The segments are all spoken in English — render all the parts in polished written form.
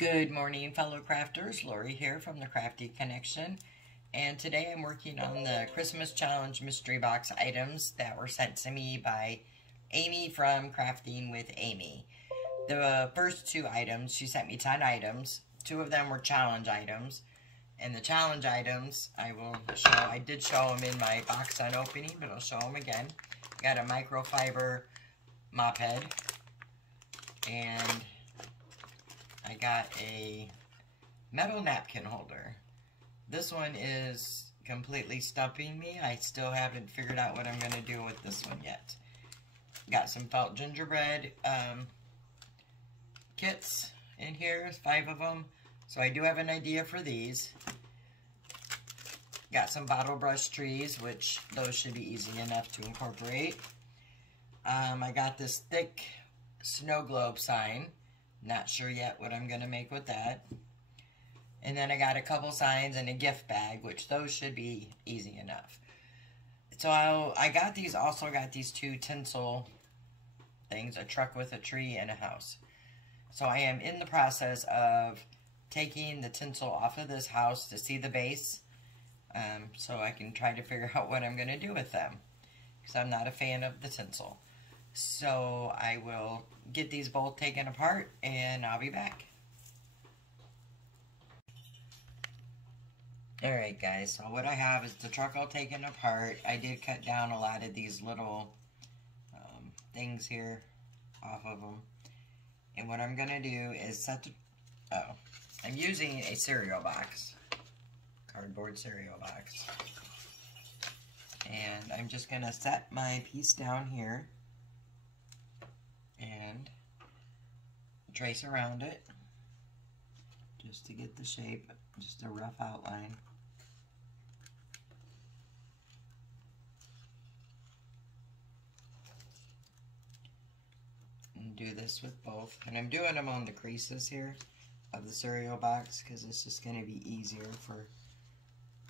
Good morning, fellow crafters. Lori here from the Crafty Connection, and today I'm working on the Christmas Challenge mystery box items that were sent to me by Amy from Crafting with Amy. The first two items, she sent me 10 items. 2 of them were challenge items, and the challenge items I did show them in my box unopening, but I'll show them again. Got a microfiber mop head, and I got a metal napkin holder. This one is completely stumping me. I still haven't figured out what I'm going to do with this one yet. Got some felt gingerbread kits in here, 5 of them. So I do have an idea for these. Got some bottle brush trees, which those should be easy enough to incorporate. I got this thick snow globe sign. Not sure yet what I'm going to make with that. And then I got a couple signs and a gift bag, which those should be easy enough. So I got these, also got these 2 tinsel things, a truck with a tree and a house. So I am in the process of taking the tinsel off of this house to see the base, so I can try to figure out what I'm going to do with them, because I'm not a fan of the tinsel. So I will get these both taken apart and I'll be back. Alright guys, so what I have is the truck all taken apart. I did cut down a lot of these little things here off of them. And what I'm going to do is I'm using a cereal box, cardboard cereal box. And I'm just going to set my piece down here and trace around it just to get the shape, just a rough outline. And do this with both. And I'm doing them on the creases here of the cereal box because it's just going to be easier for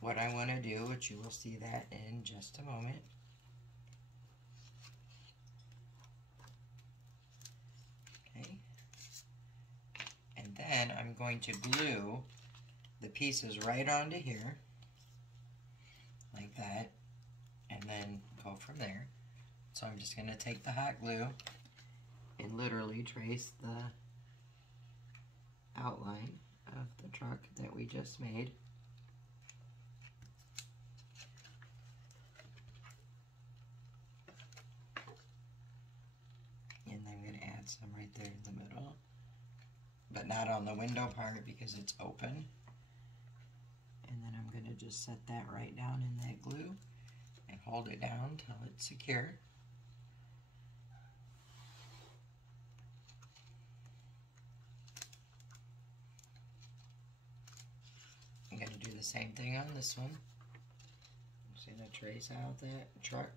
what I want to do, which you will see that in just a moment. And then I'm going to glue the pieces right onto here, like that, and then go from there. So I'm just going to take the hot glue and literally trace the outline of the truck that we just made. And I'm going to add some right there in the middle, but not on the window part because it's open. And then I'm going to just set that right down in that glue and hold it down until it's secure. I'm going to do the same thing on this one. I'm just going to trace out that truck.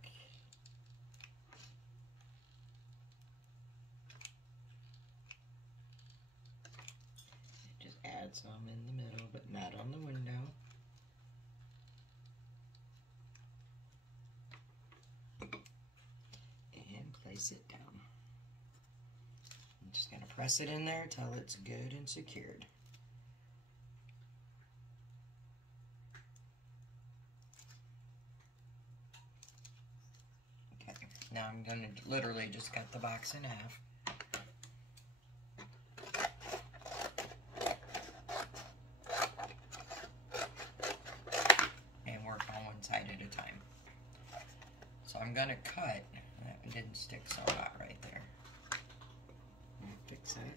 Add some in the middle, but not on the window. And place it down. I'm just going to press it in there till it's good and secured. Okay, now I'm going to literally just cut the box in half. Side at a time. So I'm going to cut. That one didn't stick so hot right there. Let me fix it.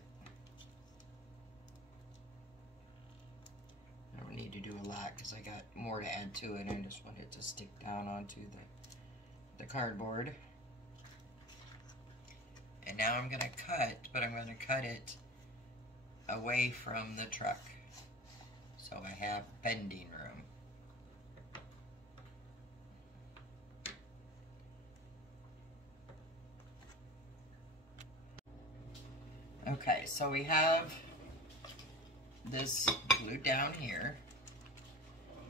I don't need to do a lot because I got more to add to it. I just want it to stick down onto the cardboard. And now I'm going to cut, but I'm going to cut it away from the truck, so I have bending room. Okay, so we have this glued down here,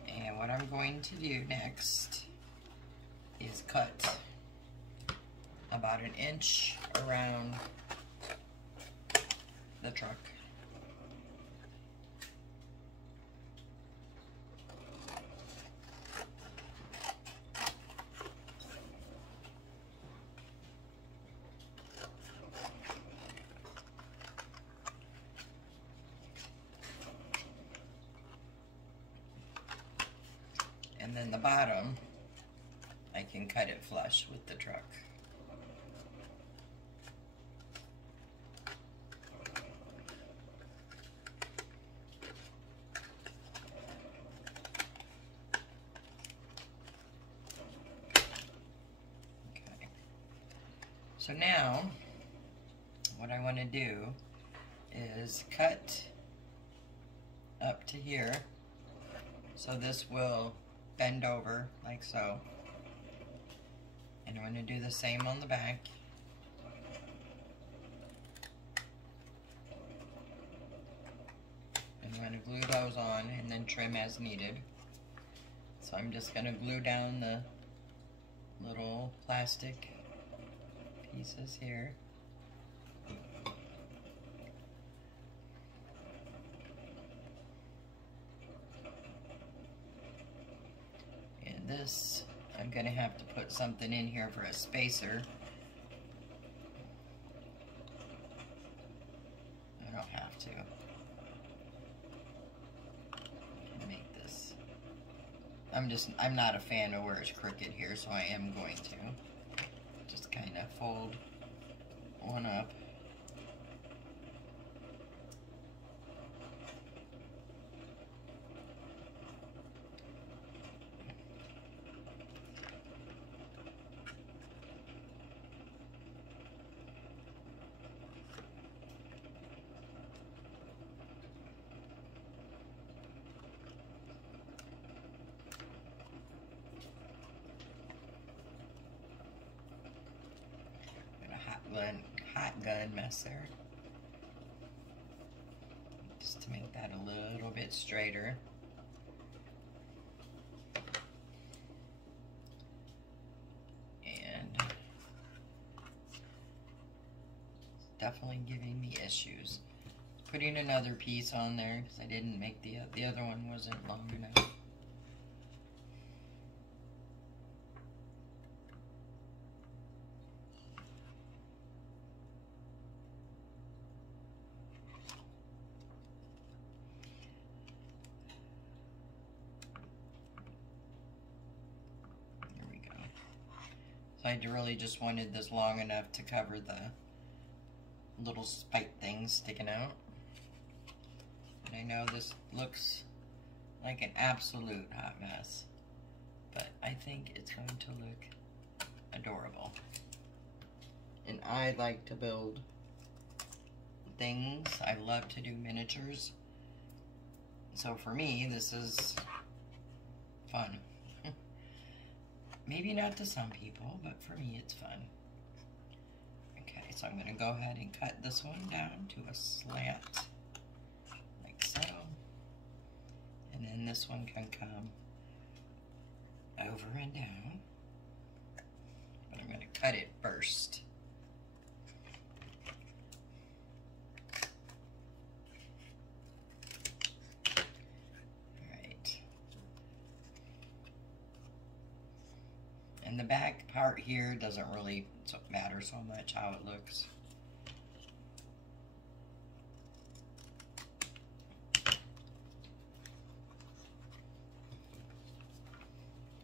and what I'm going to do next is cut about 1 inch around the truck. And then the bottom, I can cut it flush with the truck. Okay. So now, what I want to do is cut up to here, so this will bend over like so, and I'm going to do the same on the back. And I'm going to glue those on and then trim as needed. So I'm just going to glue down the little plastic pieces here. This, I'm going to have to put something in here for a spacer. I don't have to. Make this. I'm not a fan of where it's crooked here, so I am going to just kind of fold one up. Hot gun mess there, just to make that a little bit straighter. And it's definitely giving me issues. Putting another piece on there because I didn't make the other one wasn't long enough. I really just wanted this long enough to cover the little spike things sticking out. And I know this looks like an absolute hot mess, but I think it's going to look adorable. And I like to build things. I love to do miniatures. So for me, this is fun. Maybe not to some people, but for me it's fun. Okay, so I'm going to go ahead and cut this one down to a slant, like so. And then this one can come over and down. But I'm going to cut it first. And the back part here doesn't really matter so much how it looks.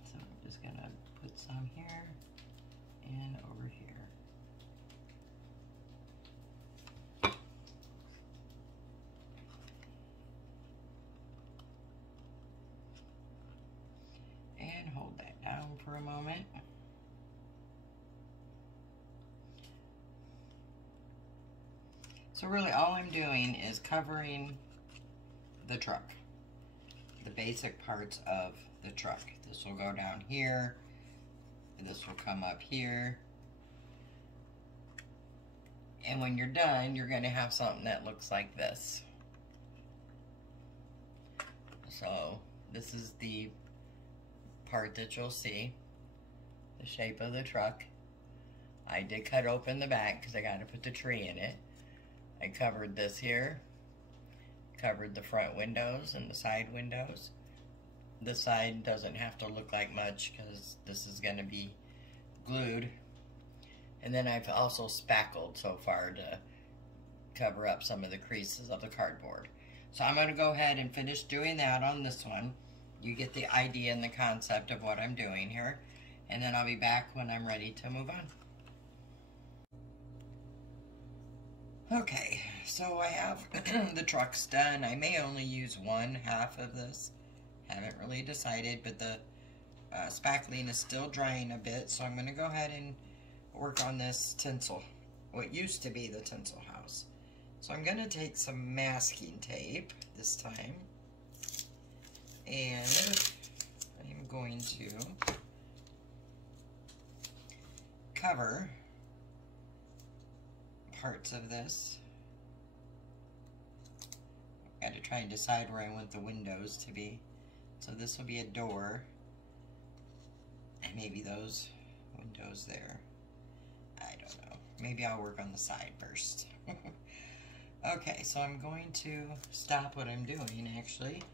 So I'm just gonna put some here and over here. And hold that down for a moment. So really all I'm doing is covering the truck, the basic parts of the truck. This will go down here, this will come up here, and when you're done, you're going to have something that looks like this. So this is the part that you'll see, the shape of the truck. I did cut open the back because I got to put the tree in it. I covered this here, covered the front windows and the side windows. This side doesn't have to look like much because this is going to be glued. And then I've also spackled so far to cover up some of the creases of the cardboard. So I'm going to go ahead and finish doing that on this one. you get the idea and the concept of what I'm doing here. And then I'll be back when I'm ready to move on. Okay, so I have the trucks done. I may only use one half of this. Haven't really decided, but the spackling is still drying a bit, so I'm going to go ahead and work on this tinsel, what used to be the tinsel house. So I'm going to take some masking tape this time, and I'm going to cover parts of this. I've got to try and decide where I want the windows to be. So this will be a door, and maybe those windows there. I don't know. Maybe I'll work on the side first. Okay, so I'm going to stop what I'm doing actually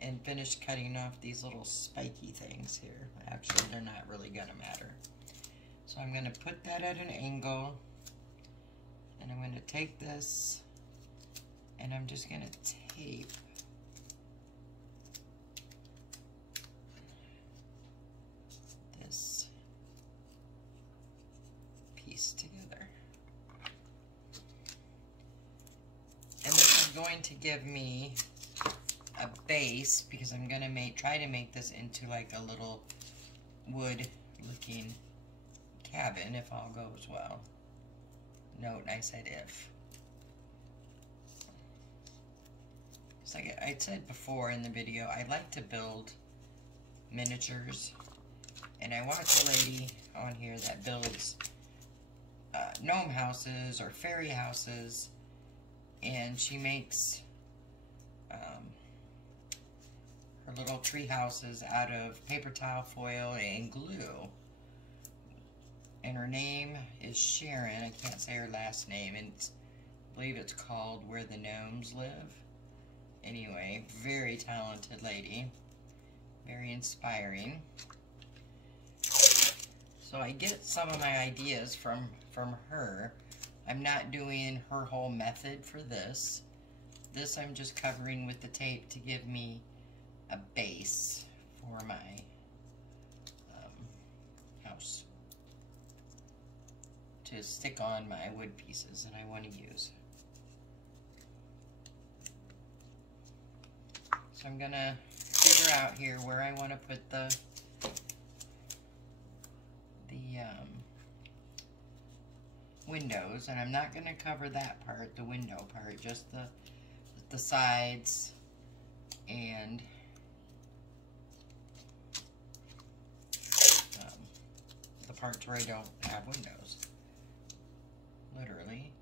and finish cutting off these little spiky things here. Actually, they're not really gonna matter. So I'm gonna put that at an angle, and I'm gonna take this and I'm just gonna tape this piece together. And this is going to give me a base, because I'm gonna try to make this into like a little wood looking cabin if all goes well. Note, I said if. Like I said before in the video, I like to build miniatures, and I watch a lady on here that builds gnome houses or fairy houses, and she makes her little tree houses out of paper towel foil and glue. And her name is Sharon. I can't say her last name, and I believe it's called Where the Gnomes Live. Anyway, very talented lady, very inspiring. So I get some of my ideas from her. I'm not doing her whole method for this. This I'm just covering with the tape to give me a base for my house to stick on my wood pieces that I want to use. So I'm gonna figure out here where I want to put the windows, and I'm not gonna cover that part, the window part, just the sides and the parts where I don't have windows. Literally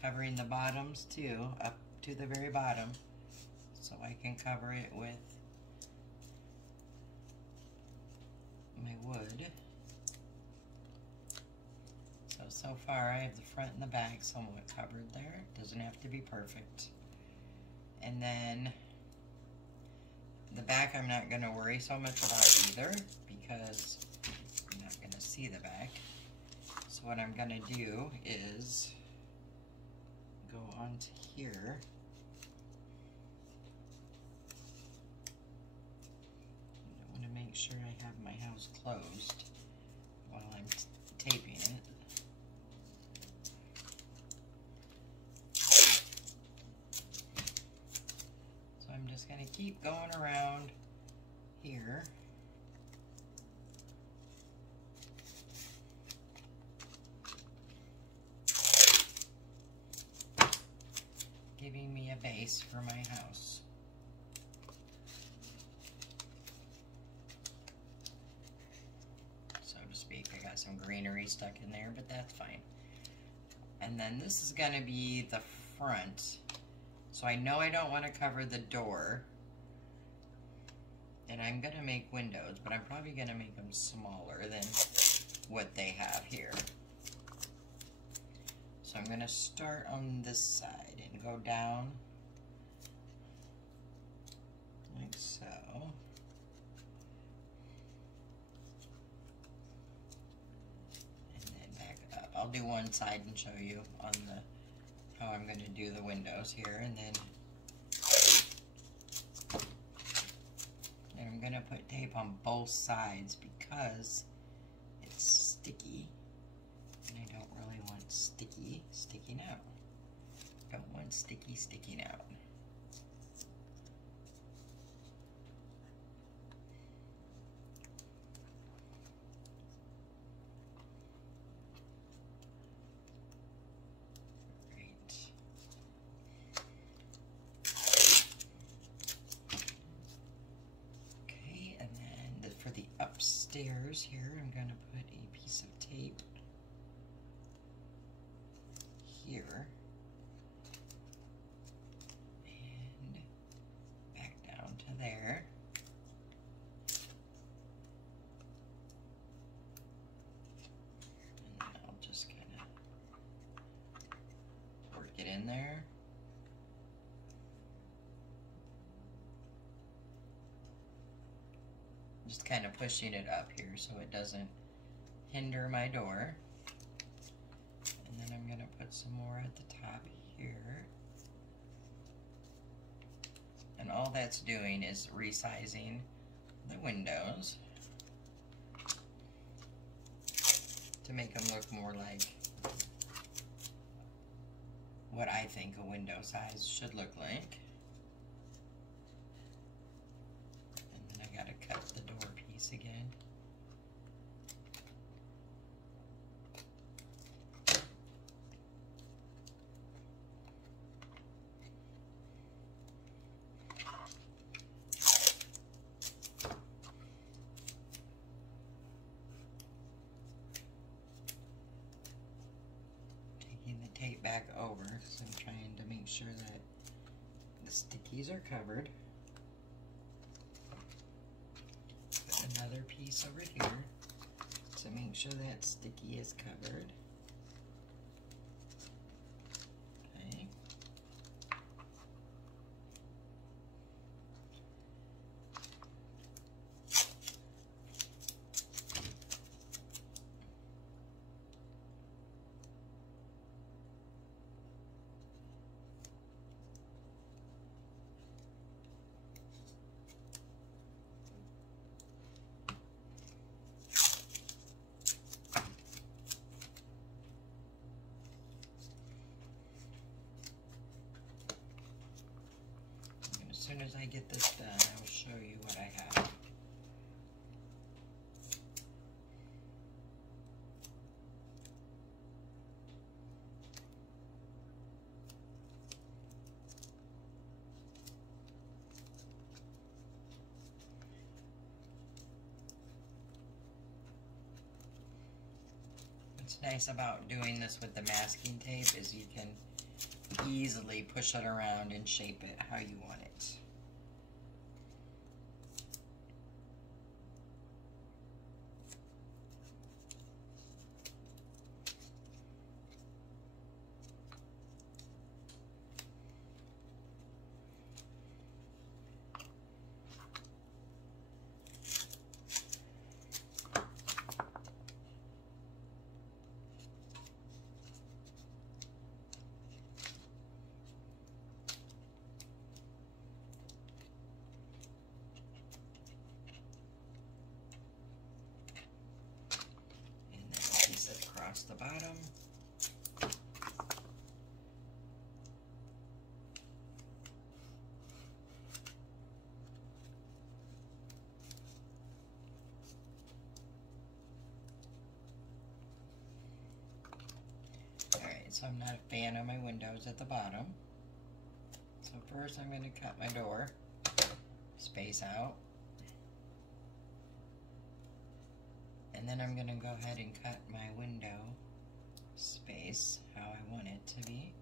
covering the bottoms too, up to the very bottom, so I can cover it with my wood. So far I have the front and the back somewhat covered there. Doesn't have to be perfect. And then the back I'm not going to worry so much about either, because I'm not going to see the back. So what I'm going to do is go onto here. I want to make sure I have my house closed while I'm taping it. So I'm just going to keep going around here. Giving me a base for my house. So to speak, I got some greenery stuck in there, but that's fine. And then this is going to be the front. So I know I don't want to cover the door. And I'm going to make windows, but I'm probably going to make them smaller than what they have here. So I'm going to start on this side and go down like so. And then back up. I'll do one side and show you on how I'm going to do the windows here, and then going to put tape on both sides because it's sticky. And I don't really want sticky sticking out. Don't want sticky sticking out. For the upstairs here, I'm going to put a piece of tape here and back down to there. And then I'll just kind of work it in there. Just kind of pushing it up here so it doesn't hinder my door. And then I'm going to put some more at the top here. And all that's doing is resizing the windows to make them look more like what I think a window size should look like. Gotta cut the door piece again. Taking the tape back over because I'm trying to make sure that the stickies are covered. Another piece over here to make sure that sticky is covered. Okay. As soon as I get this done, I will show you what I have. What's nice about doing this with the masking tape is you can easily push it around and shape it how you want it. Across the bottom. Alright, so I'm not a fan of my windows at the bottom. So first I'm going to cut my door space out. And then I'm going to go ahead and cut my window space how I want it to be.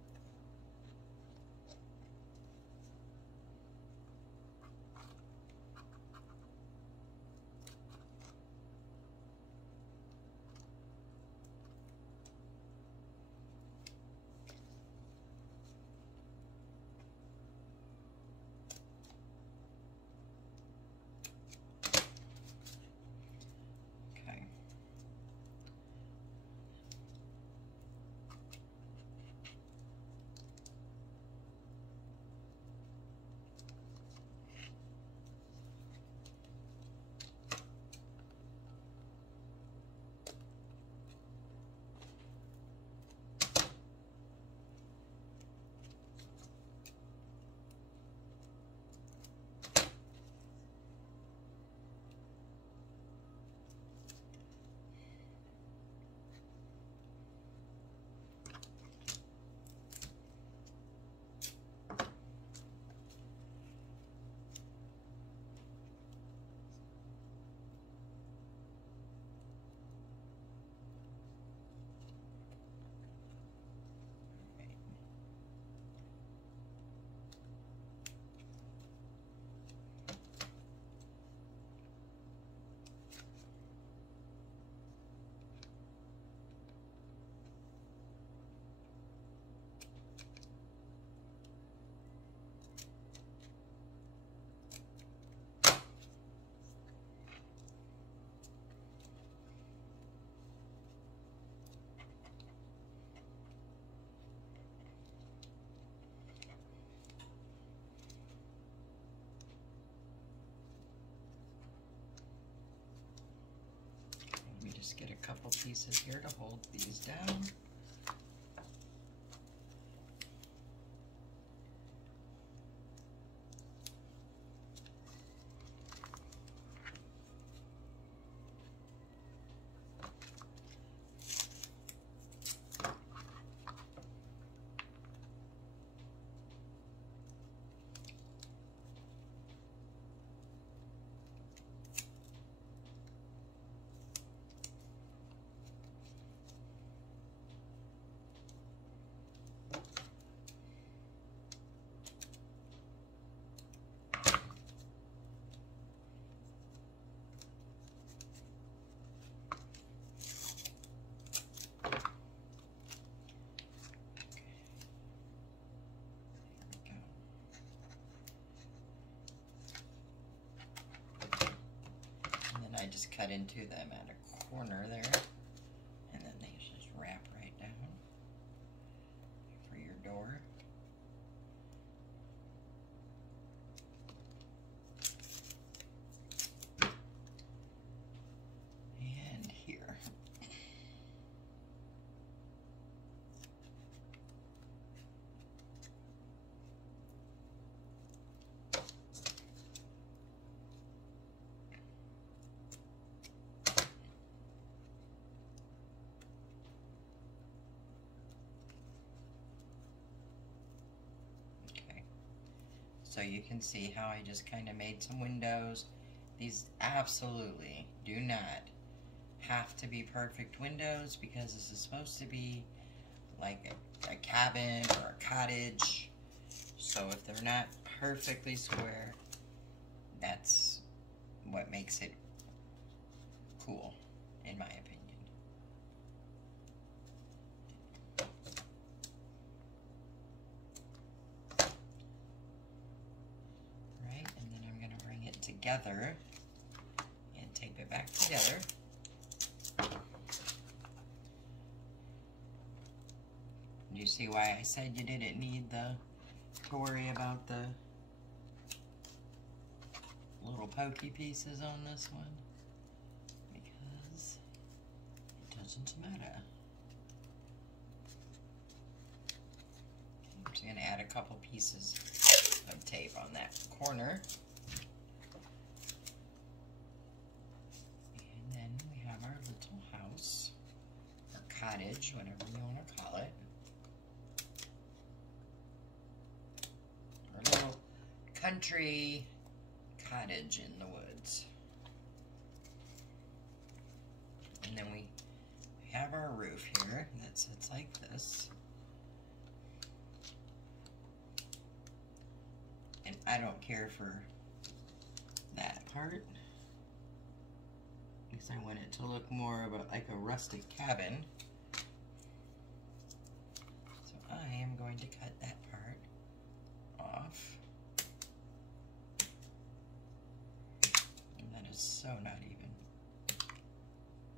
get a couple pieces here to hold these down. I just cut into them at a corner there, and then they just wrap right down for your door. And here. So you can see how I just kind of made some windows. These absolutely do not have to be perfect windows because this is supposed to be like a cabin or a cottage. So if they're not perfectly square, that's what makes it cool, in my opinion. Together and tape it back together. You see why I said you didn't need to worry about the little pokey pieces on this one, because it doesn't matter. I'm just going to add a couple pieces of tape on that corner. Cottage, whatever you want to call it. Our little country cottage in the woods. And then we have our roof here that sits like this. And I don't care for that part, because I want it to look more of like a rustic cabin. I am going to cut that part off. And that is so not even.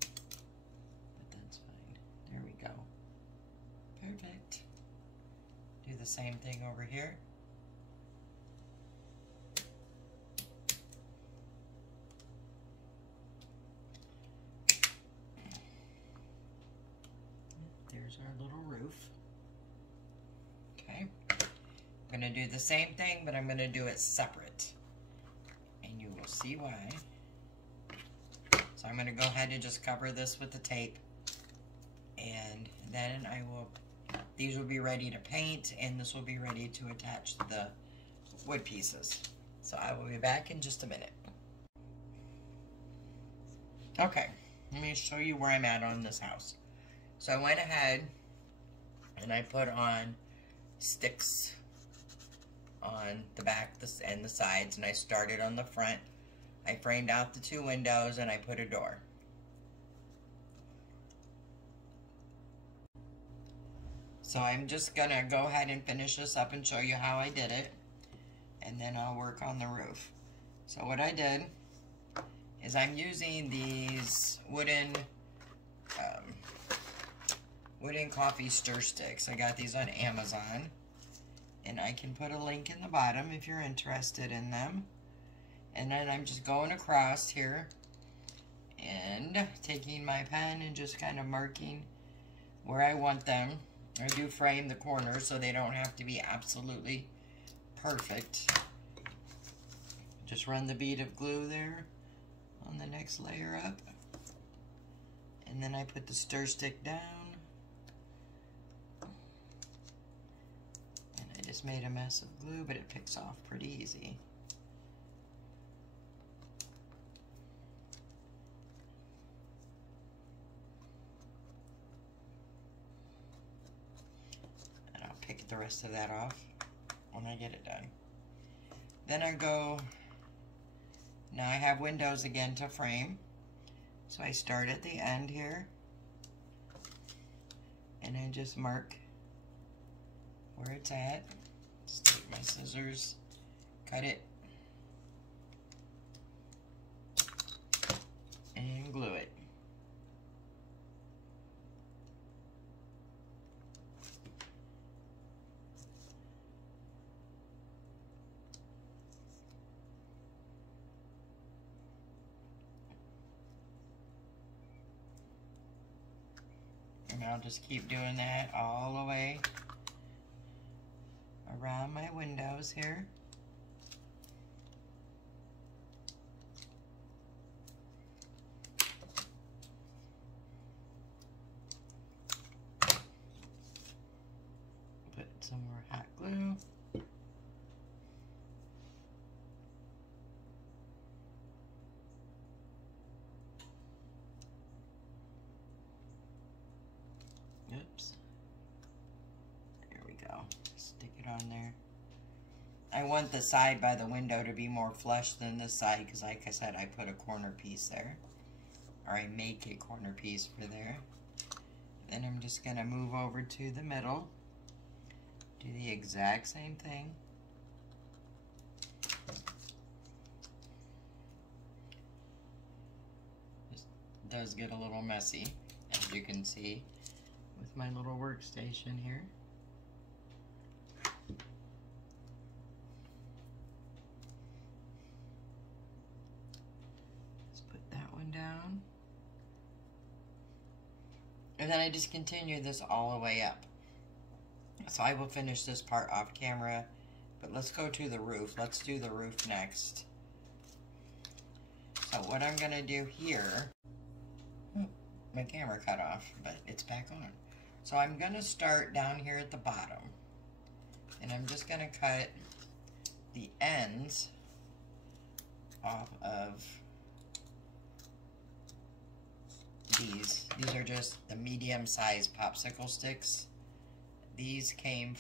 But that's fine. There we go. Perfect. Do the same thing over here. There's our little roof. Okay, I'm going to do the same thing, but I'm going to do it separate, and you will see why. So I'm going to go ahead and just cover this with the tape, and then these will be ready to paint, and this will be ready to attach the wood pieces. So I will be back in just a minute. Okay, let me show you where I'm at on this house. So I went ahead and I put on sticks on the back and the sides, and I started on the front. I framed out the two windows and I put a door. So I'm just gonna go ahead and finish this up and show you how I did it, and then I'll work on the roof. So what I did is I'm using these wooden coffee stir sticks. I got these on Amazon, and I can put a link in the bottom if you're interested in them. And then I'm just going across here And taking my pen and just kind of marking where I want them. I do frame the corners so they don't have to be absolutely perfect. Just run the bead of glue there on the next layer up. And then I put the stir stick down. And I just made a mess of glue, but it picks off pretty easy. And I'll pick the rest of that off when I get it done. Then I go, now I have windows again to frame. So I start at the end here, and I just mark where it's at. Just take my scissors, cut it, and glue it. And I'll just keep doing that all the way around my windows here. Put some more hot glue. Oops. There we go. Stick it on there. I want the side by the window to be more flush than this side because, like I said, I put a corner piece there. Or I make a corner piece for there. Then I'm just going to move over to the middle. Do the exact same thing. This does get a little messy, as you can see, with my little workstation here. Let's put that one down. And then I just continue this all the way up. So I will finish this part off camera, but let's go to the roof. Let's do the roof next. So what I'm gonna do here, my camera cut off, but it's back on. So I'm gonna start down here at the bottom, and I'm just gonna cut the ends off of these. These are just the medium-sized popsicle sticks. These came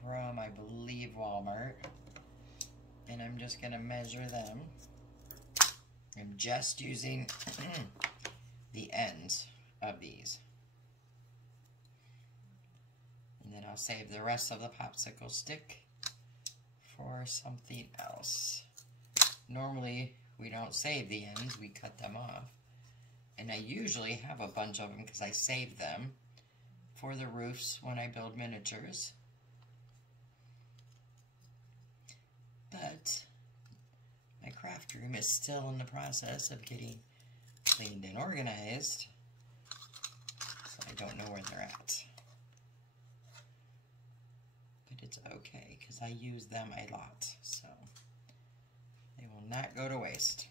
from, I believe, Walmart, and I'm just gonna measure them. I'm just using the ends of these. And then I'll save the rest of the popsicle stick for something else. Normally, we don't save the ends, we cut them off. And I usually have a bunch of them because I save them for the roofs when I build miniatures. But my craft room is still in the process of getting cleaned and organized, so I don't know where they're at. But it's okay because I use them a lot, so they will not go to waste.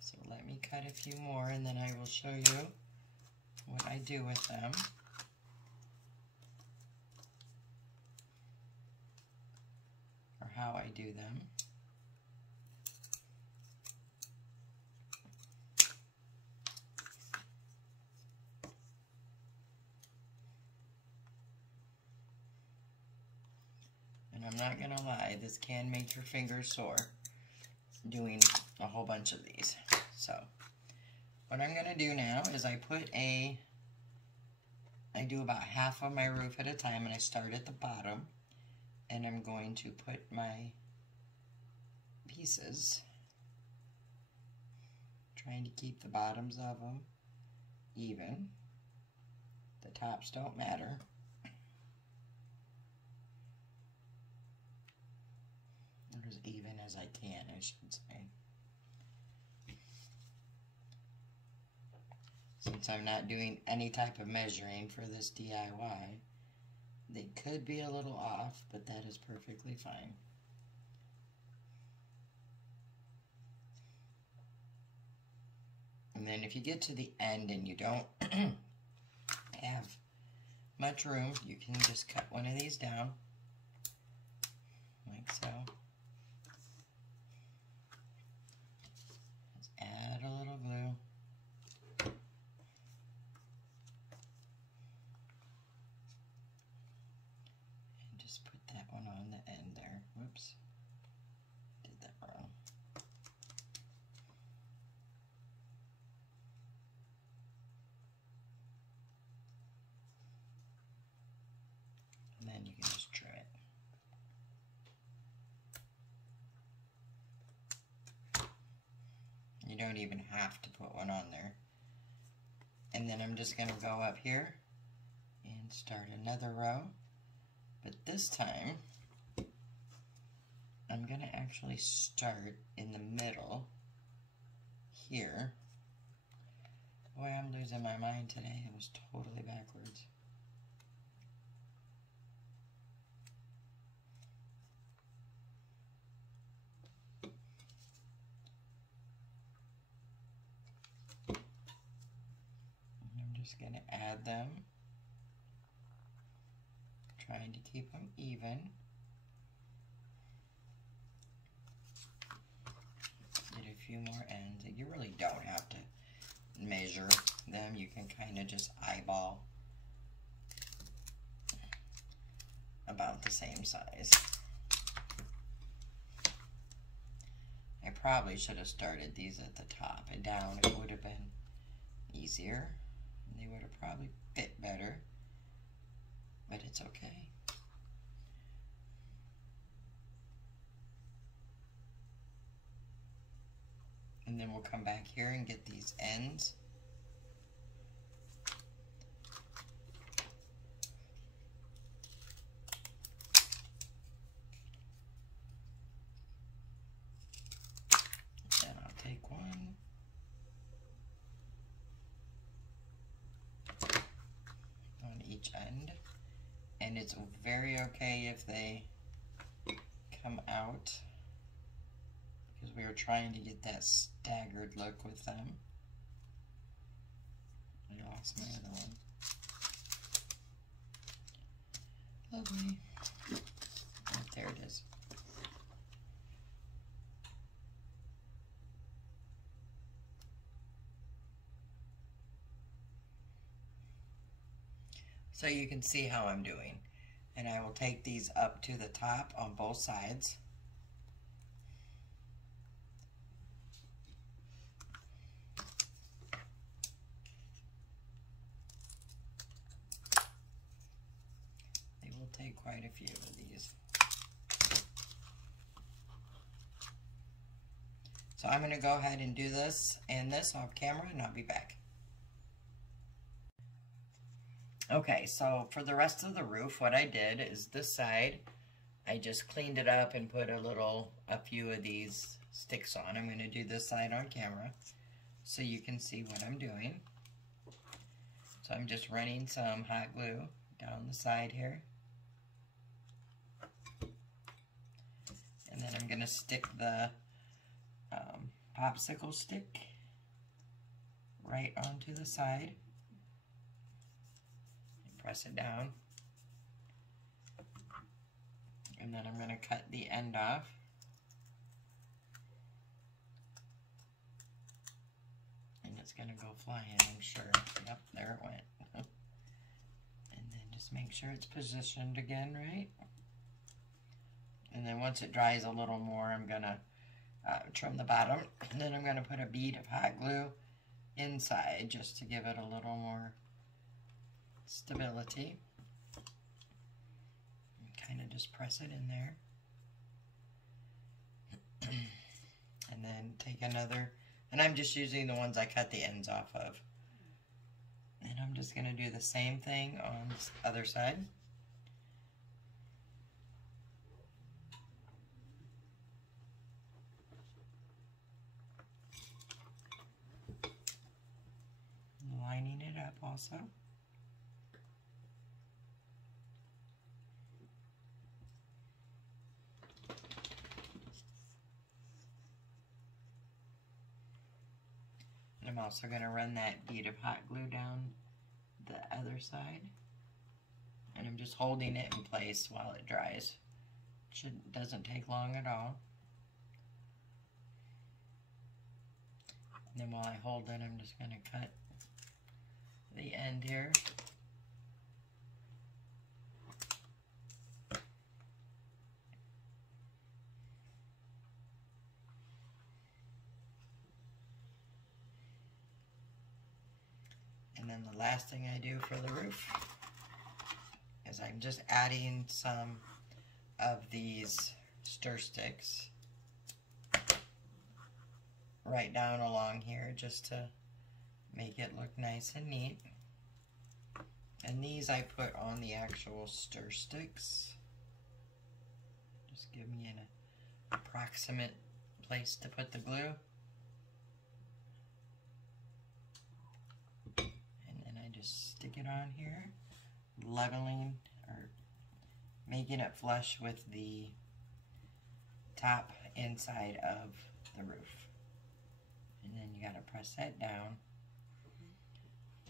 So let me cut a few more and then I will show you what I do with them. Or how I do them. And I'm not gonna lie, this can make your fingers sore doing a whole bunch of these. So what I'm gonna do now is I do about half of my roof at a time, and I start at the bottom, and I'm going to put my pieces, trying to keep the bottoms of them even. The tops don't matter. Or as even as I can, I should say. Since I'm not doing any type of measuring for this DIY, they could be a little off, but that is perfectly fine. And then if you get to the end and you don't have much room, you can just cut one of these down, like so. Just add a little glue. And just put that one on the end there. Whoops, did that wrong. And then you can just trim it. You don't even have to put one on there. And then I'm just going to go up here and start another row. But this time, I'm going to actually start in the middle here. Boy, I'm losing my mind today. It was totally backwards. Just going to add them, trying to keep them even. Get a few more ends. You really don't have to measure them. You can kind of just eyeball about the same size. I probably should have started these at the top and down. It would have been easier. They would have probably fit better, but it's okay. And then we'll come back here and get these ends. Then I'll take one. Each end, and it's very okay if they come out, because we were trying to get that staggered look with them. I lost my other one. Lovely. Oh, there it is. So you can see how I'm doing. And I will take these up to the top on both sides. They will take quite a few of these. So I'm going to go ahead and do this and this off camera, and I'll be back. Okay, so for the rest of the roof, what I did is this side, I just cleaned it up and put a few of these sticks on. I'm going to do this side on camera so you can see what I'm doing. So I'm just running some hot glue down the side here. And then I'm going to stick the popsicle stick right onto the side. Press it down, and then I'm going to cut the end off, and it's going to go flying, I'm sure. Yep, there it went. And then just make sure it's positioned again right, and then once it dries a little more, I'm going to trim the bottom, and then I'm going to put a bead of hot glue inside just to give it a little more stability. Kind of just press it in there. And then take another, and I'm just using the ones I cut the ends off of. And I'm just going to do the same thing on this other side. Lining it up also. And I'm also going to run that bead of hot glue down the other side. And I'm just holding it in place while it dries. Doesn't take long at all. And then while I hold it, I'm just going to cut the end here. And then the last thing I do for the roof is I'm just adding some of these stir sticks right down along here just to make it look nice and neat. And these I put on the actual stir sticks. Just give me an approximate place to put the glue. And then I just stick it on here, leveling or making it flush with the top inside of the roof. And then you gotta press that down.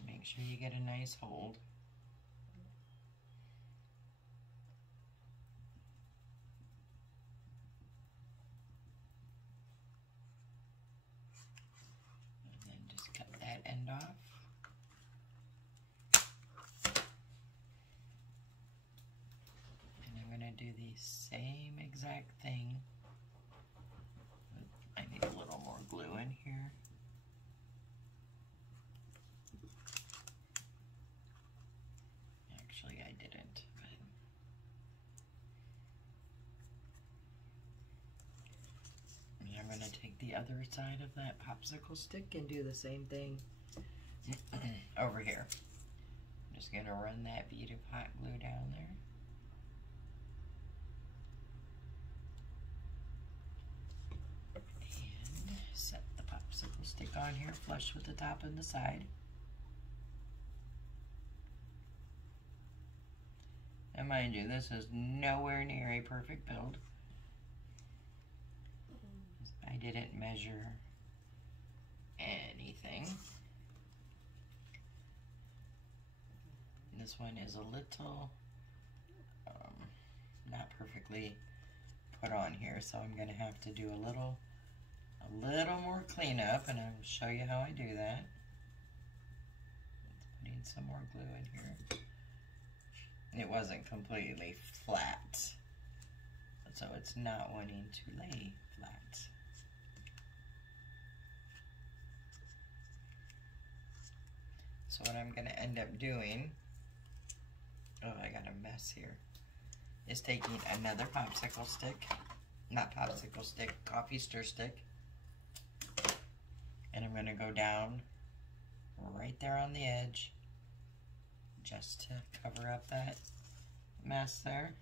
Make sure you get a nice hold. And then just cut that end off. And I'm gonna do the same exact thing. I need a little more glue in here. Actually, I didn't. And I'm going to take the other side of that popsicle stick and do the same thing over here. I'm just going to run that bead of hot glue down there. And set the popsicle stick on here flush with the top and the side. And mind you, this is nowhere near a perfect build. I didn't measure anything. This one is a little not perfectly put on here, so I'm going to have to do a little more cleanup, and I'll show you how I do that. Putting some more glue in here. It wasn't completely flat, so it's not wanting to lay flat. So what I'm going to end up doing, oh, I got a mess here, is taking another popsicle stick, not popsicle stick, coffee stir stick, and I'm going to go down right there on the edge, just to cover up that mess there.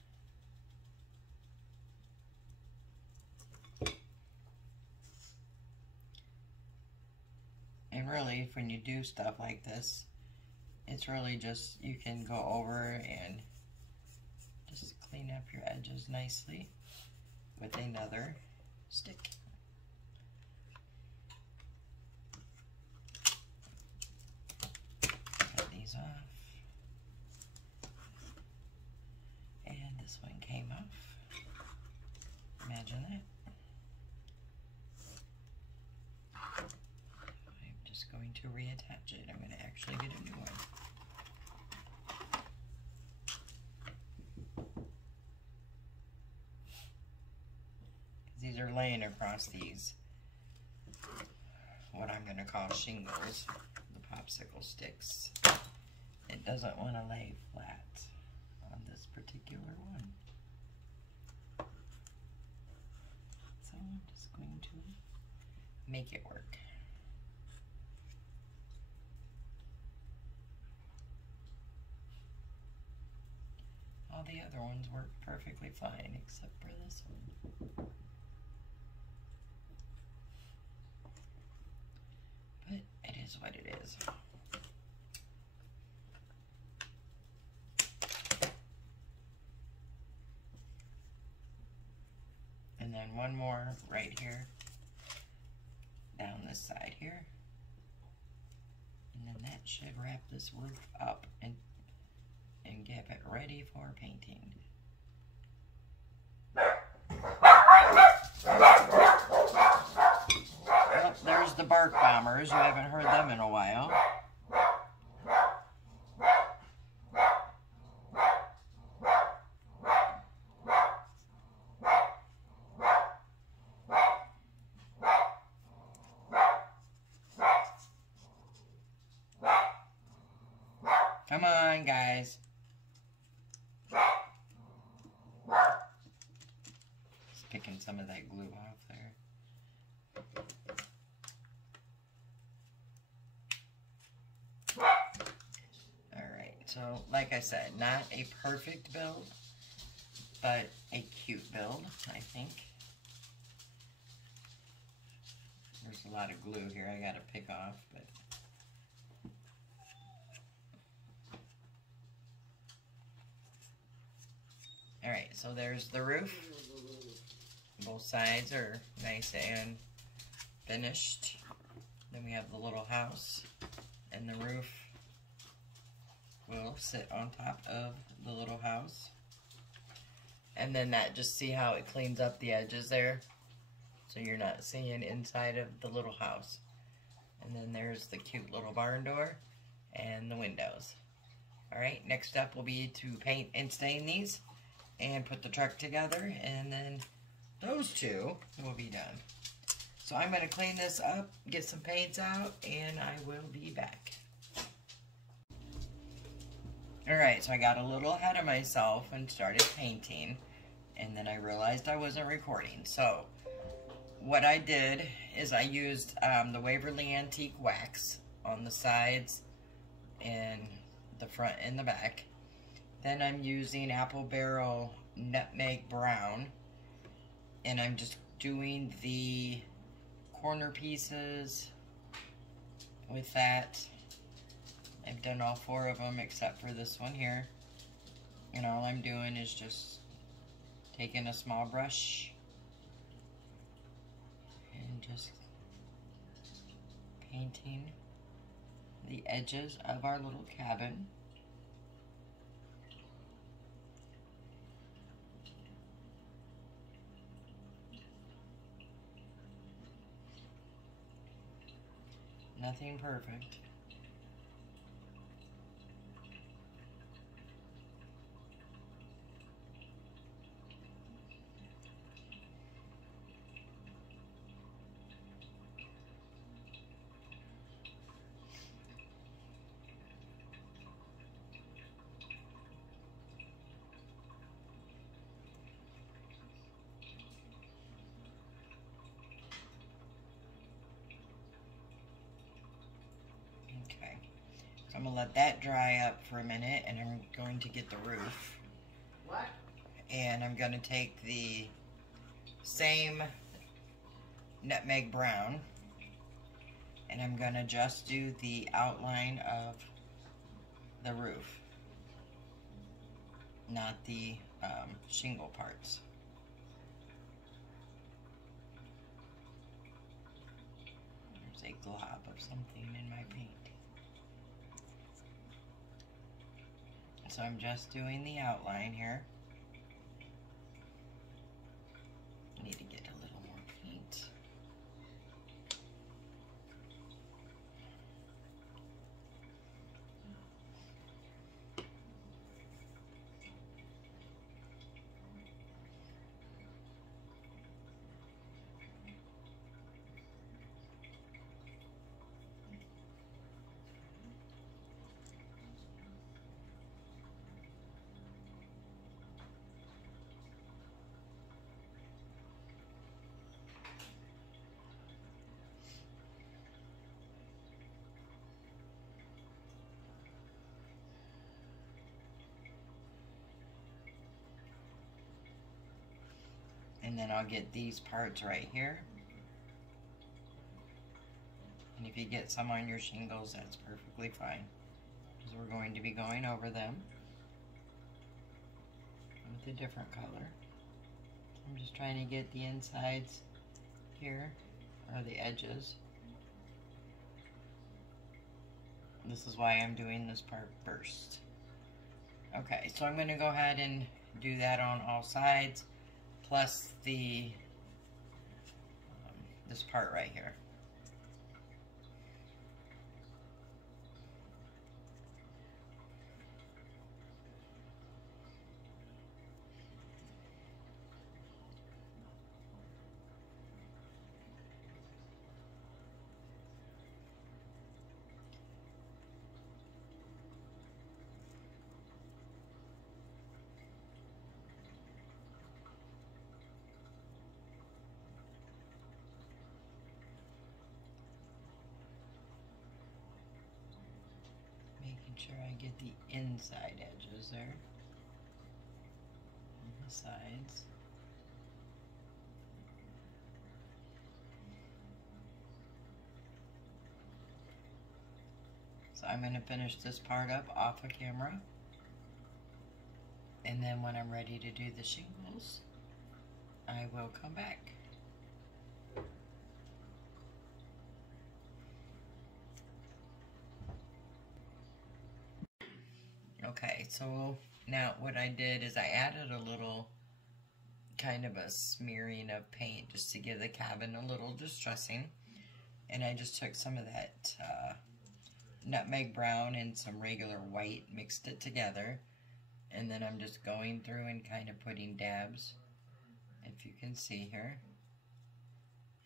And really, when you do stuff like this, it's really just, you can go over and just clean up your edges nicely with another stick. Cut these off. And this one came off. Imagine that. I'm just going to reattach it. I'm going to actually get a new one. These are laying across these, what I'm going to call shingles, the popsicle sticks. It doesn't want to lay flat on this particular one. So I'm just going to make it work. all the other ones work perfectly fine except for this one. But it is what it is. And then one more right here, down this side here. And then that should wrap this roof up and get it ready for painting. Well, there's the bark bombers. You haven't heard them in a while. Come on, guys. Just picking some of that glue off there. Alright, so like I said, not a perfect build, but a cute build, I think. There's a lot of glue here I gotta pick off, but alright, so there's the roof. Both sides are nice and finished. Then we have the little house, and the roof will sit on top of the little house. And then that, just see how it cleans up the edges there? So you're not seeing inside of the little house. And then there's the cute little barn door and the windows. Alright, next up will be to paint and stain these and put the truck together, and then those two will be done. So I'm going to clean this up, get some paints out, and I will be back. Alright, so I got a little ahead of myself and started painting, and then I realized I wasn't recording. So what I did is I used the Waverly Antique Wax on the sides and the front and the back. Then I'm using Apple Barrel Nutmeg Brown, and I'm just doing the corner pieces with that. I've done all 4 of them except for this one here, and all I'm doing is just taking a small brush and just painting the edges of our little cabin. Nothing perfect. Okay, so I'm going to let that dry up for a minute, and I'm going to get the roof. What? And I'm going to take the same Nutmeg Brown, and I'm going to just do the outline of the roof, not the shingle parts. There's a glob of something in my paint. So I'm just doing the outline here. I need to get a little more paint. And then I'll get these parts right here. And if you get some on your shingles, that's perfectly fine, because we're going to be going over them with a different color. I'm just trying to get the insides here, or the edges. This is why I'm doing this part first. Okay, so I'm going to go ahead and do that on all sides, plus the this part right here. Making sure I get the inside edges there on the sides. So I'm going to finish this part up off of camera, and then when I'm ready to do the shingles, I will come back. Okay, so now what I did is I added a little kind of a smearing of paint just to give the cabin a little distressing. And I just took some of that nutmeg brown and some regular white, mixed it together. And then I'm just going through and kind of putting dabs, if you can see here.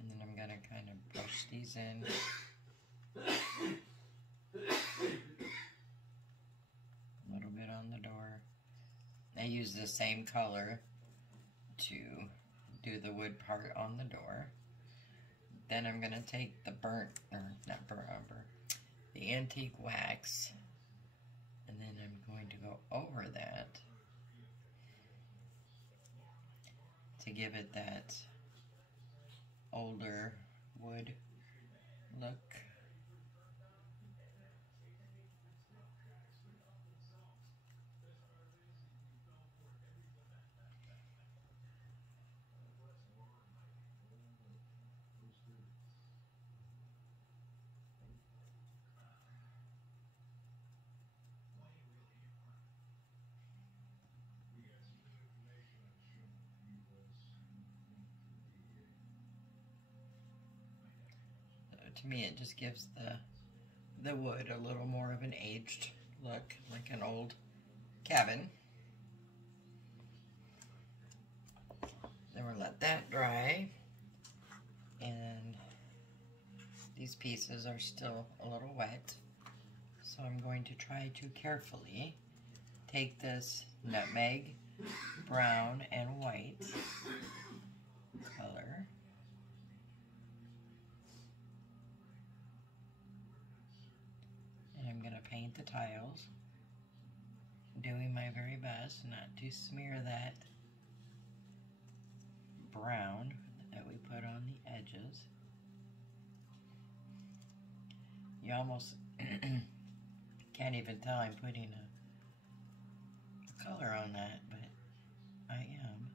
And then I'm going to kind of brush these in. A little bit on the door. I use the same color to do the wood part on the door. Then I'm going to take the the antique wax, and then I'm going to go over that to give it that older wood look. To me, it just gives the wood a little more of an aged look, like an old cabin. Then we'll let that dry, and these pieces are still a little wet, so I'm going to try to carefully take this nutmeg brown and white color, and I'm going to paint the tiles, doing my very best not to smear that brown that we put on the edges. You almost can't even tell I'm putting a color on that, but I am.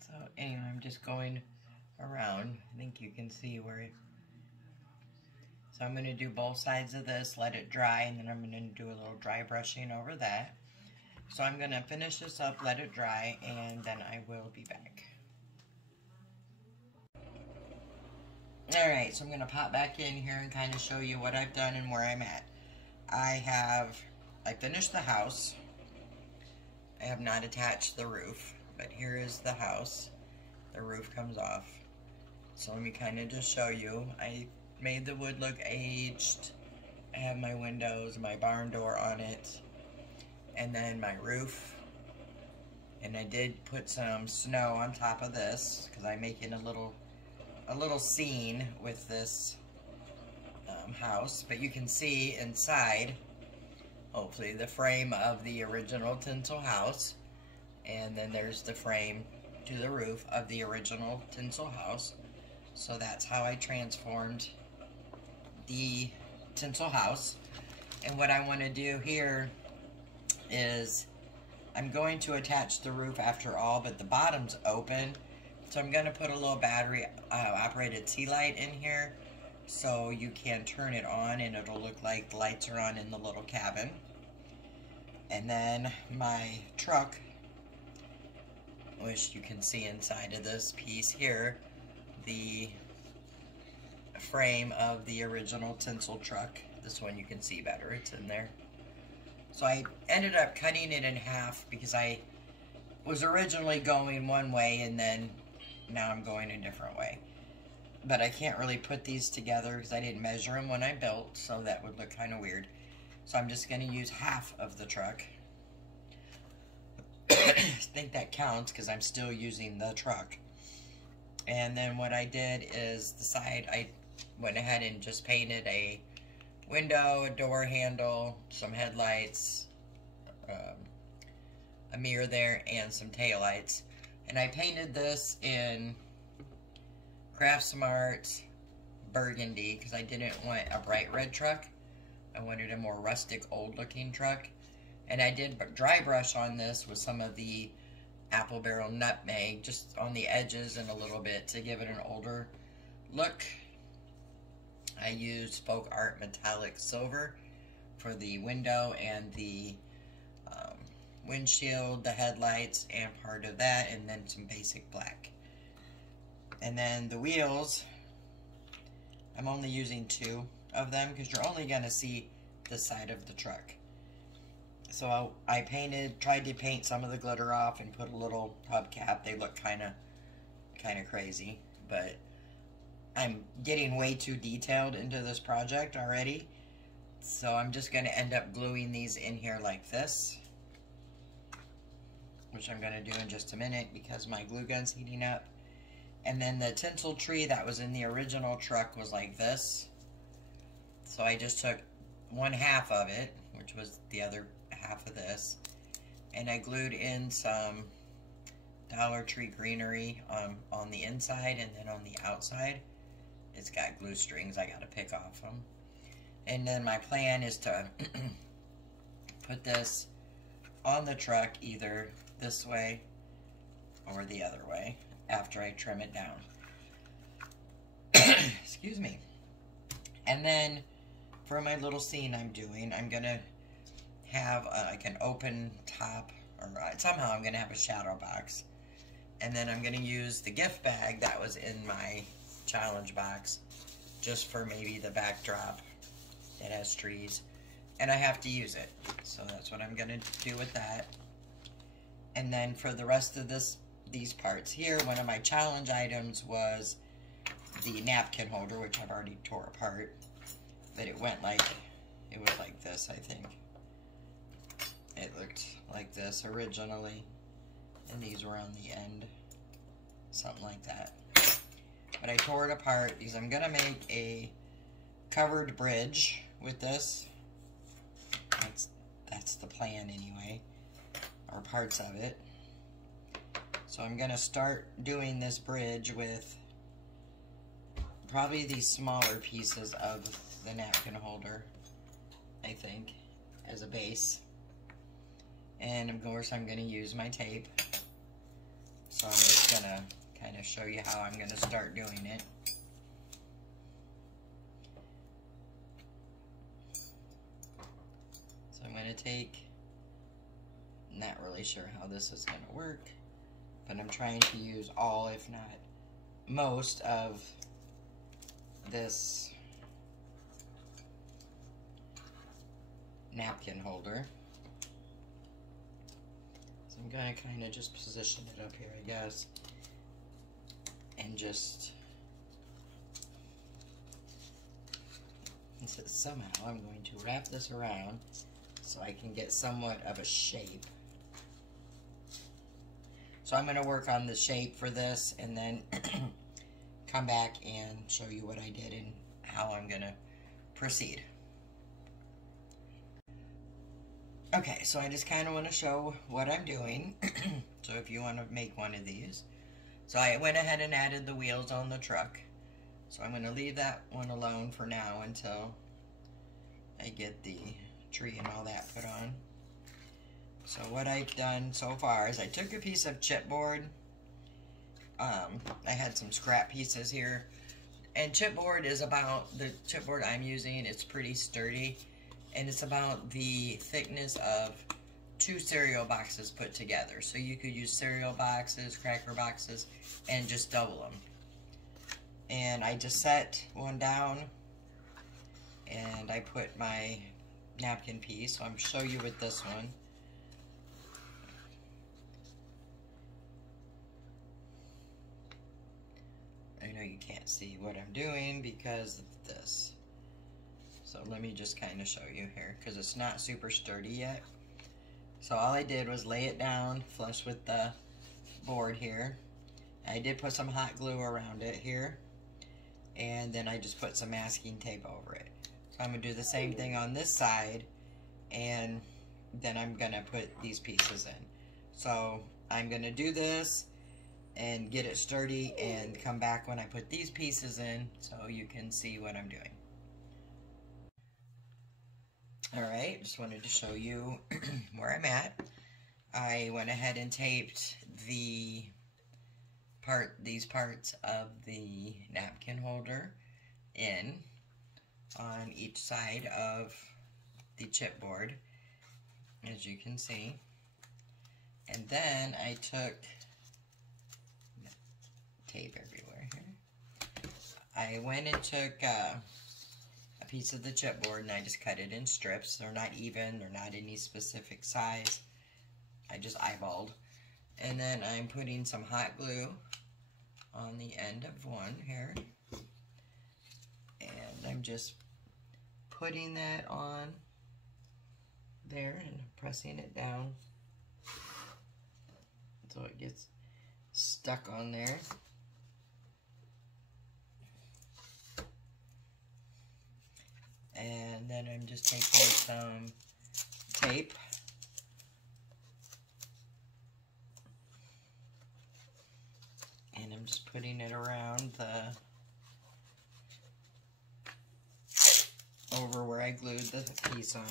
So anyway, I'm just going around. I think you can see where So I'm going to do both sides of this, let it dry, and then I'm going to do a little dry brushing over that. So I'm going to finish this up, let it dry, and then I will be back. Alright, so I'm going to pop back in here and kind of show you what I've done and where I'm at. I finished the house. I have not attached the roof, but here is the house. The roof comes off. So let me kind of just show you. I made the wood look aged. I have my windows, my barn door on it, and then my roof. And I did put some snow on top of this because I'm making a little scene with this house. But you can see inside, hopefully, the frame of the original tinsel house, and then there's the frame to the roof of the original tinsel house. So that's how I transformed the tinsel house. And what I want to do here is I'm going to attach the roof after all, but the bottom's open. So I'm going to put a little battery operated tea light in here so you can turn it on and it'll look like the lights are on in the little cabin. And then my truck, which you can see inside of this piece here, the frame of the original tinsel truck. This one you can see better, it's in there. So I ended up cutting it in half because I was originally going one way and then now I'm going a different way. But I can't really put these together because I didn't measure them when I built, so that would look kind of weird. So I'm just going to use half of the truck. I think that counts because I'm still using the truck. And then what I did is the side, I went ahead and just painted a window, a door handle, some headlights, a mirror there, and some taillights. And I painted this in Craft Smart burgundy because I didn't want a bright red truck. I wanted a more rustic, old-looking truck. And I did dry brush on this with some of the apple barrel nutmeg just on the edges and a little bit to give it an older look. I used Spoke Art Metallic Silver for the window and the windshield, the headlights, and part of that, and then some basic black. And then the wheels, I'm only using 2 of them because you're only going to see the side of the truck. So I tried to paint some of the glitter off and put a little hubcap. They look kind of crazy, but I'm getting way too detailed into this project already. So I'm just going to end up gluing these in here like this, which I'm going to do in just a minute because my glue gun's heating up. And then the tinsel tree that was in the original truck was like this. So I just took 1/2 of it, which was the other half of this, and I glued in some Dollar Tree greenery on the inside, and then on the outside it's got glue strings I gotta pick off them. And then my plan is to put this on the truck either this way or the other way after I trim it down. Excuse me. And then for my little scene I'm doing, I'm gonna have like an open top, or somehow I'm gonna have a shadow box, and then I'm gonna use the gift bag that was in my challenge box just for maybe the backdrop that has trees, and I have to use it, so that's what I'm gonna do with that. And then for the rest of these parts here, one of my challenge items was the napkin holder, which I've already tore apart, but it was like this, I think. It looked like this originally, and these were on the end, something like that. But I tore it apart because I'm gonna make a covered bridge with this. That's the plan anyway, or parts of it. So I'm gonna start doing this bridge with probably these smaller pieces of the napkin holder, I think, as a base. And of course I'm going to use my tape. So I'm just going to kind of show you how I'm going to start doing it. take, not really sure how this is going to work, but I'm trying to use all, if not most, of this napkin holder. So I'm going to kind of just position it up here, I guess, and just, somehow I'm going to wrap this around so I can get somewhat of a shape. So I'm going to work on the shape for this and then come back and show you what I did and how I'm going to proceed. Okay, so I just kind of want to show what I'm doing. So if you want to make one of these. So I went ahead and added the wheels on the truck. So I'm going to leave that one alone for now until I get the tree and all that put on. So what I've done so far is I took a piece of chipboard. I had some scrap pieces here. And chipboard is about, the chipboard I'm using, it's pretty sturdy. And it's about the thickness of 2 cereal boxes put together. So you could use cereal boxes, cracker boxes, and just double them. And I just set one down, and I put my napkin piece. So I'm show you with this one. I know you can't see what I'm doing because of this. So let me just kind of show you here, because it's not super sturdy yet. So all I did was lay it down flush with the board here. I did put some hot glue around it here. And then I just put some masking tape over it. So I'm going to do the same thing on this side. And then I'm going to put these pieces in. So I'm going to do this and get it sturdy and come back when I put these pieces in so you can see what I'm doing. Alright, just wanted to show you where I'm at. I went ahead and taped these parts of the napkin holder in on each side of the chipboard, as you can see. And then I took tape everywhere here. I went and took a piece of the chipboard and I just cut it in strips. They're not even, they're not any specific size. I just eyeballed. And then I'm putting some hot glue on the end of one here. And I'm just putting that on there and pressing it down so it gets stuck on there. And then I'm just taking some tape and I'm just putting it around over where I glued the piece on.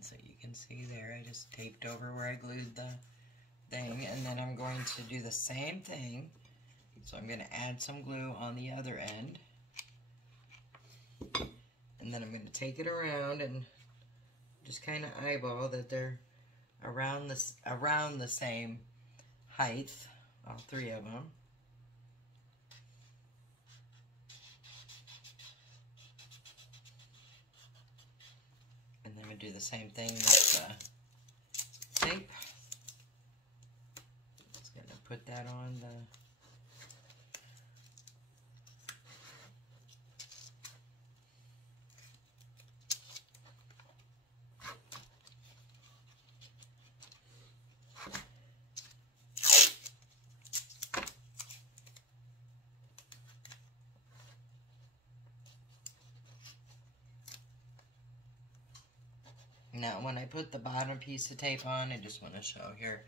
So you can see there, I just taped over where I glued the thing, and then I'm going to do the same thing. So I'm going to add some glue on the other end. And then I'm going to take it around and just kind of eyeball that they're around the same height, all three of them. And then we do the same thing with the tape. Just going to put that on the Now, when I put the bottom piece of tape on, I just want to show here,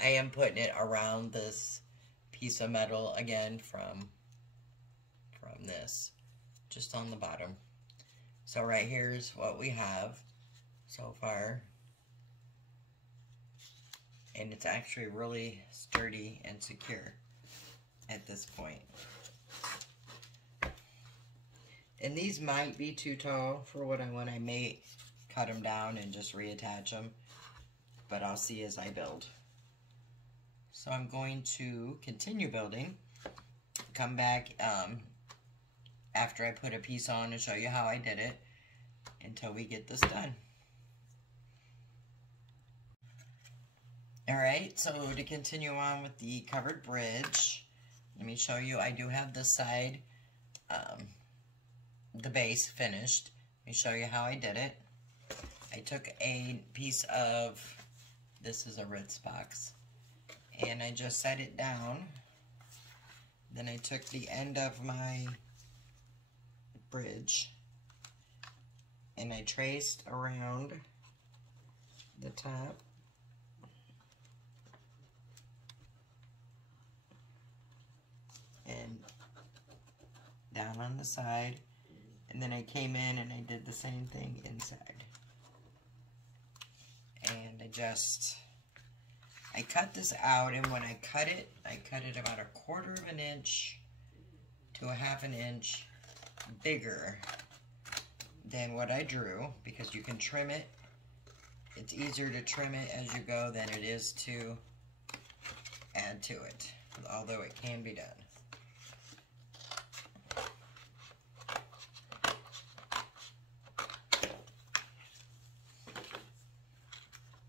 I am putting it around this piece of metal again from this, just on the bottom. So right here's what we have so far. And it's actually really sturdy and secure at this point. And these might be too tall for what I want. I may cut them down and just reattach them, but I'll see as I build. So I'm going to continue building, come back after I put a piece on and show you how I did it until we get this done. Alright, so to continue on with the covered bridge, let me show you. I do have this side, the base finished. Let me show you how I did it. I took a piece of, this is a Ritz box, and I just set it down. Then I took the end of my bridge and I traced around the top. And down on the side, and then I came in and I did the same thing inside. And I cut this out, and when I cut it about 1/4 of an inch to 1/2 inch bigger than what I drew, because you can trim it. It's easier to trim it as you go than it is to add to it, although it can be done.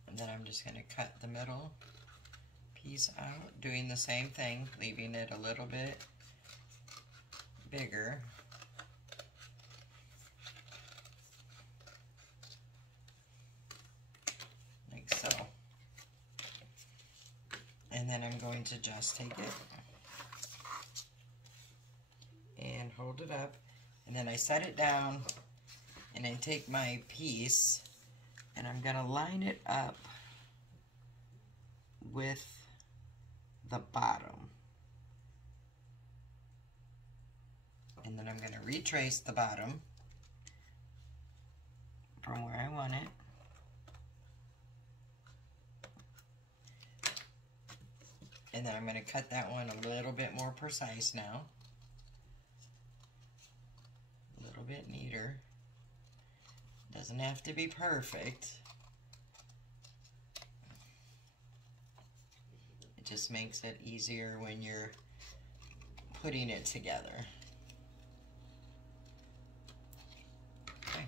And then I'm just going to cut the middle piece out, doing the same thing, leaving it a little bit bigger. Like so. And then I'm going to just take it and hold it up, and then I set it down, and I take my piece and I'm going to line it up with the bottom. And then I'm going to retrace the bottom from where I want it. And then I'm going to cut that one a little bit more precise now. A little bit neater. Doesn't have to be perfect. It just makes it easier when you're putting it together. Okay.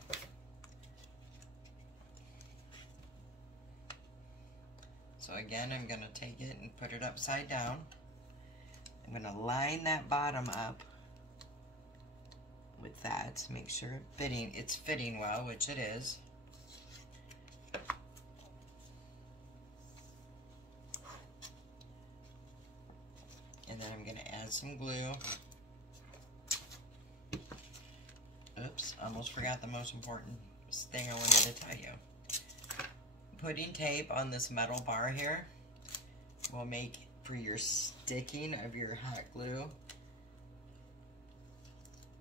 So again, I'm going to take it and put it upside down. I'm going to line that bottom up with that to make sure it's fitting well, which it is. And then I'm going to add some glue. Oops, almost forgot the most important thing I wanted to tell you. Putting tape on this metal bar here will make for your sticking of your hot glue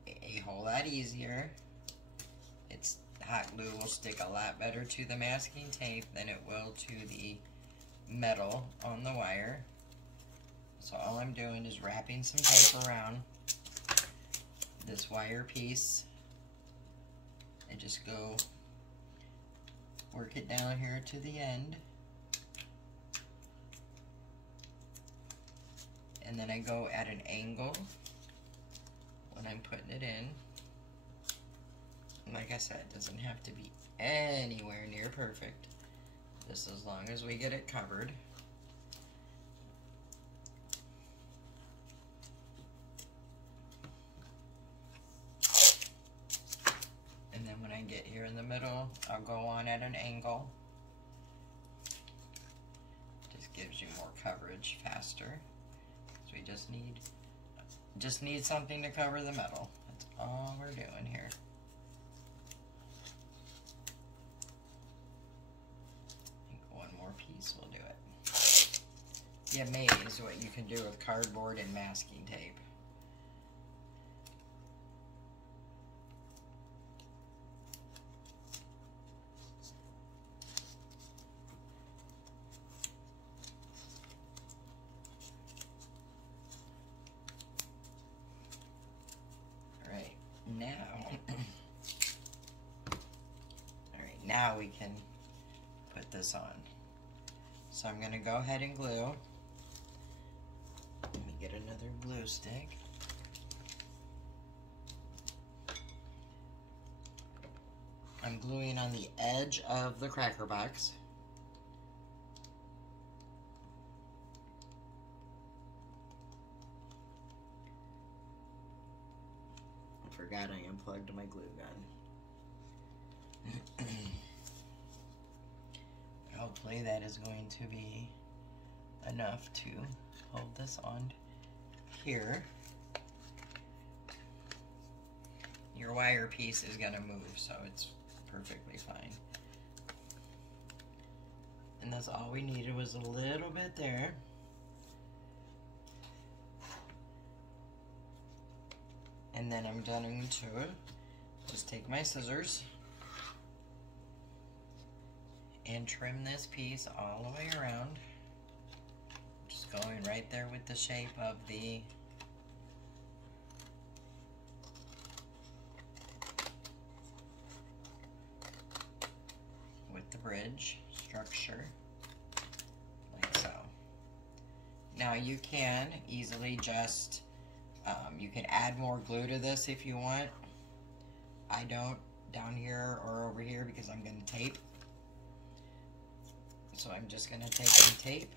a whole lot easier. Hot glue will stick a lot better to the masking tape than it will to the metal on the wire. So all I'm doing is wrapping some tape around this wire piece and just go work it down here to the end. And then I go at an angle when I'm putting it in. And like I said, it doesn't have to be anywhere near perfect, just as long as we get it covered. And then when I get here in the middle, I'll go on at an angle. Just gives you more coverage faster. So we just need something to cover the metal. That's all we're doing here. I think one more piece will do it. Be amazed what you can do with cardboard and masking tape. now we can put this on. So I'm going to go ahead and glue. Let me get another glue stick. I'm gluing on the edge of the cracker box. I forgot I unplugged my glue gun. Hopefully that is going to be enough to hold this on here. Your wire piece is going to move, so it's perfectly fine. And that's all we needed, was a little bit there. And then I'm going to just take my scissors and trim this piece all the way around. Just going right there with the shape of the bridge structure, like so. Now you can easily just, you can add more glue to this if you want. I don't down here or over here because I'm going to tape. So I'm just going to take some tape.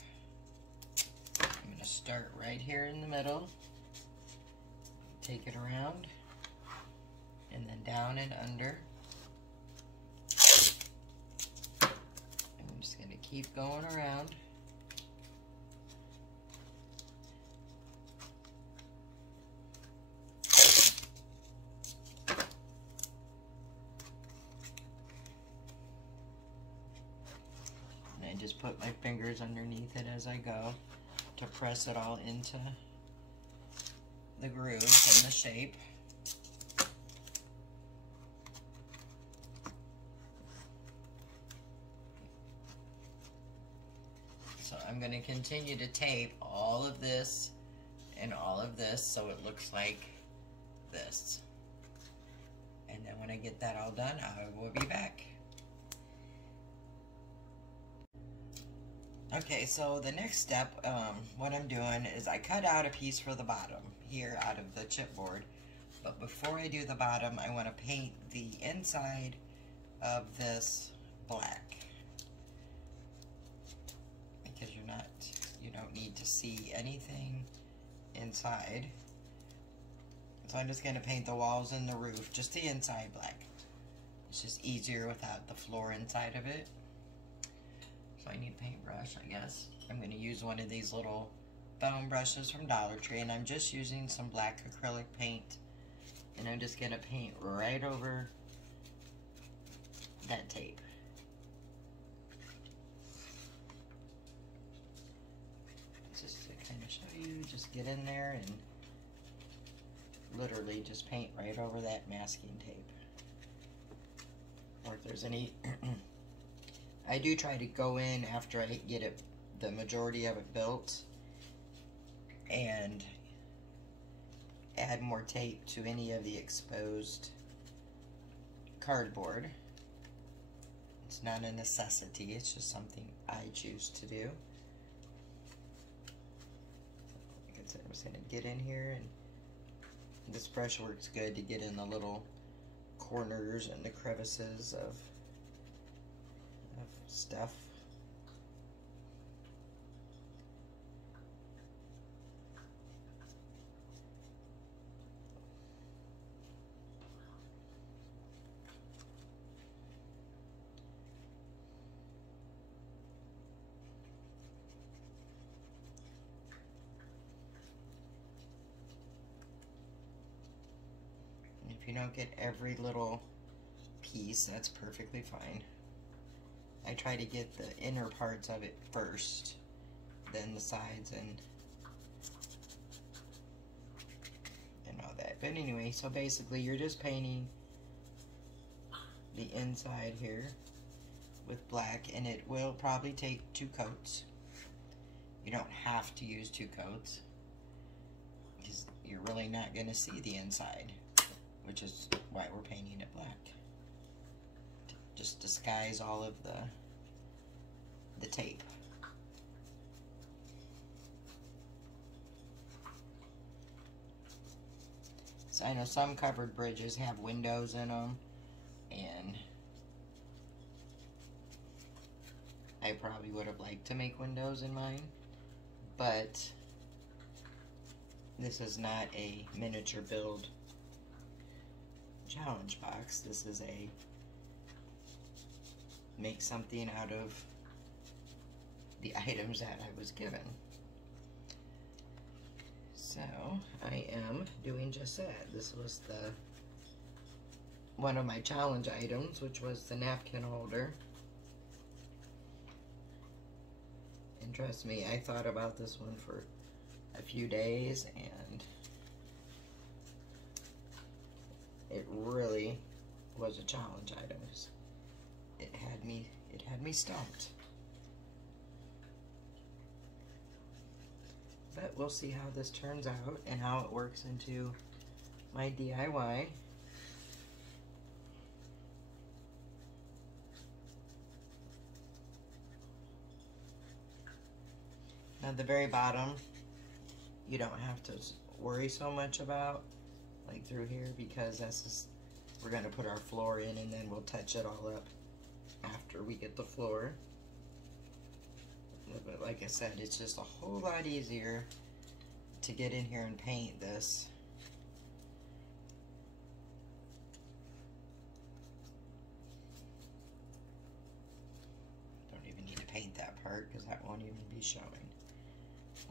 I'm going to start right here in the middle, take it around, and then down and under. I'm just going to keep going around. And I just put my fingers underneath it as I go to press it all into the grooves and the shape. So I'm going to continue to tape all of this and all of this so it looks like this. And then when I get that all done, I will be back. Okay, so the next step, what I'm doing is I cut out a piece for the bottom here out of the chipboard. But before I do the bottom, I want to paint the inside of this black. Because you don't need to see anything inside. So I'm just going to paint the walls and the roof, just the inside black. It's just easier without the floor inside of it. So I need a paintbrush, I guess. I'm going to use one of these little foam brushes from Dollar Tree, and I'm just using some black acrylic paint. And I'm just going to paint right over that tape. Just to kind of show you, just get in there and literally just paint right over that masking tape. Or if there's any, I do try to go in after I get it, the majority of it built, and add more tape to any of the exposed cardboard. It's not a necessity, it's just something I choose to do. Like I said, I'm just going to get in here, and this brush works good to get in the little corners and the crevices of stuff. If you don't get every little piece, that's perfectly fine. I try to get the inner parts of it first, then the sides and all that. But anyway, so basically you're just painting the inside here with black, and it will probably take 2 coats. You don't have to use 2 coats because you're really not going to see the inside, which is why we're painting it black. just disguise all of the tape. So I know some covered bridges have windows in them, and I probably would have liked to make windows in mine, but this is not a miniature build challenge box. This is a make something out of the items that I was given. So I am doing just that. This was one of my challenge items, which was the napkin holder. And trust me, I thought about this one for a few days, and it really was a challenge item. It had me stumped. But we'll see how this turns out and how it works into my DIY. Now the very bottom, you don't have to worry so much about, like through here, because that's just, we're gonna put our floor in and then we'll touch it all up after we get the floor. But like I said, it's just a whole lot easier to get in here and paint this. Don't even need to paint that part because that won't even be showing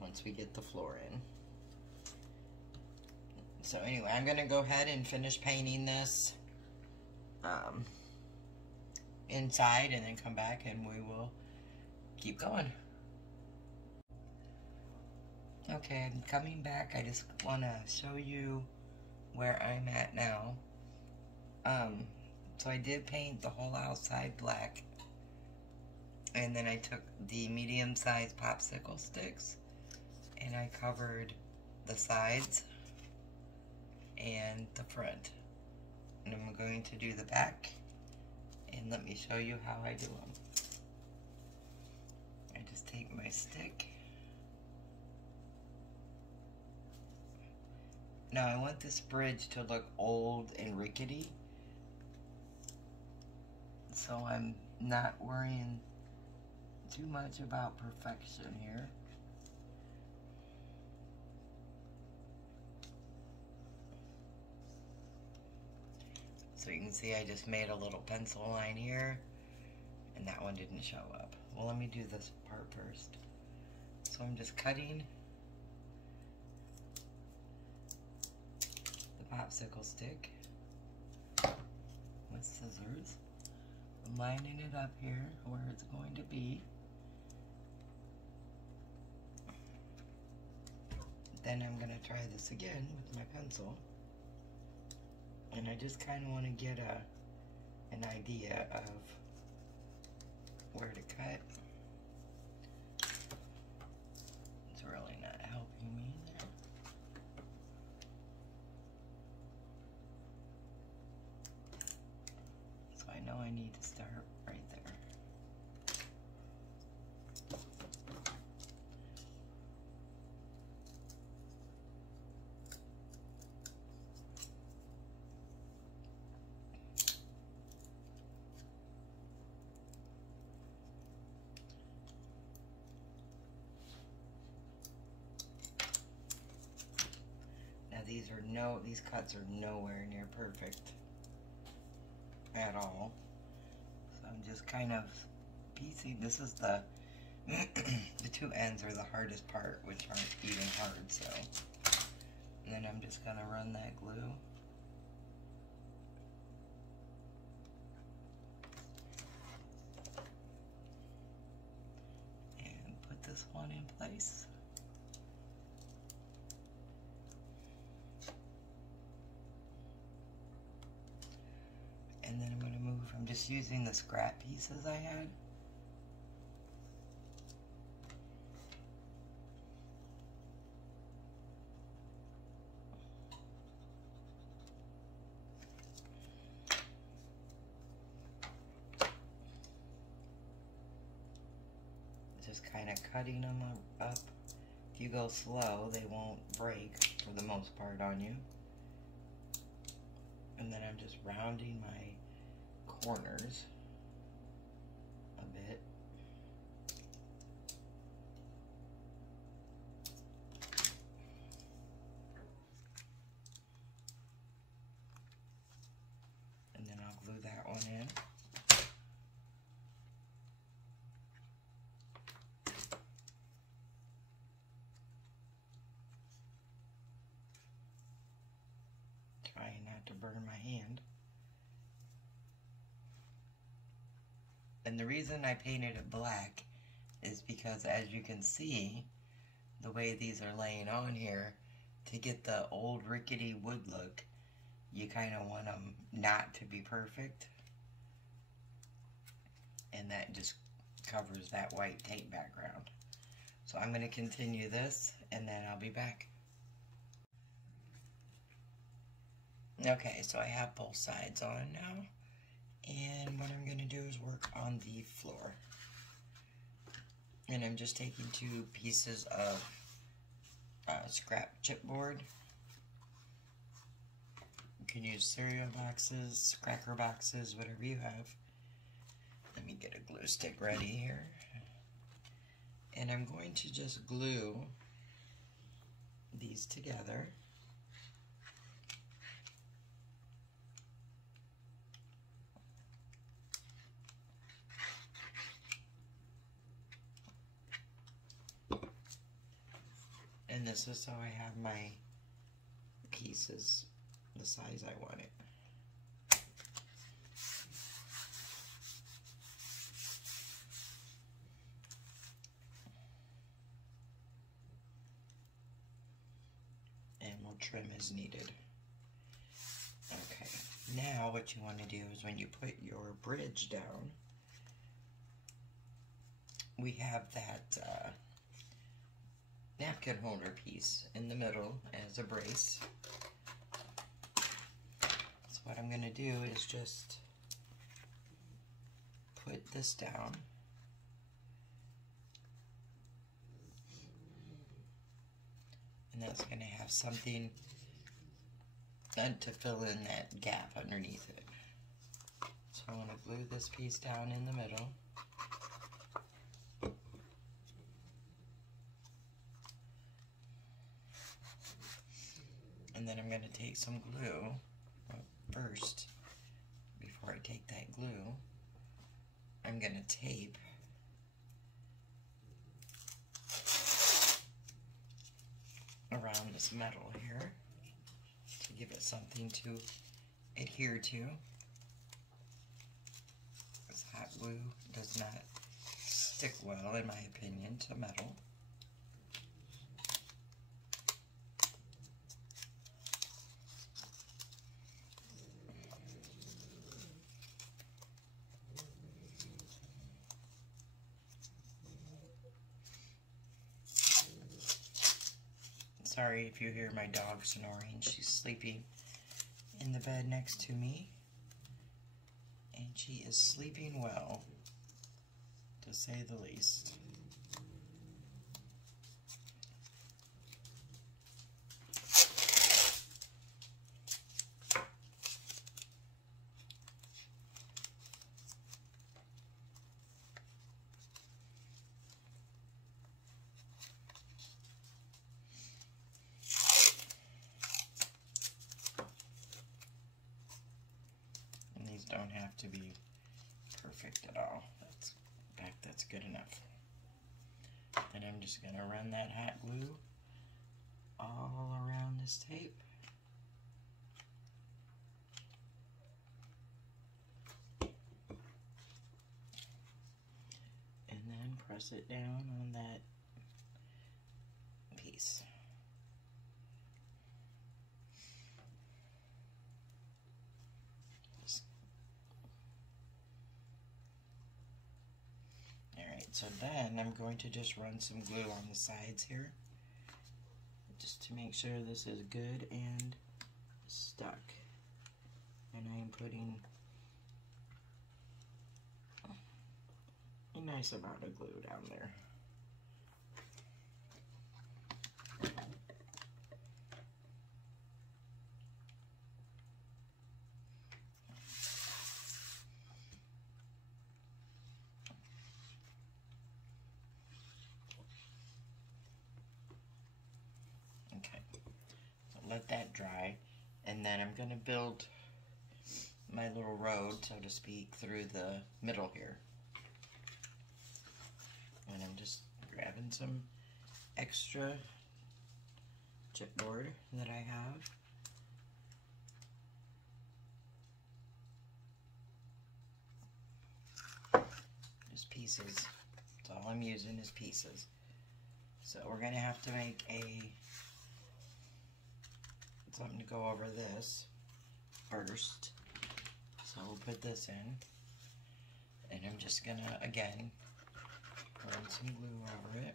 once we get the floor in. So anyway, I'm going to go ahead and finish painting this inside, and then come back and we will keep going. Okay, I'm coming back. I just want to show you where I'm at now. So I did paint the whole outside black, and then I took the medium-sized popsicle sticks and I covered the sides and the front. And I'm going to do the back, and let me show you how I do them. I just take my stick. Now I want this bridge to look old and rickety, so I'm not worrying too much about perfection here. So you can see I just made a little pencil line here, and that one didn't show up. Well, let me do this part first. So I'm just cutting the popsicle stick with scissors. I'm lining it up here where it's going to be. Then I'm going to try this again with my pencil. And I just kind of want to get an idea of where to cut. It's really not helping me there. So I know I need to start right there. These cuts are nowhere near perfect at all. So I'm just kind of piecing. This is the the two ends are the hardest part, which aren't even hard. So, and then I'm just gonna run that glue. And put this one in place. And then I'm going to move, I'm just using the scrap pieces I had. just kind of cutting them up. If you go slow, they won't break for the most part on you. And then I'm just rounding my corners a bit. And then I'll glue that one in. Trying not to burn my hand. And the reason I painted it black is because, as you can see, the way these are laying on here, to get the old rickety wood look, you kind of want them not to be perfect. And that just covers that white tape background. So I'm going to continue this, and then I'll be back. Okay, so I have both sides on now, and what I'm going to do is work on the floor. And I'm just taking 2 pieces of scrap chipboard. You can use cereal boxes, cracker boxes, whatever you have. Let me get a glue stick ready here. And I'm going to just glue these together. And this is how I have my pieces the size I want it. And we'll trim as needed. Okay, now what you want to do is when you put your bridge down, we have that napkin holder piece in the middle as a brace. So what I'm going to do is just put this down. And that's going to have something to fill in that gap underneath it. So I want to glue this piece down in the middle. And then I'm going to take some glue. First, before I take that glue, I'm going to tape around this metal here to give it something to adhere to. This hot glue does not stick well, in my opinion, to metal. Sorry if you hear my dog snoring. She's sleeping in the bed next to me. And she is sleeping well, to say the least. Don't have to be perfect at all. In fact, that's good enough. And I'm just going to run that hot glue all around this tape. And then press it down on that piece. So then I'm going to just run some glue on the sides here, just to make sure this is good and stuck. And I am putting a nice amount of glue down there. let that dry, and then I'm going to build my little road, so to speak, through the middle here. And I'm just grabbing some extra chipboard that I have. Just pieces. That's all I'm using is pieces. So we're going to have to make something to go over this first. So we'll put this in. And I'm just going to, again, run some glue over it.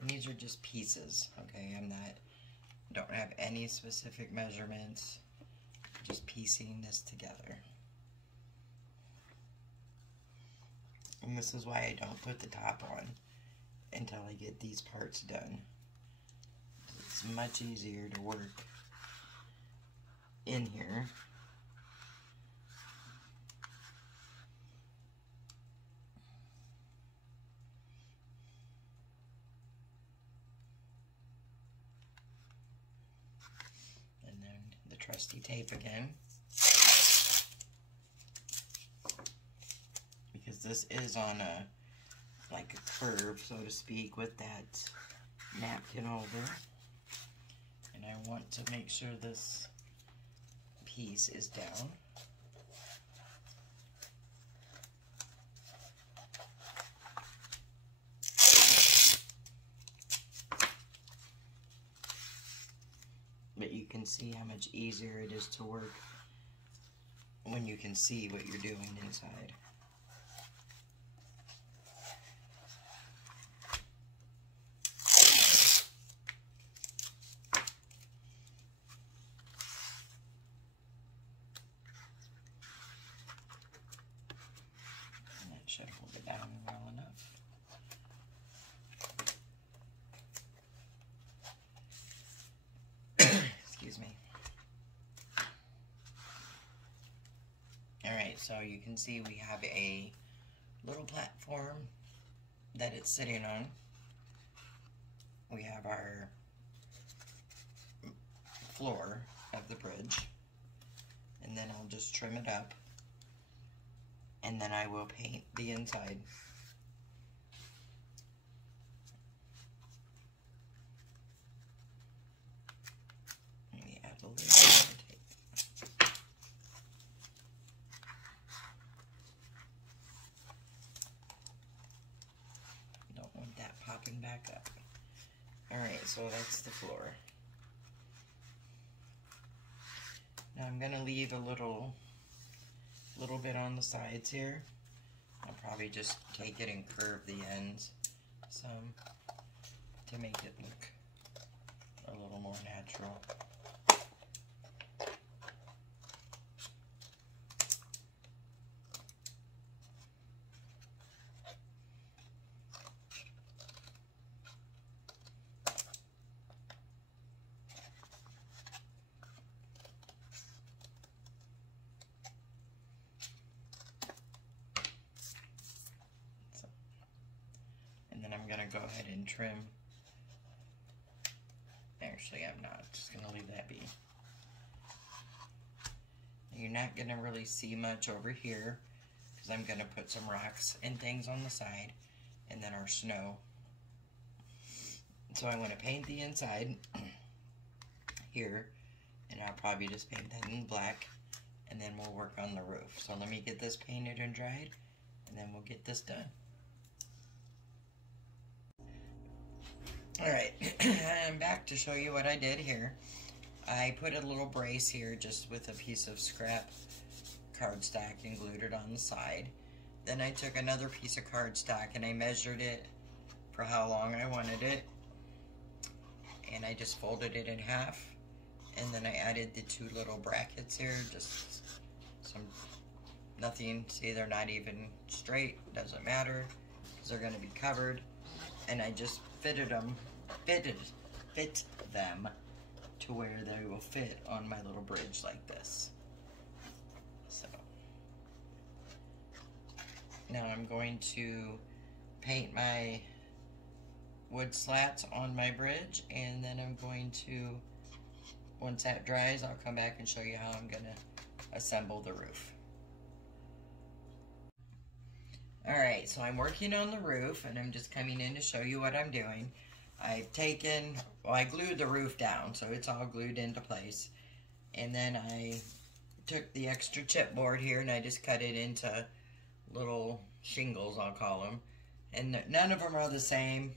And these are just pieces, okay? Don't have any specific measurements. Just piecing this together. And this is why I don't put the top on until I get these parts done. It's much easier to work in here. And then the trusty tape again. Because this is on like a curve, so to speak, with that napkin holder. And I want to make sure this piece is down. But you can see how much easier it is to work when you can see what you're doing inside. Should hold it down well enough. Excuse me. Alright, so you can see we have a little platform that it's sitting on. We have our floor of the bridge. And then I'll just trim it up. And then I will paint the inside. Let me add a little bit more tape. Don't want that popping back up. Alright, so that's the floor. Now I'm going to leave a little bit on the sides here. I'll probably just take it and curve the ends some to make it look a little more natural. And then I'm going to go ahead and trim. Actually, I'm not. Just going to leave that be. You're not going to really see much over here because I'm going to put some rocks and things on the side and then our snow. So I want to paint the inside here, and I'll probably just paint that in black, and then we'll work on the roof. So let me get this painted and dried, and then we'll get this done. Alright, I'm back to show you what I did here. I put a little brace here just with a piece of scrap cardstock and glued it on the side. Then I took another piece of cardstock and I measured it for how long I wanted it. And I just folded it in half. And then I added the two little brackets here, just nothing, see, they're not even straight, doesn't matter, because they're going to be covered. And I just fit them to where they will fit on my little bridge like this. So now I'm going to paint my wood slats on my bridge, and then I'm going to once that dries, I'll come back and show you how I'm gonna assemble the roof. Alright, so I'm working on the roof, and I'm just coming in to show you what I'm doing. I glued the roof down, so it's all glued into place. And then I took the extra chipboard here, and I just cut it into little shingles, I'll call them. And none of them are the same.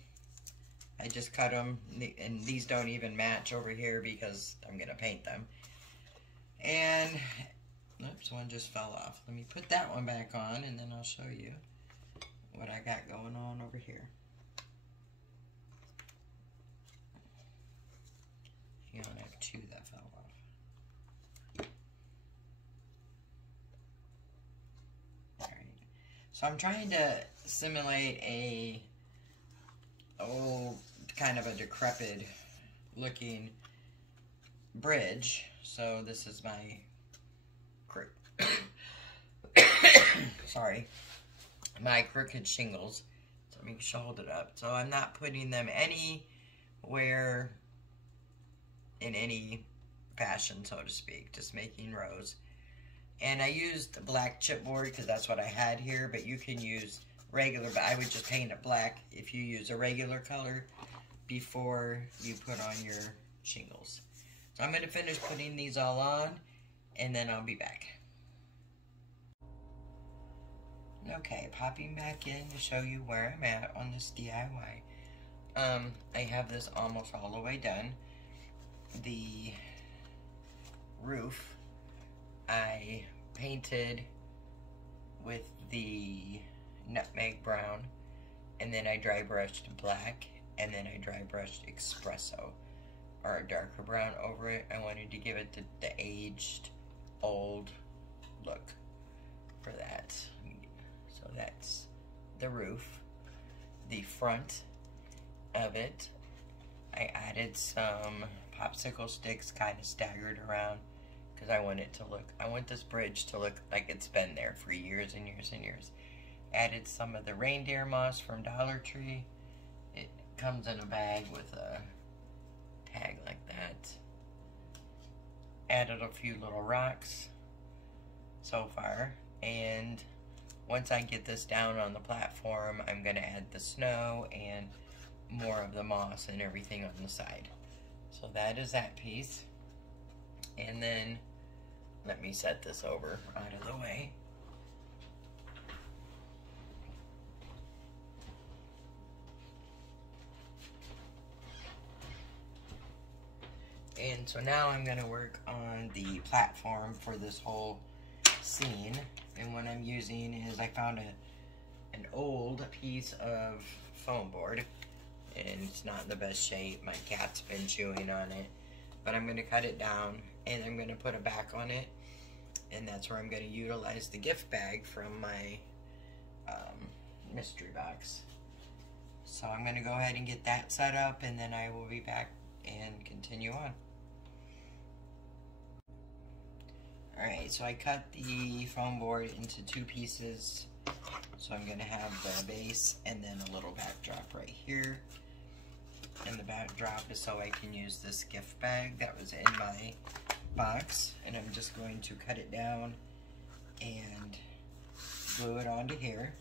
I just cut them, and these don't even match over here because I'm going to paint them. And, oops, one just fell off. Let me put that one back on, and then I'll show you what I got going on over here. Hang on, I have two that fell off. Alright, so I'm trying to simulate a kind of a decrepit looking bridge. So this is my sorry, my crooked shingles. So let me hold it up. So I'm not putting them anywhere in any fashion, so to speak, just making rows. And I used black chipboard because that's what I had here, but you can use regular, but I would just paint it black if you use a regular color before you put on your shingles. So I'm going to finish putting these all on, and then I'll be back. Okay, popping back in to show you where I'm at on this DIY. I have this almost all the way done. The roof I painted with the nutmeg brown, and then I dry brushed black, and then I dry brushed espresso, or a darker brown over it. I wanted to give it the aged, old look for that. So that's the roof. The front of it, I added some popsicle sticks kind of staggered around because I want this bridge to look like it's been there for years and years and years. Added some of the reindeer moss from Dollar Tree. It comes in a bag with a tag like that. Added a few little rocks so far, and once I get this down on the platform, I'm going to add the snow and more of the moss and everything on the side. So that is that piece. And then let me set this over out of the way. And so now I'm going to work on the platform for this whole scene. And what I'm using is I found an old piece of foam board, and it's not in the best shape. My cat's been chewing on it, but I'm going to cut it down and I'm going to put a back on it, and that's where I'm going to utilize the gift bag from my mystery box. So I'm going to go ahead and get that set up, and then I will be back and continue on. Alright, so I cut the foam board into two pieces. So I'm going to have the base and then a little backdrop right here. And the backdrop is so I can use this gift bag that was in my box. And I'm just going to cut it down and glue it onto here.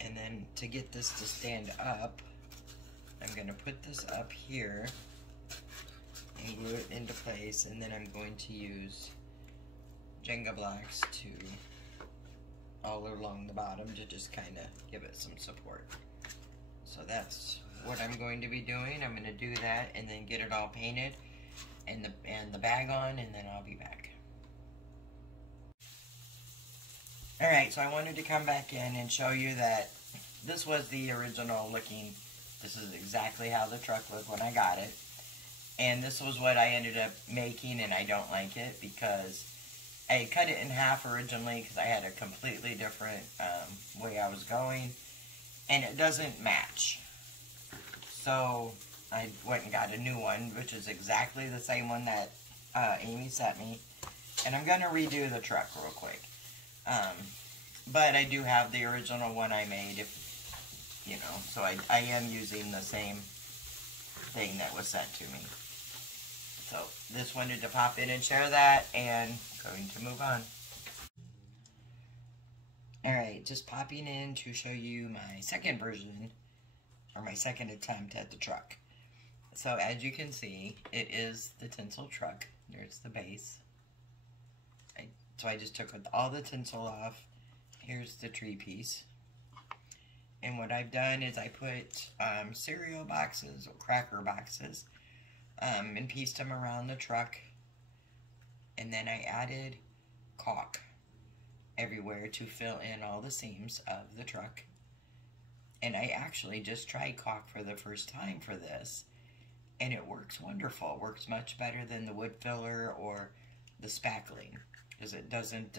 And then to get this to stand up, I'm going to put this up here and glue it into place. And then I'm going to use Jenga blocks to all along the bottom to just kind of give it some support. So that's what I'm going to be doing. I'm going to do that and then get it all painted and the bag on, and then I'll be back. Alright, so I wanted to come back in and show you that this was the original looking. This is exactly how the truck looked when I got it. And this was what I ended up making, and I don't like it because I cut it in half originally because I had a completely different way I was going, and it doesn't match. So I went and got a new one, which is exactly the same one that Amy sent me. And I'm going to redo the truck real quick. But I do have the original one I made, so I am using the same thing that was sent to me. So just wanted to pop in and share that, and going to move on. Alright, just popping in to show you my second version, or my second attempt at the truck. So as you can see, it is the tinsel truck. There's the base. So I just took all the tinsel off. Here's the tree piece. And what I've done is I put cereal boxes, or cracker boxes, and pieced them around the truck. And then I added caulk everywhere to fill in all the seams of the truck. And I actually just tried caulk for the first time for this, and it works wonderful. It works much better than the wood filler or the spackling, because it doesn't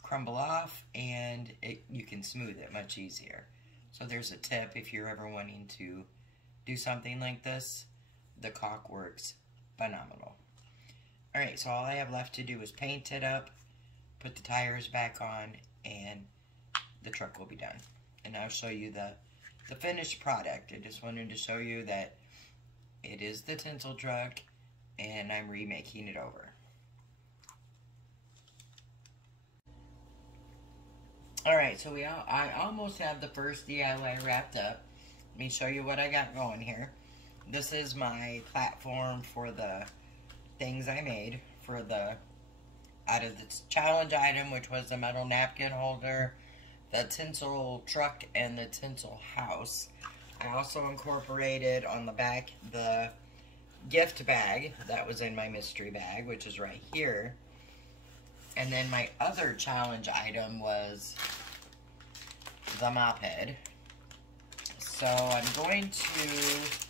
crumble off, and you can smooth it much easier. So there's a tip if you're ever wanting to do something like this. The caulk works phenomenal. Alright, so all I have left to do is paint it up, put the tires back on, and the truck will be done. And I'll show you the finished product. I just wanted to show you that it is the tinsel truck, and I'm remaking it over. Alright, so I almost have the first DIY wrapped up. Let me show you what I got going here. This is my platform for the things I made for out of the challenge item, which was the metal napkin holder, the tinsel truck, and the tinsel house. I also incorporated on the back the gift bag that was in my mystery bag, which is right here. And then my other challenge item was the mop head. So I'm going to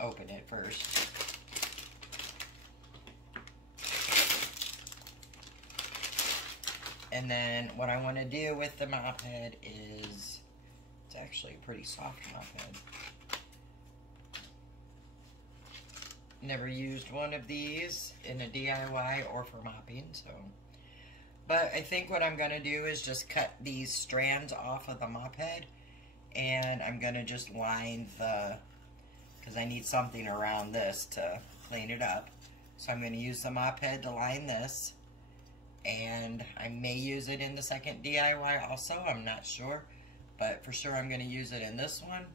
open it first. And then what I want to do with the mop head is, it's actually a pretty soft mop head. Never used one of these in a DIY or for mopping, so. But I think what I'm going to do is just cut these strands off of the mop head, and I'm going to just line because I need something around this to clean it up. So I'm going to use the mop head to line this, and I may use it in the second DIY also, I'm not sure. But for sure I'm going to use it in this one.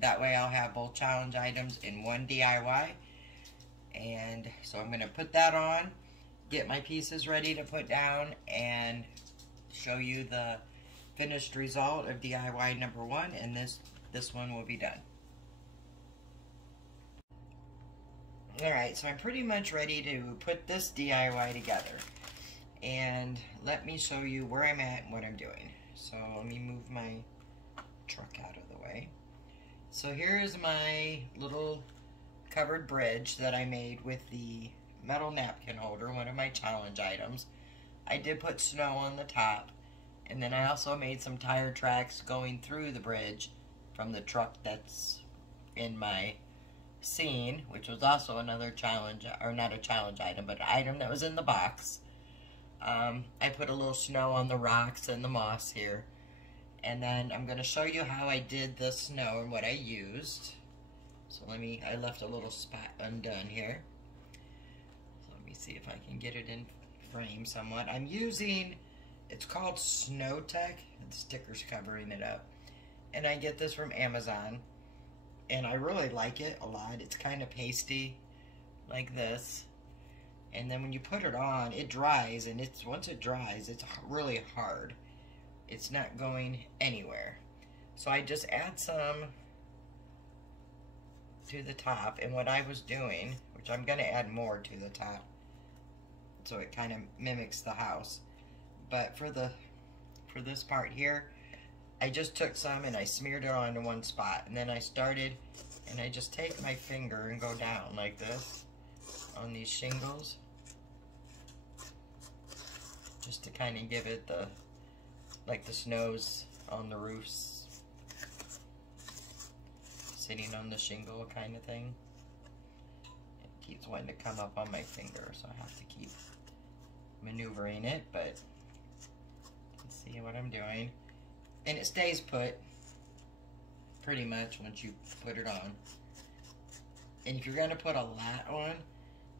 That way I'll have both challenge items in one DIY. And so I'm going to put that on, get my pieces ready to put down, and show you the finished result of DIY number 1, and this one will be done. Alright, so I'm pretty much ready to put this DIY together. And let me show you where I'm at and what I'm doing. So let me move my truck out of the way. So here is my little covered bridge that I made with the metal napkin holder, one of my challenge items. I did put snow on the top, and then I also made some tire tracks going through the bridge from the truck that's in my scene, which was also another challenge, or not a challenge item, but an item that was in the box. I put a little snow on the rocks and the moss here, and then I'm going to show you how I did the snow and what I used. So I left a little spot undone here. So let me see if I can get it in frame somewhat. I'm using, it's called Snow Tech, the sticker's covering it up, and I get this from Amazon, and I really like it a lot. It's kind of pasty like this, and then when you put it on, it dries, and once it dries, it's really hard. It's not going anywhere. So I just add some to the top, and what I was doing, which I'm going to add more to the top so it kind of mimics the house, but for this part here, I just took some and I smeared it onto one spot, and then I started, and I just take my finger and go down like this on these shingles, just to kind of give it like the snow's on the roofs, sitting on the shingle kind of thing. It keeps wanting to come up on my finger, so I have to keep maneuvering it, but let's see what I'm doing. And it stays put pretty much once you put it on. And if you're going to put a lot on,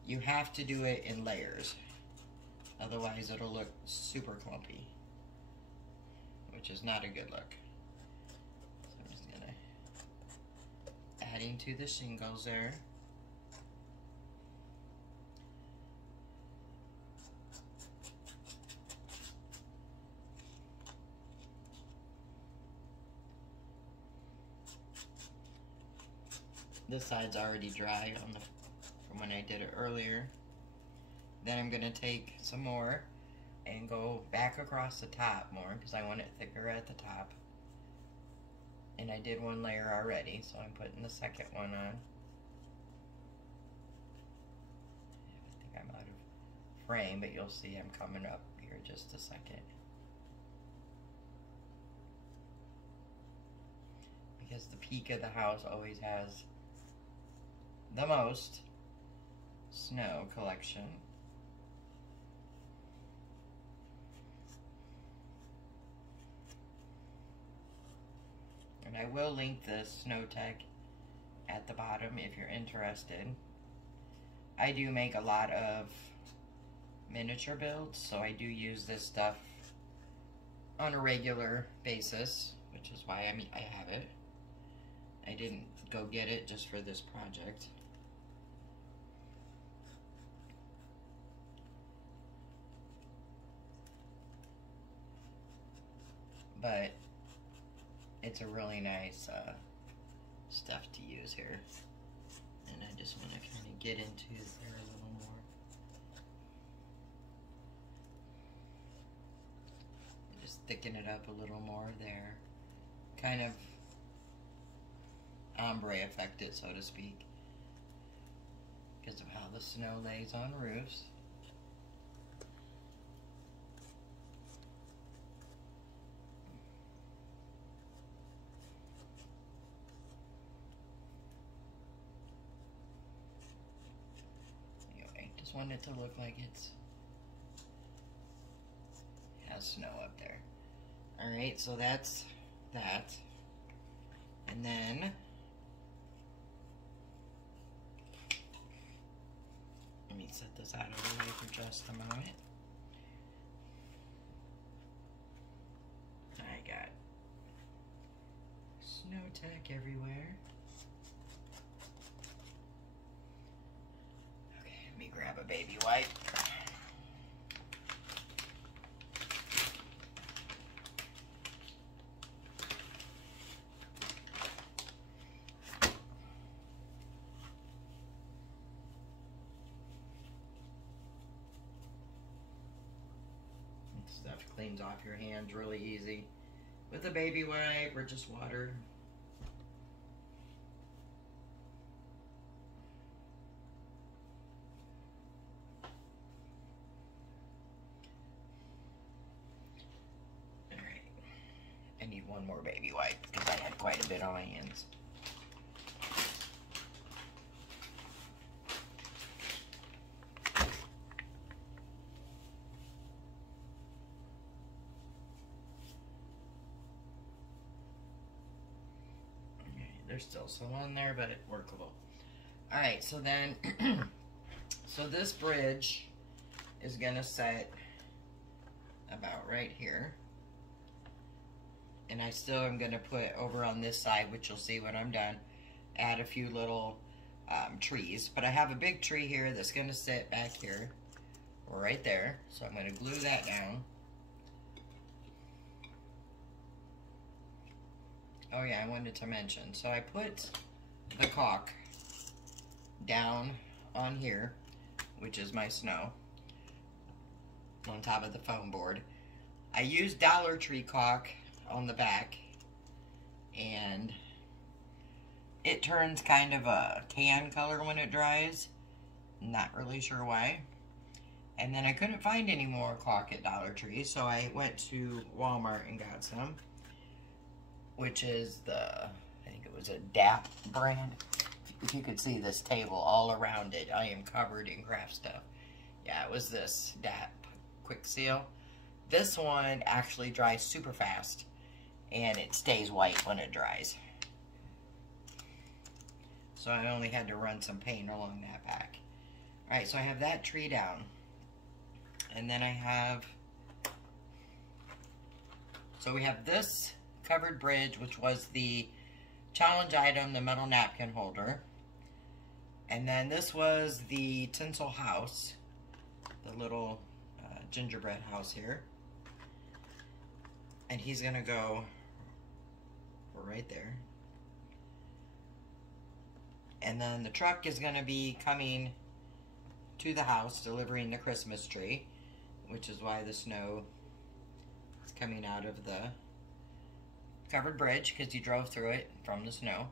you have to do it in layers. Otherwise it'll look super clumpy, which is not a good look. So I'm just gonna adding to the shingles there. This side's already dry from when I did it earlier. Then I'm going to take some more and go back across the top more because I want it thicker at the top. And I did one layer already, so I'm putting the second one on. I think I'm out of frame, but you'll see I'm coming up here in just a second. Because the peak of the house always has the most snow collection. And I will link the snow tech at the bottom if you're interested. I do make a lot of miniature builds, so I do use this stuff on a regular basis, which is why I have it. I didn't go get it just for this project. But it's a really nice stuff to use here. And I just want to kind of get into there a little more. Just thicken it up a little more there. Kind of ombre effect it, so to speak, because of how the snow lays on roofs. Want it to look like it has snow up there. Alright, so that's that. And then let me set this out of the way for just a moment. I got snow tech everywhere. Grab a baby wipe. Stuff cleans off your hands really easy with a baby wipe or just water. I need one more baby wipe because I had quite a bit on my hands. Okay, there's still some on there, but workable. Alright, so then, so this bridge is going to set about right here. And I still am going to put over on this side, which you'll see when I'm done, add a few little trees. But I have a big tree here that's going to sit back here, or right there. So I'm going to glue that down. Oh yeah, I wanted to mention. So I put the caulk down on here, which is my snow, on top of the foam board. I used Dollar Tree caulk on the back, and it turns kind of a tan color when it dries. Not really sure why. And then I couldn't find any more caulk at Dollar Tree, so I went to Walmart and got some, which is the, I think it was a DAP brand. If you could see this table all around it, I am covered in craft stuff. Yeah, it was this DAP Quick Seal. This one actually dries super fast, and it stays white when it dries. So I only had to run some paint along that back. Alright, so I have that tree down. And then I have, so we have this covered bridge, which was the challenge item, the metal napkin holder. And then this was the tinsel house, the little gingerbread house here. And he's gonna go right there. And then the truck is gonna be coming to the house, delivering the Christmas tree, which is why the snow is coming out of the covered bridge, because you drove through it from the snow.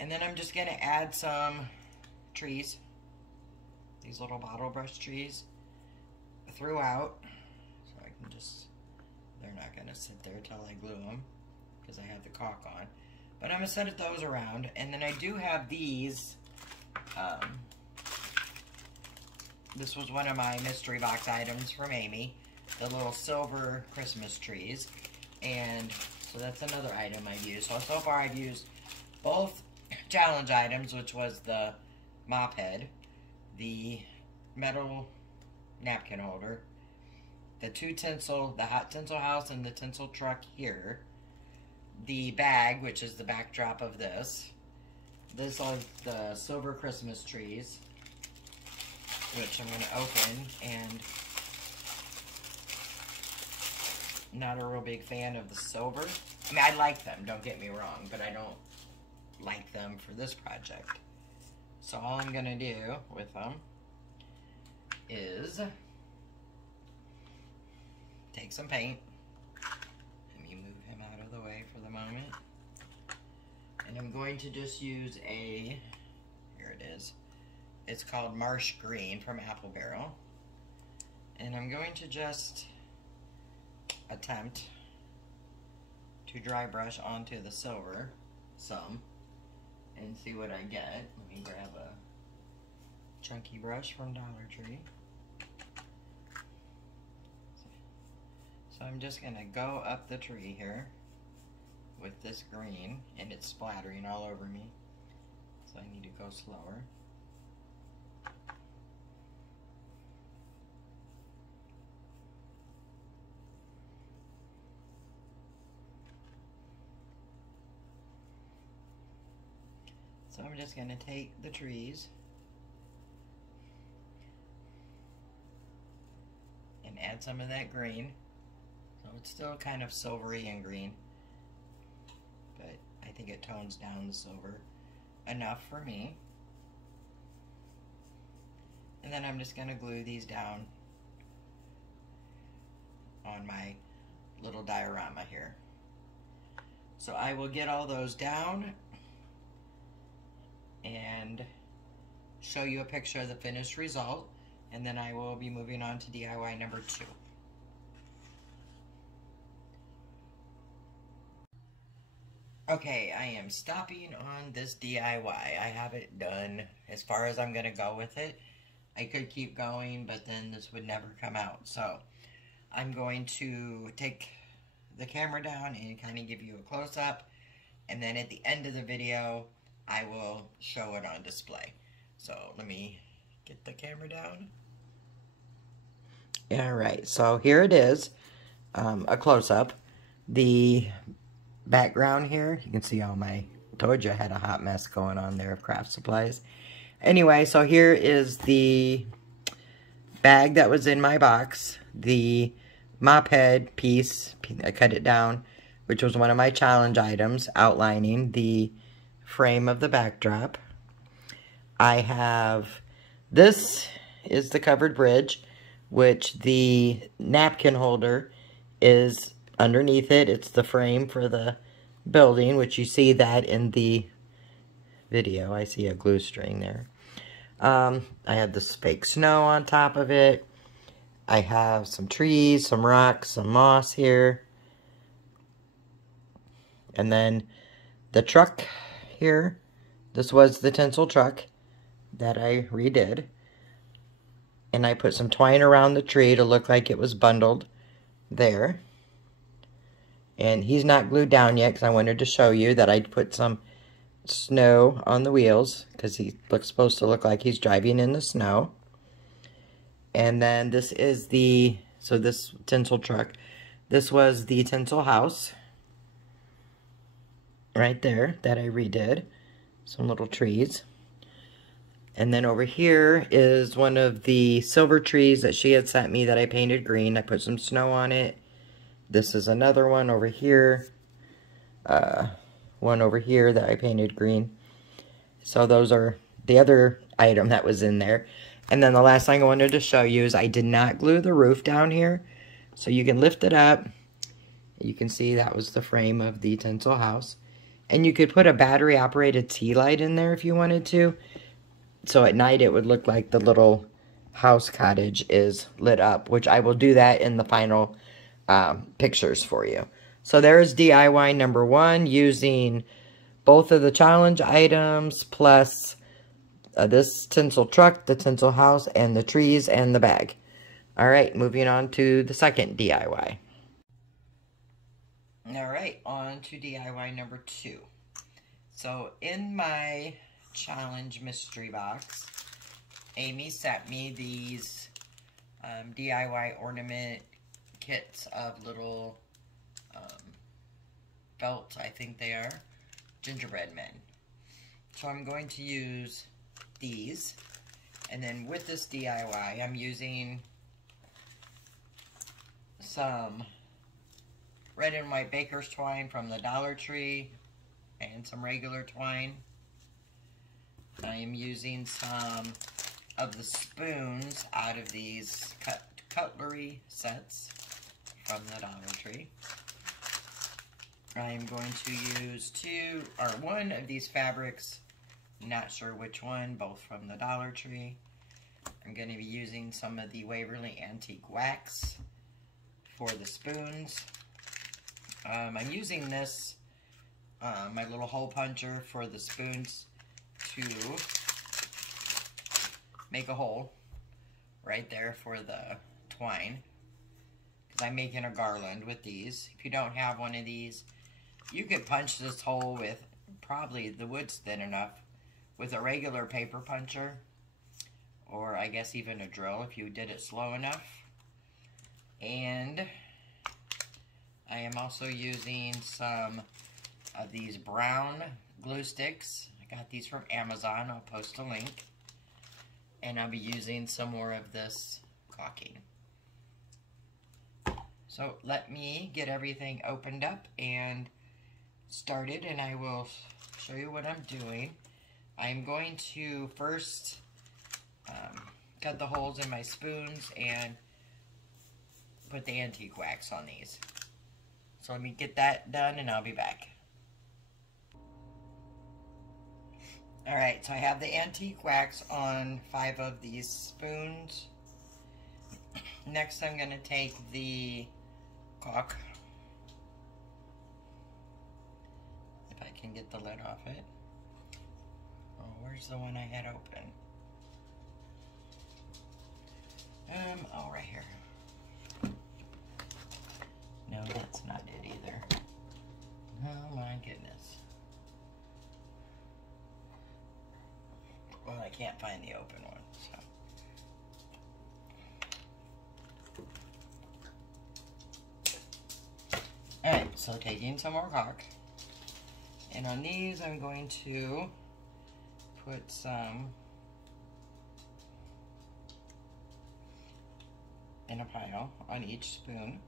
And then I'm just going to add some trees, these little bottle brush trees, throughout. So I can just, they're not going to sit there till I glue them, because I have the caulk on. But I'm going to set those around. And then I do have these, this was one of my mystery box items from Amy, the little silver Christmas trees. And so that's another item I've used. So far I've used both challenge items, which was the mop head, the metal napkin holder, the two tinsel, the hot tinsel house and the tinsel truck here, the bag, which is the backdrop of this. This is the silver Christmas trees, which I'm going to open, and not a real big fan of the silver. I mean, I like them, don't get me wrong, but I don't like them for this project. So all I'm going to do with them is take some paint. Let me move him out of the way for the moment. And I'm going to just use a, here it is, it's called Marsh Green from Apple Barrel. And I'm going to just attempt to dry brush onto the silver some and see what I get. Let me grab a chunky brush from Dollar Tree. So I'm just going to go up the tree here with this green, and it's splattering all over me, so I need to go slower. So I'm just going to take the trees and add some of that green. So it's still kind of silvery and green, but I think it tones down the silver enough for me. And then I'm just going to glue these down on my little diorama here. So I will get all those down and show you a picture of the finished result, and then I will be moving on to DIY number 2. Okay, I am stopping on this DIY. I have it done as far as I'm going to go with it. I could keep going, but then this would never come out. So I'm going to take the camera down and kind of give you a close-up, and then at the end of the video I will show it on display. So let me get the camera down. Alright, so here it is, a close-up. The background here, you can see all my, told you I had a hot mess going on there of craft supplies. Anyway, so here is the bag that was in my box, the mop head piece, I cut it down, which was one of my challenge items, outlining the frame of the backdrop. I have, this is the covered bridge, which the napkin holder is underneath it. It's the frame for the building, which you see that in the video. I see a glue string there. I have this fake snow on top of it. I have some trees, some rocks, some moss here. And then the truck here, this was the tinsel truck that I redid, and I put some twine around the tree to look like it was bundled there. And he's not glued down yet because I wanted to show you that I put some snow on the wheels because he looks supposed to look like he's driving in the snow. And then this is this tinsel truck. This was the tinsel house right there that I redid. Some little trees. And then over here is one of the silver trees that she had sent me that I painted green. I put some snow on it. This is another one over here. One over here that I painted green. So those are the other item that was in there. And then the last thing I wanted to show you is I did not glue the roof down here. So you can lift it up. You can see that was the frame of the tinsel house. And you could put a battery operated tea light in there if you wanted to. So at night it would look like the little house cottage is lit up, which I will do that in the final pictures for you. So there's DIY number 1, using both of the challenge items plus this tinsel truck, the tinsel house, and the trees and the bag. Alright, moving on to the second DIY. Alright, on to DIY number 2. So in my challenge mystery box, Amy sent me these DIY ornament kits of little felt, I think they are, gingerbread men. So I'm going to use these, and then with this DIY I'm using some red and white baker's twine from the Dollar Tree and some regular twine. I am using some of the spoons out of these cutlery sets from the Dollar Tree. I am going to use one of these fabrics, not sure which one, both from the Dollar Tree. I'm going to be using some of the Waverly Antique Wax for the spoons. I'm using this, my little hole puncher for the spoons, to make a hole right there for the twine, because I'm making a garland with these. If you don't have one of these, you could punch this hole with, probably the wood's thin enough, with a regular paper puncher, or I guess even a drill if you did it slow enough. And I am also using some of these brown glue sticks. I got these from Amazon. I'll post a link. And I'll be using some more of this caulking. So let me get everything opened up and started, and I will show you what I'm doing. I'm going to first cut the holes in my spoons and put the antique wax on these. So let me get that done and I'll be back. Alright, so I have the antique wax on 5 of these spoons. Next I'm going to take the caulk, if I can get the lid off it. Oh, where's the one I had open? Oh, right here. No, that's not it either. Oh my goodness. Well, I can't find the open one, so. Alright, so taking some more caulk. And on these, I'm going to put some in a pile on each spoon.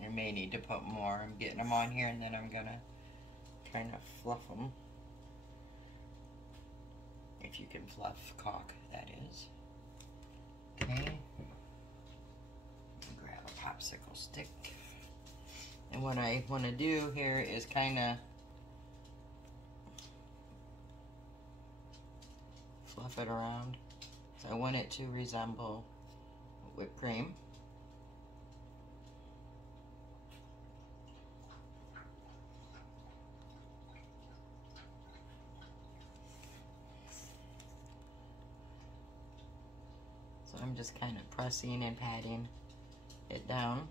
You may need to put more. I'm getting them on here and then I'm gonna kind of fluff them. If you can fluff caulk, that is. Okay. Grab a popsicle stick. And what I want to do here is kind of fluff it around. So I want it to resemble whipped cream. I'm just kind of pressing and patting it down.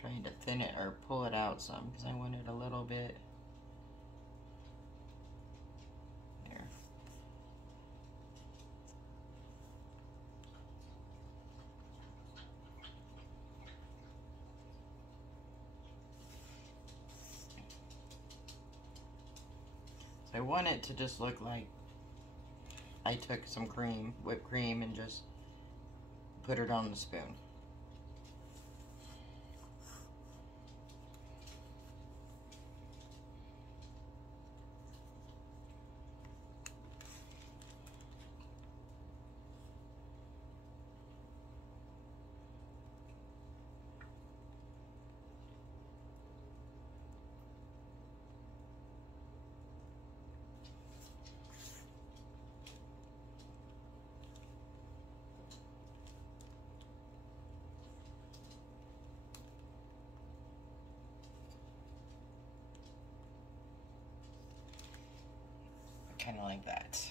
Trying to thin it or pull it out some because I want it a little bit there. So I want it to just look like I took some cream, whipped cream, and just put it on the spoon. Kind of like that.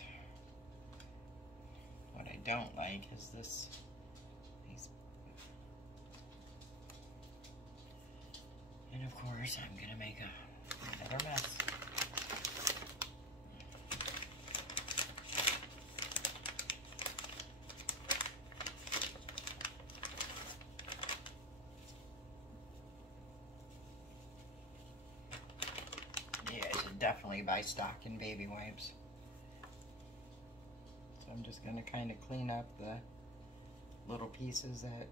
What I don't like is these, and of course I'm gonna make another mess. Yeah, I should definitely buy stock in baby wipes. I'm just going to kind of clean up the little pieces that,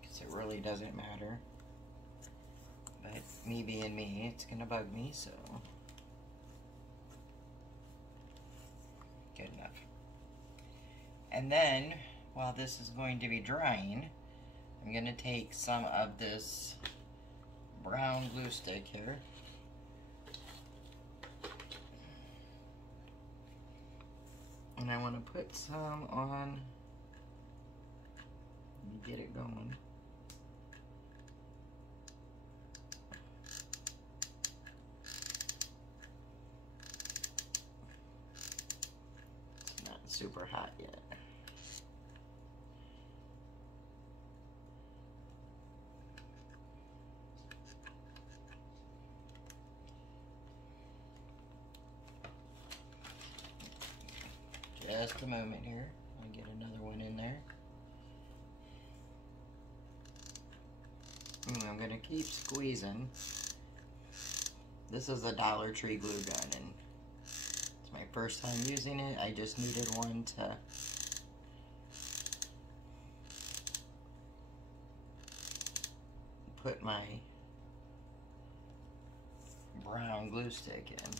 because it really doesn't matter, but me being me, it's going to bug me, so good enough. And then, while this is going to be drying, I'm going to take some of this brown glue stick here. And I want to put some on, get it going. It's not super hot yet. Just a moment here. I'll get another one in there. I'm going to keep squeezing. This is a Dollar Tree glue gun, and it's my first time using it. I just needed one to put my brown glue stick in.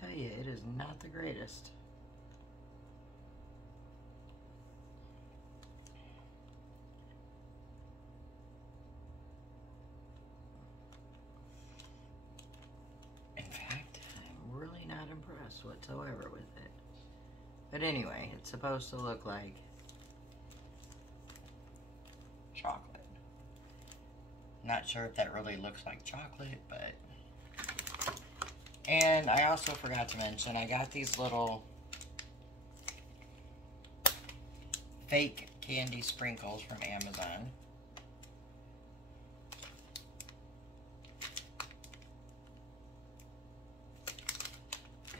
Tell you, it is not the greatest. In fact, I'm really not impressed whatsoever with it. But anyway, it's supposed to look like chocolate. Not sure if that really looks like chocolate, but... And I also forgot to mention, I got these little fake candy sprinkles from Amazon.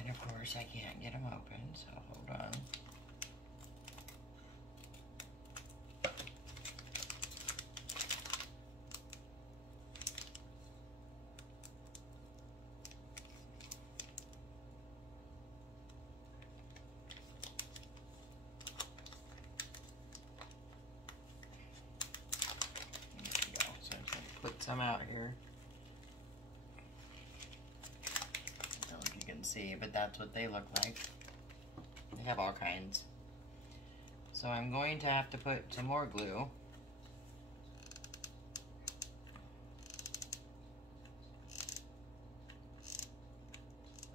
And of course I can't get them open, so hold on. Put some out here. I don't know if you can see, but that's what they look like. They have all kinds. So I'm going to have to put some more glue.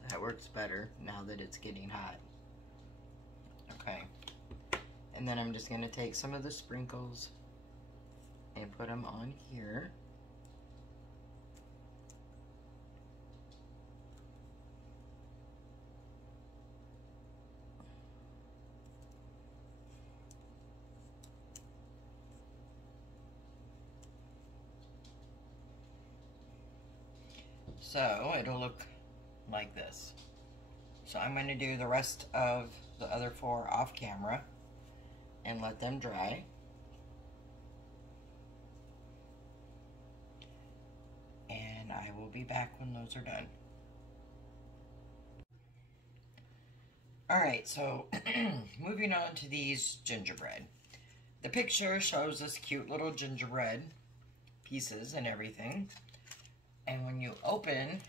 That works better now that it's getting hot. Okay. And then I'm just going to take some of the sprinkles and put them on here. So it'll look like this. So I'm going to do the rest of the other 4 off camera and let them dry. And I will be back when those are done. Alright, so moving on to these gingerbread. The picture shows us cute little gingerbread pieces and everything. And when you open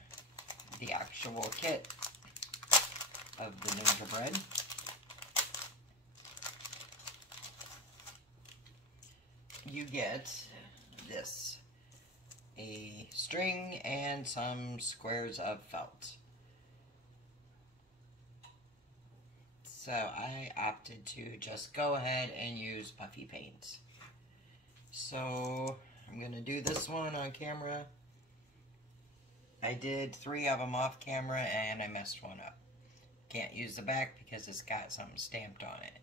the actual kit of the gingerbread, you get this, a string and some squares of felt. So I opted to just go ahead and use puffy paint. So I'm going to do this one on camera. I did 3 of them off camera and I messed one up. Can't use the back because it's got something stamped on it.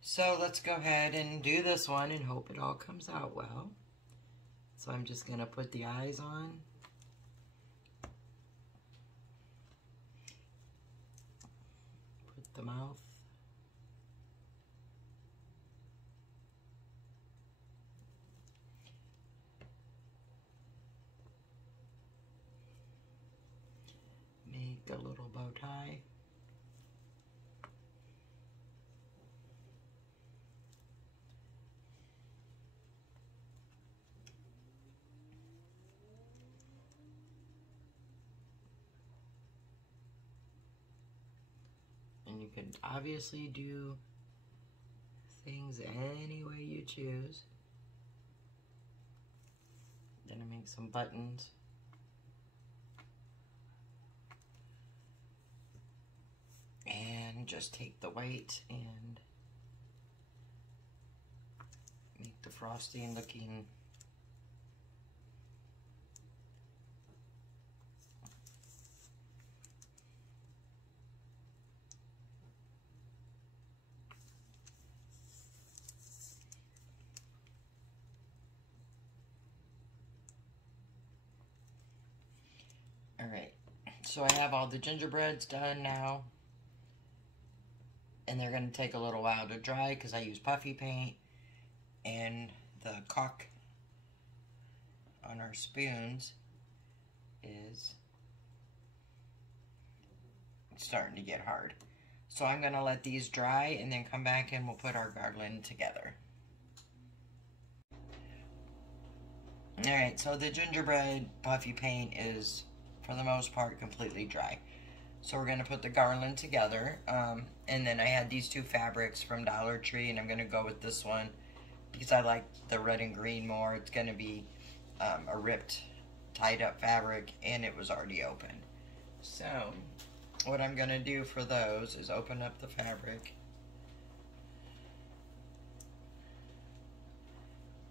So let's go ahead and do this one and hope it all comes out well. So I'm just going to put the eyes on. Put the mouth. Make a little bow tie. And you can obviously do things any way you choose. Then I make some buttons. And just take the white and make the frosting looking Alright, so I have all the gingerbreads done now. And they're going to take a little while to dry because I use puffy paint. And the caulk on our spoons is starting to get hard. So I'm going to let these dry and then come back and we'll put our garland together. Alright, so the gingerbread puffy paint is, for the most part, completely dry. So we're going to put the garland together, and then I had these 2 fabrics from Dollar Tree, and I'm going to go with this one because I like the red and green more. It's going to be a ripped, tied up fabric, and it was already open. So what I'm going to do for those is open up the fabric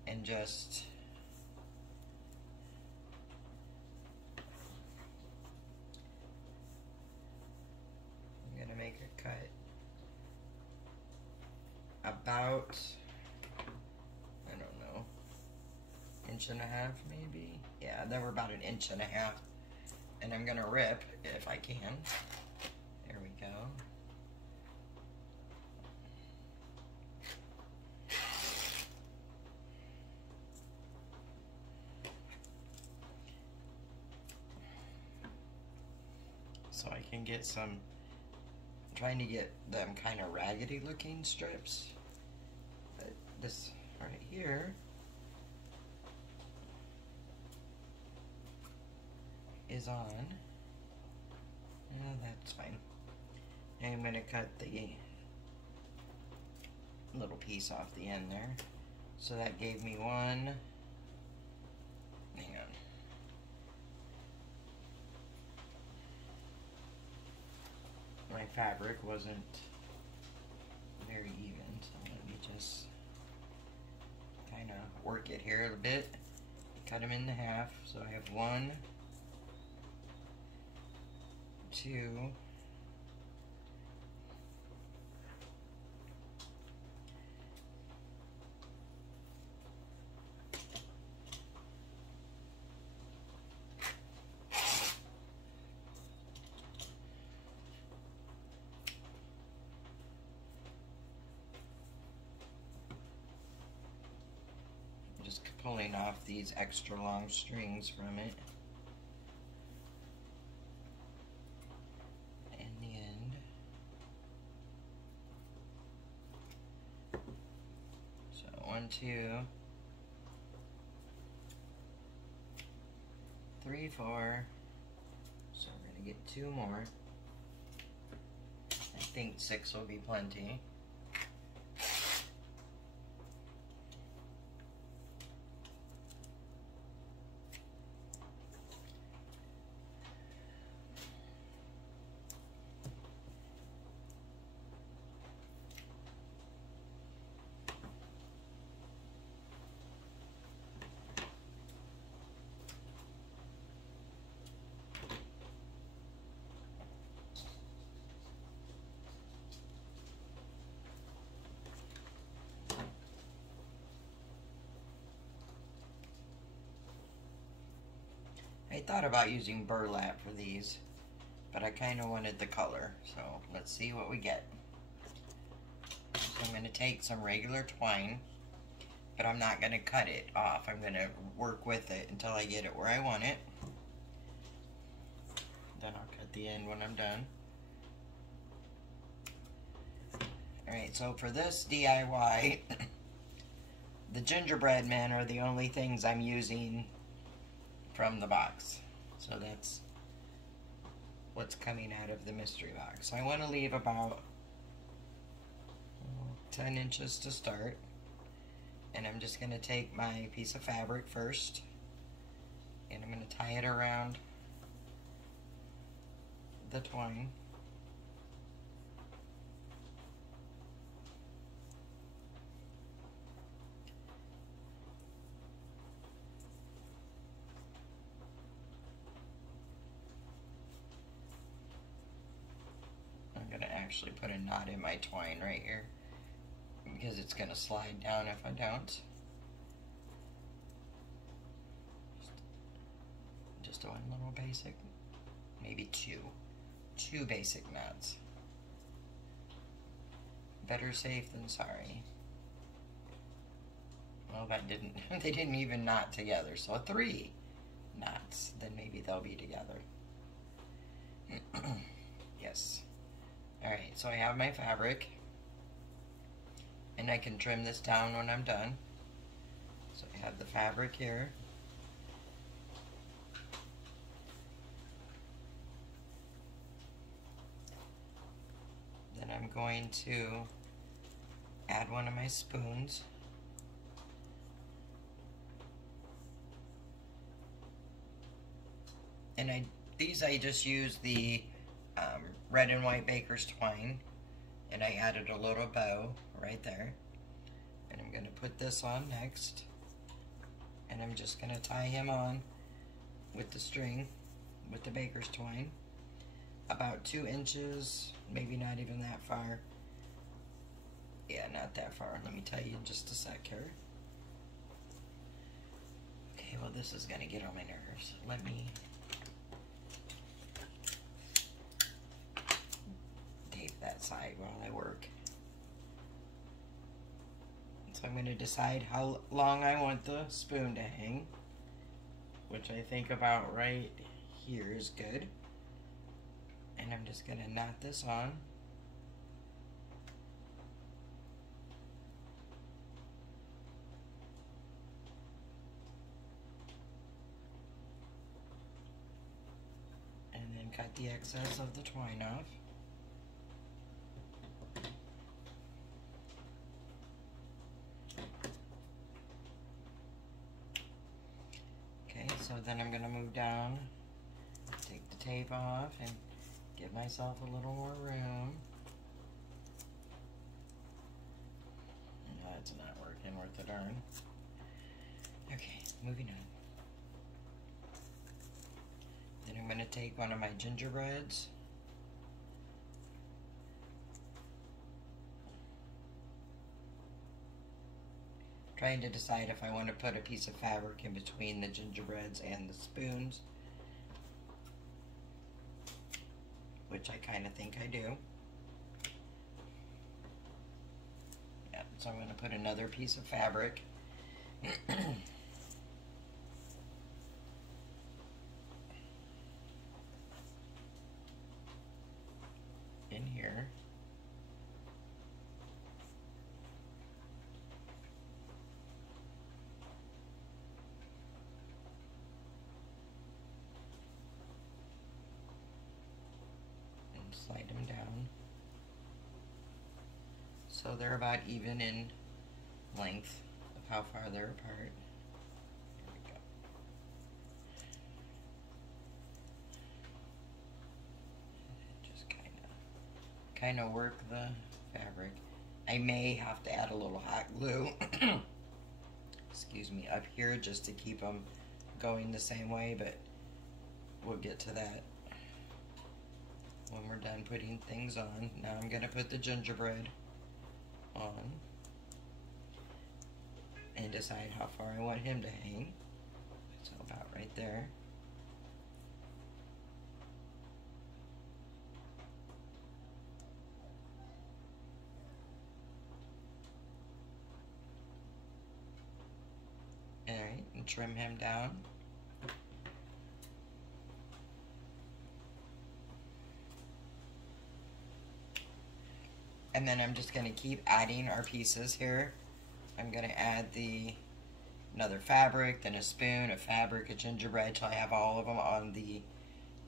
and just make a cut about, I don't know, 1.5 inches maybe. Yeah, they were about 1.5 inches. And I'm gonna rip if I can. There we go. So I can get some, trying to get them kind of raggedy looking strips, but this right here is on. That's fine. And I'm going to cut the little piece off the end there. So that gave me one. Hang on. My fabric wasn't very even, so let me just kind of work it here a bit. Cut them into half, so I have 1, 2, just pulling off these extra long strings from it. In the end. So 1, 2, 3, 4. So we're gonna get 2 more. I think 6 will be plenty. I thought about using burlap for these, but I kind of wanted the color, so let's see what we get. So I'm going to take some regular twine, but I'm not going to cut it off. I'm going to work with it until I get it where I want it. Then I'll cut the end when I'm done. Alright, so for this DIY, the gingerbread men are the only things I'm using from the box. So that's what's coming out of the mystery box. So I want to leave about 10 inches to start. And I'm just going to take my piece of fabric first, and I'm going to tie it around the twine. I'm going to actually put a knot in my twine right here, because it's going to slide down if I don't. Just one little basic, maybe two basic knots. Better safe than sorry. Well, that didn't, they didn't even knot together, so 3 knots, then maybe they'll be together. Yes. Alright, so I have my fabric, and I can trim this down when I'm done. So I have the fabric here. Then I'm going to add one of my spoons. And these I just used the red and white baker's twine, and I added a little bow right there. And I'm going to put this on next, and I'm just going to tie him on with the string, with the baker's twine, about 2 inches, maybe not even that far. Yeah, not that far. Let me tell you in just a sec here. Okay, well, this is going to get on my nerves. Let me tape that side while I work. So I'm going to decide how long I want the spoon to hang, which I think about right here is good. And I'm just going to knot this on. And then cut the excess of the twine off. Okay, so then I'm going to move down, take the tape off, and give myself a little more room. the darn. Okay, moving on. Then I'm going to take one of my gingerbreads. Trying to decide if I want to put a piece of fabric in between the gingerbreads and the spoons, which I kind of think I do. Yeah, so I'm going to put another piece of fabric in here. Slide them down so they're about even in length of how far they're apart. There we go. Just kind of work the fabric. I may have to add a little hot glue excuse me, up here just to keep them going the same way, but we'll get to that when we're done putting things on. Now I'm going to put the gingerbread on and decide how far I want him to hang. So about right there. Alright, and trim him down. And then I'm just going to keep adding our pieces here. I'm going to add another fabric, then a spoon, a fabric, a gingerbread, till I have all of them on the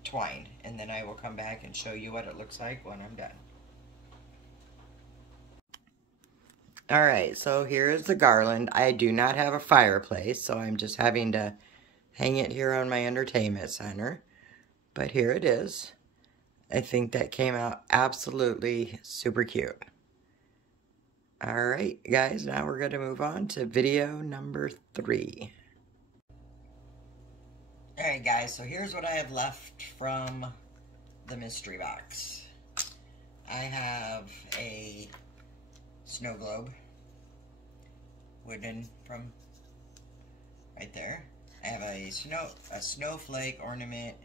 twine. And then I will come back and show you what it looks like when I'm done. Alright, so here is the garland. I do not have a fireplace, so I'm just having to hang it here on my entertainment center. But here it is. I think that came out absolutely super cute. Alright, guys, now we're going to move on to video number 3. Alright, guys, so here's what I have left from the mystery box. I have a snow globe, wooden from right there. I have a snowflake ornament,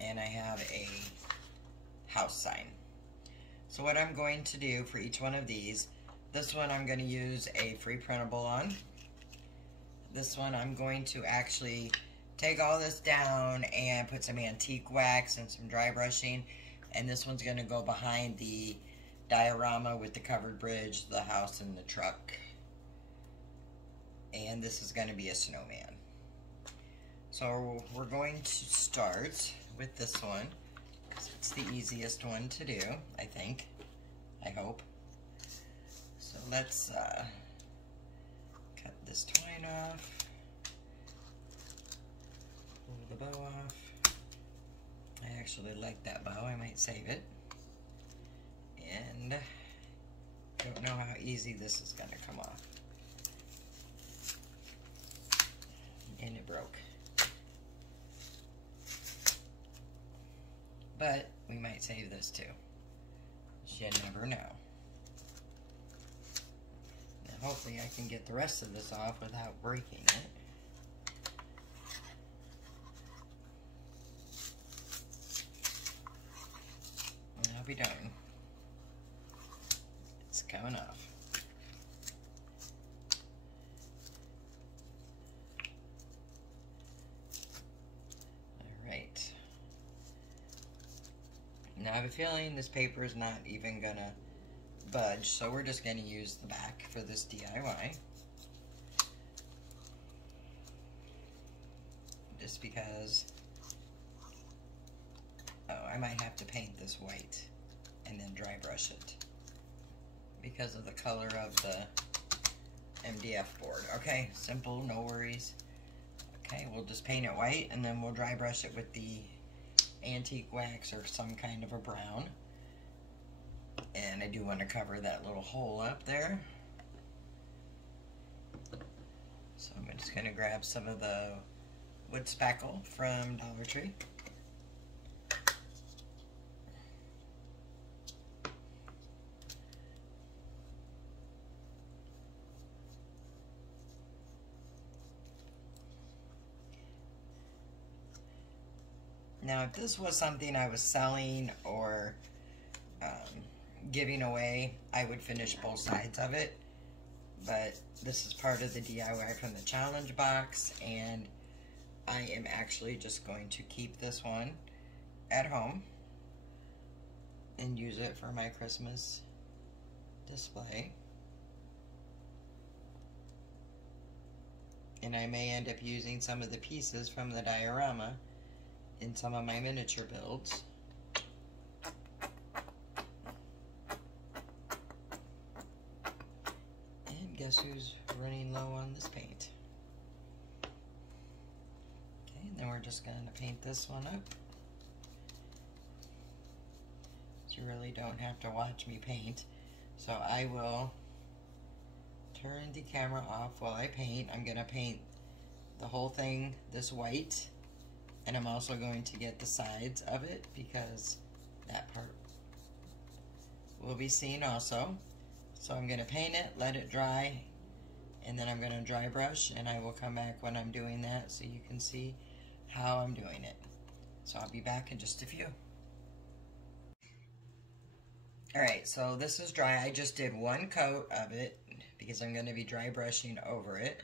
and I have a house sign. So what I'm going to do for each one of these, this one I'm going to use a free printable on. This one I'm going to actually take all this down and put some antique wax and some dry brushing, and this one's going to go behind the diorama with the covered bridge, the house, and the truck. And this is going to be a snowman. So we're going to start with this one, because it's the easiest one to do, I think. I hope. So let's cut this twine off, pull the bow off. I actually like that bow, I might save it. And don't know how easy this is going to come off. And it broke. But we might save this too. You never know. Now hopefully I can get the rest of this off without breaking it. And I'll be darned. It's coming off. Alright. Now I have a feeling this paper is not even gonna budge, so we're just gonna use the back for this DIY. Just because, I might have to paint this white and then dry brush it because of the color of the MDF board. Okay, simple, no worries. Okay, we'll just paint it white and then we'll dry brush it with the antique wax or some kind of a brown. And I do want to cover that little hole up there. So I'm just going to grab some of the wood spackle from Dollar Tree. Now, if this was something I was selling or giving away, I would finish both sides of it. But this is part of the DIY from the challenge box, and I am actually just going to keep this one at home and use it for my Christmas display. And I may end up using some of the pieces from the diorama in some of my miniature builds. And guess who's running low on this paint? Okay, and then we're just going to paint this one up. So you really don't have to watch me paint. So I will turn the camera off while I paint. I'm going to paint the whole thing this white. And I'm also going to get the sides of it because that part will be seen also. So I'm going to paint it, let it dry, and then I'm going to dry brush, and I will come back when I'm doing that so you can see how I'm doing it. So I'll be back in just a few. Alright, so this is dry. I just did one coat of it because I'm going to be dry brushing over it.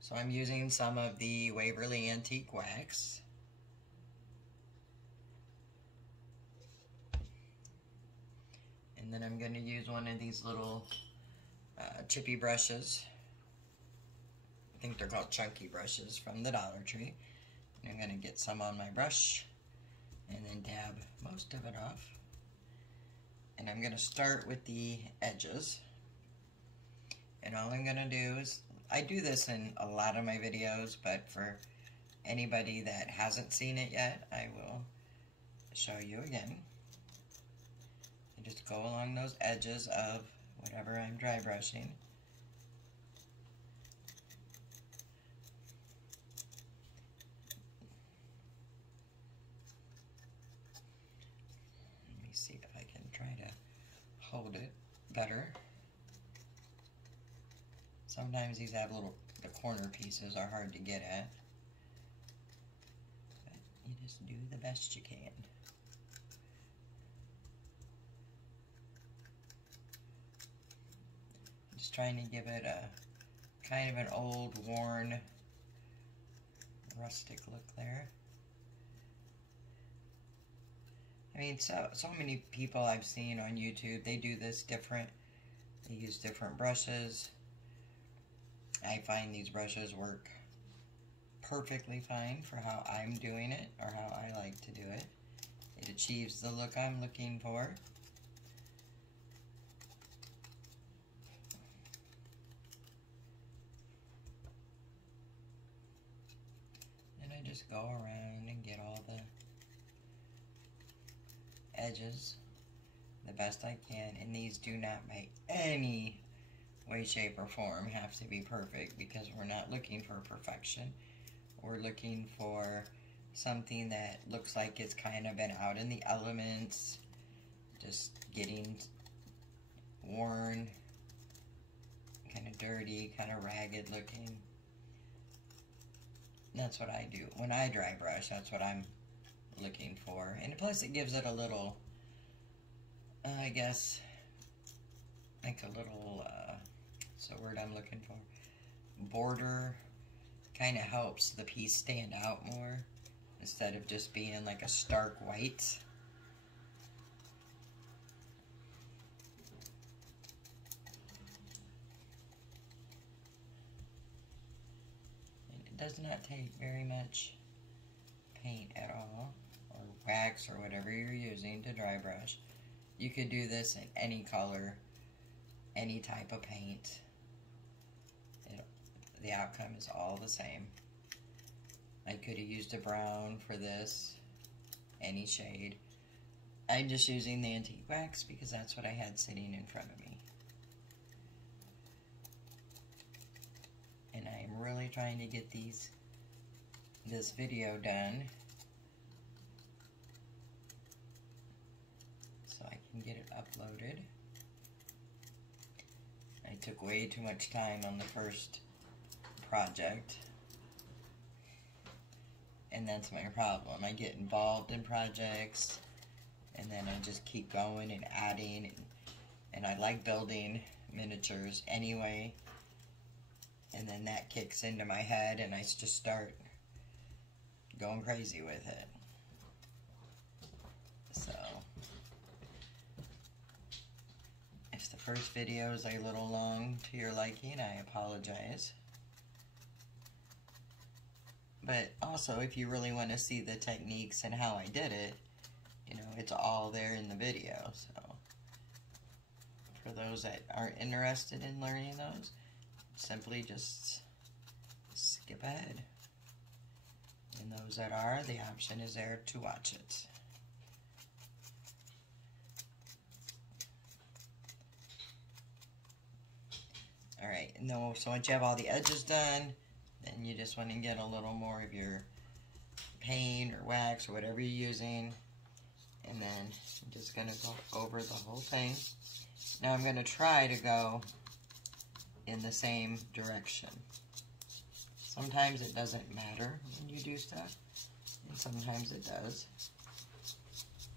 So I'm using some of the Waverly Antique Wax. And then I'm going to use one of these little chippy brushes. I think they're called chunky brushes from the Dollar Tree. And I'm going to get some on my brush and then dab most of it off. And I'm going to start with the edges. And all I'm going to do is, I do this in a lot of my videos, but for anybody that hasn't seen it yet, I will show you again. I just go along those edges of whatever I'm dry brushing. Let me see if I can try to hold it better. Sometimes these have the corner pieces are hard to get at. But you just do the best you can. Just trying to give it a kind of an old, worn, rustic look there. I mean, so many people I've seen on YouTube, they do this different. They use different brushes. I find these brushes work perfectly fine for how I'm doing it, or how I like to do it. It achieves the look I'm looking for. And I just go around and get all the edges the best I can, and these do not by any way, shape, or form have to be perfect, because we're not looking for perfection. We're looking for something that looks like it's kind of been out in the elements, just getting worn, kind of dirty, kind of ragged looking. That's what I do. When I dry brush, that's what I'm looking for. And plus it gives it a little, I guess, like a little, what's the word I'm looking for? Border. Kind of helps the piece stand out more instead of just being like a stark white. And it does not take very much paint at all, or wax, or whatever you're using to dry brush. You could do this in any color, any type of paint. The outcome is all the same. I could have used a brown for this, any shade. I'm just using the antique wax because that's what I had sitting in front of me. and I am really trying to get this video done so I can get it uploaded. I took way too much time on the first project, and that's my problem. I get involved in projects and then I just keep going and adding, and I like building miniatures anyway, and then that kicks into my head and I just start going crazy with it. So if the first video is a little long to your liking, I apologize. But also, if you really want to see the techniques and how I did it, you know, it's all there in the video. So for those that aren't interested in learning those, simply just skip ahead. And those that are, the option is there to watch it. Alright, so once you have all the edges done, then you just want to get a little more of your paint or wax or whatever you're using. And then I'm just going to go over the whole thing. Now I'm going to try to go in the same direction. Sometimes it doesn't matter when you do stuff, and sometimes it does.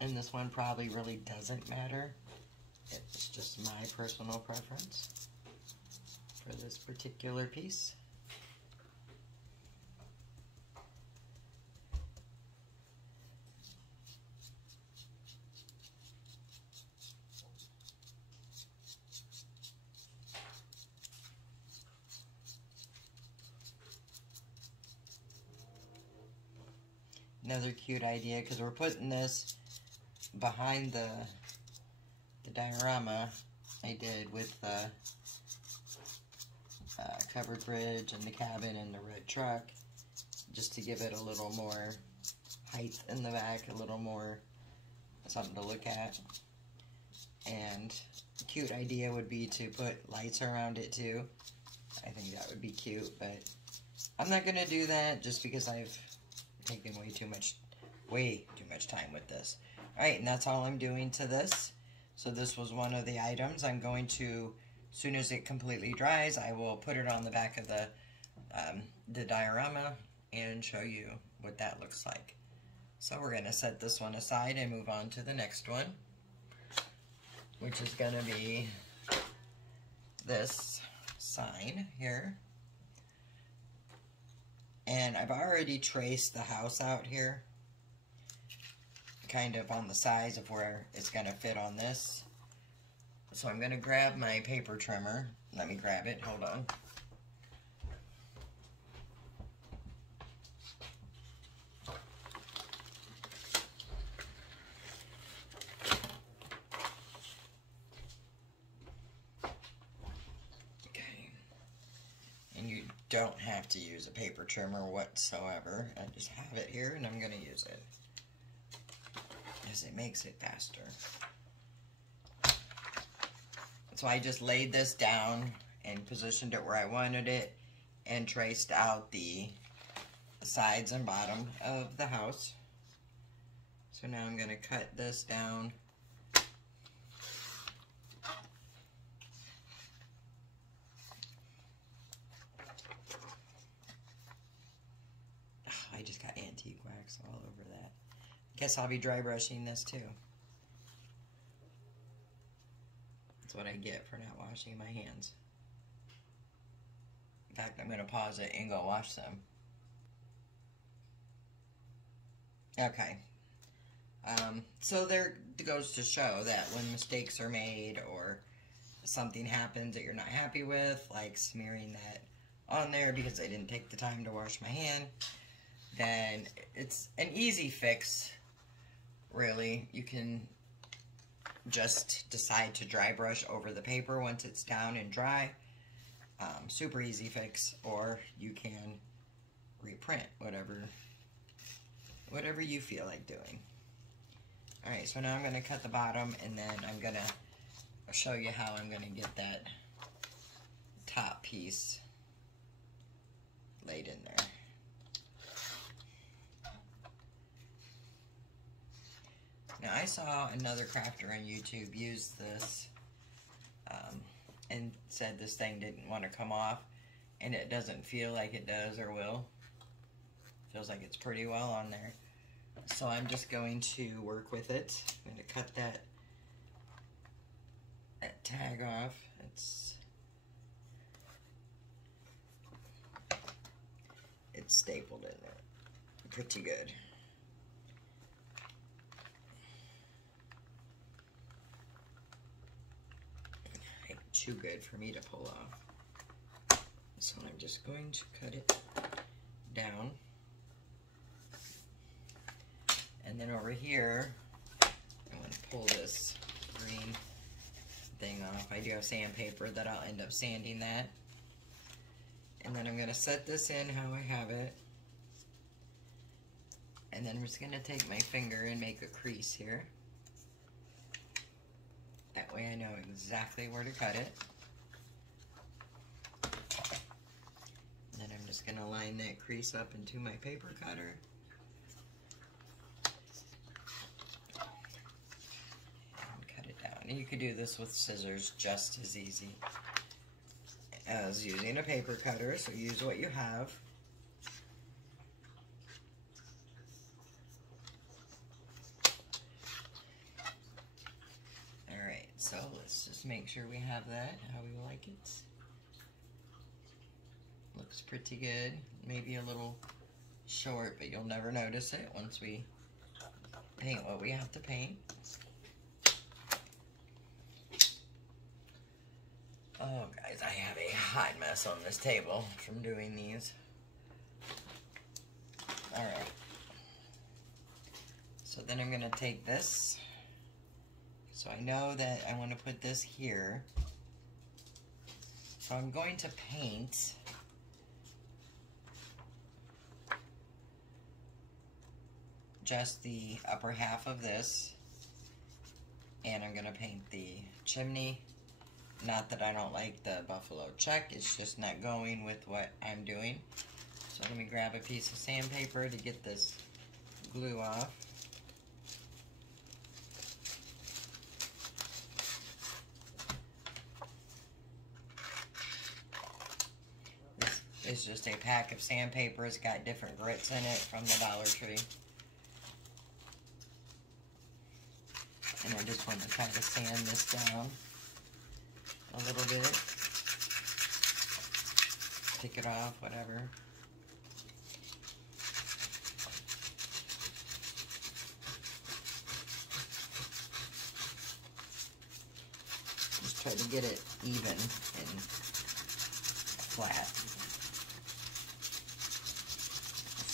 And this one probably really doesn't matter. It's just my personal preference for this particular piece. Another cute idea, because we're putting this behind the diorama I did with the covered bridge and the cabin and the red truck, just to give it a little more height in the back, a little more something to look at. And a cute idea would be to put lights around it too. I think that would be cute, but I'm not going to do that just because I've taken way too much time with this. Alright, and that's all I'm doing to this. So this was one of the items. I'm going to, as soon as it completely dries, I will put it on the back of the diorama and show you what that looks like. So we're going to set this one aside and move on to the next one, which is going to be this sign here. And I've already traced the house out here, kind of on the size of where it's going to fit on this. So I'm going to grab my paper trimmer. Let me grab it. Hold on. Don't have to use a paper trimmer whatsoever. I just have it here and I'm going to use it as it makes it faster. So I just laid this down and positioned it where I wanted it and traced out the sides and bottom of the house. So now I'm going to cut this down. I just got antique wax all over that. Guess I'll be dry brushing this too. That's what I get for not washing my hands. In fact, I'm going to pause it and go wash them. Okay. So there goes to show that when mistakes are made or something happens that you're not happy with, like smearing that on there because I didn't take the time to wash my hand, then it's an easy fix, really. You can just decide to dry brush over the paper once it's down and dry. Super easy fix, or you can reprint whatever you feel like doing. Alright, so now I'm going to cut the bottom, and then I'm going to show you how I'm going to get that top piece laid in there. Now I saw another crafter on YouTube use this and said this thing didn't want to come off, and it doesn't feel like it does or will. Feels like it's pretty well on there. So I'm just going to work with it. I'm going to cut that tag off. It's stapled in there pretty good. Too good for me to pull off. So I'm just going to cut it down. And then over here, I'm going to pull this green thing off. I do have sandpaper that I'll end up sanding that. And then I'm going to set this in how I have it. And then I'm just going to take my finger and make a crease here. That way I know exactly where to cut it. And then I'm just going to line that crease up into my paper cutter. And cut it down. And you could do this with scissors just as easy as using a paper cutter, so use what you have. So let's just make sure we have that how we like it. Looks pretty good. Maybe a little short, but you'll never notice it once we paint what we have to paint. Oh guys, I have a hot mess on this table from doing these. Alright. So then I'm going to take this. So I know that I want to put this here. So I'm going to paint just the upper half of this. And I'm going to paint the chimney. Not that I don't like the buffalo check, it's just not going with what I'm doing. So let me grab a piece of sandpaper to get this glue off. It's just a pack of sandpaper. It's got different grits in it from the Dollar Tree. And I just want to kind of sand this down a little bit. Take it off, whatever. Just try to get it even and flat.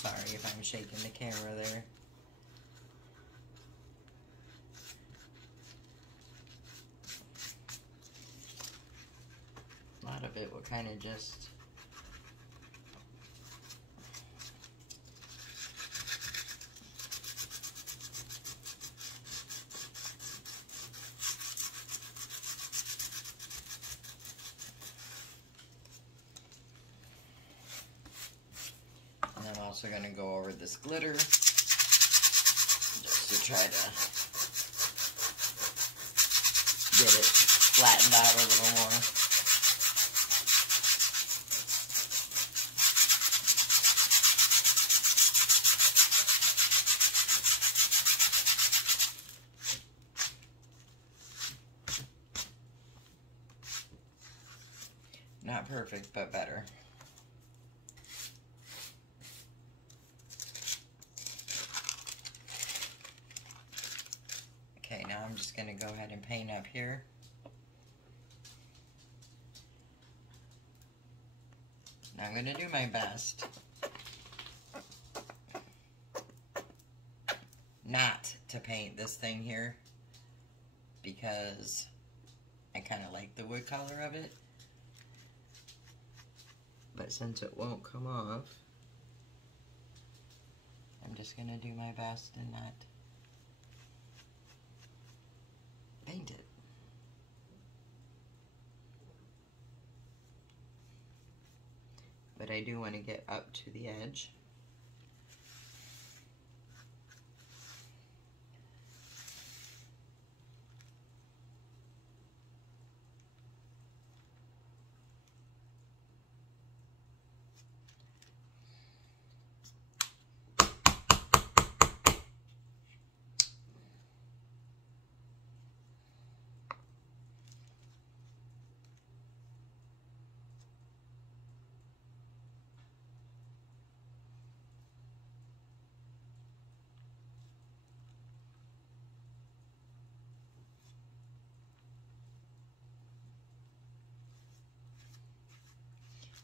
Sorry if I'm shaking the camera there. A lot of it will kind of just I'm also going to go over this glitter just to try to get it flattened out a little more. Not perfect, but better. Okay, now I'm just going to go ahead and paint up here. Now I'm going to do my best not to paint this thing here because I kind of like the wood color of it. But since it won't come off, I'm just going to do my best and not paint it. but I do want to get up to the edge.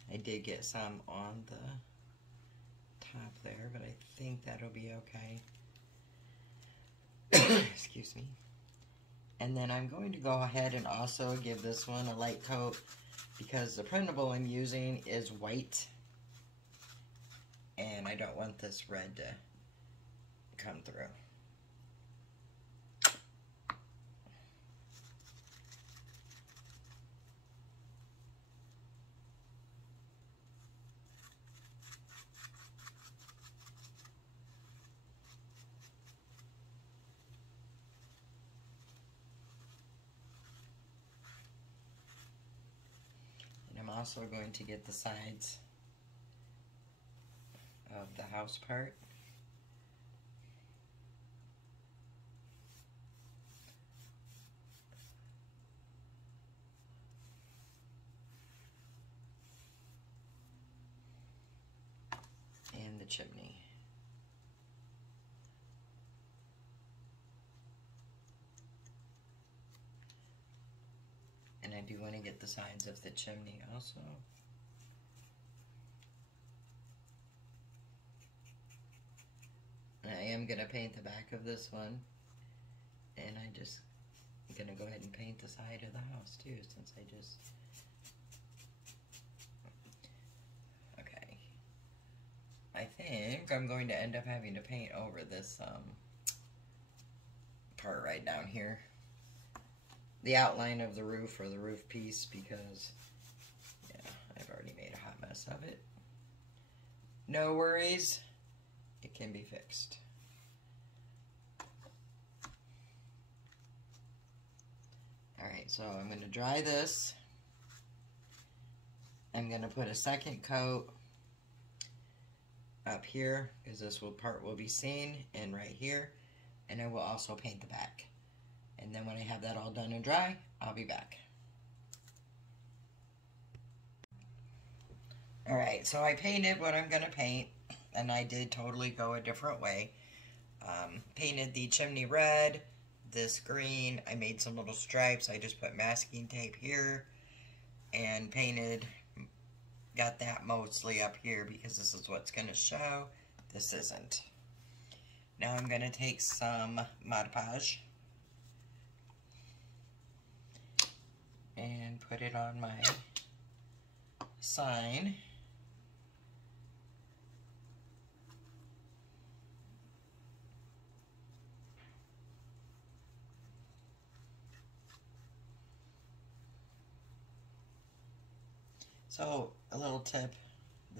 I did get some on the top there, but I think that'll be okay. Excuse me. And then I'm going to go ahead and also give this one a light coat because the printable I'm using is white. And I don't want this red to come through. I'm also going to get the sides of the house part. And the chimney. And I do want to get the sides of the chimney also. And I am going to paint the back of this one. And I'm going to go ahead and paint the side of the house too, since I just... Okay. I think I'm going to end up having to paint over this part right down here. The outline of the roof, or the roof piece, because yeah, I've already made a hot mess of it. No worries, it can be fixed. Alright, so I'm going to dry this. I'm going to put a second coat up here, because this part will be seen, and right here, and I will also paint the back. And then when I have that all done and dry, I'll be back. Alright, so I painted what I'm going to paint, and I did totally go a different way. Painted the chimney red, this green. I made some little stripes. I just put masking tape here and painted, got that mostly up here because this is what's going to show. This isn't. Now I'm going to take some Mod Podge and put it on my sign. So a little tip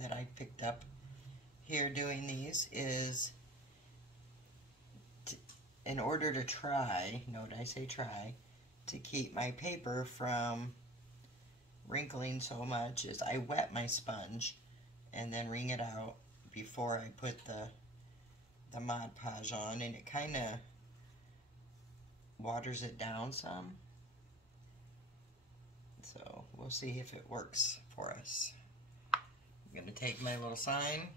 that I picked up here doing these is in order to try, note I say try, to keep my paper from wrinkling so much is I wet my sponge and then wring it out before I put the Mod Podge on, and it kind of waters it down some. So we'll see if it works for us. I'm going to take my little sign.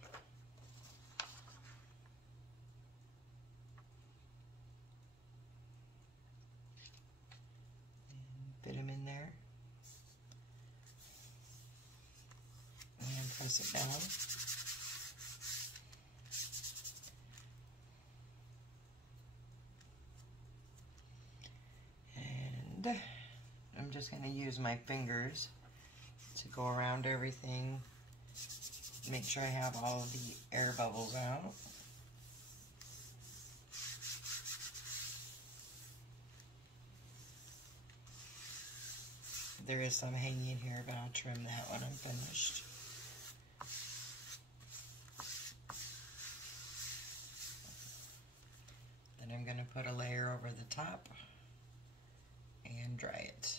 Fit them in there. And press it down. And I'm just going to use my fingers to go around everything. Make sure I have all of the air bubbles out. There is some hanging here, but I'll trim that when I'm finished. I'm going to put a layer over the top and dry it.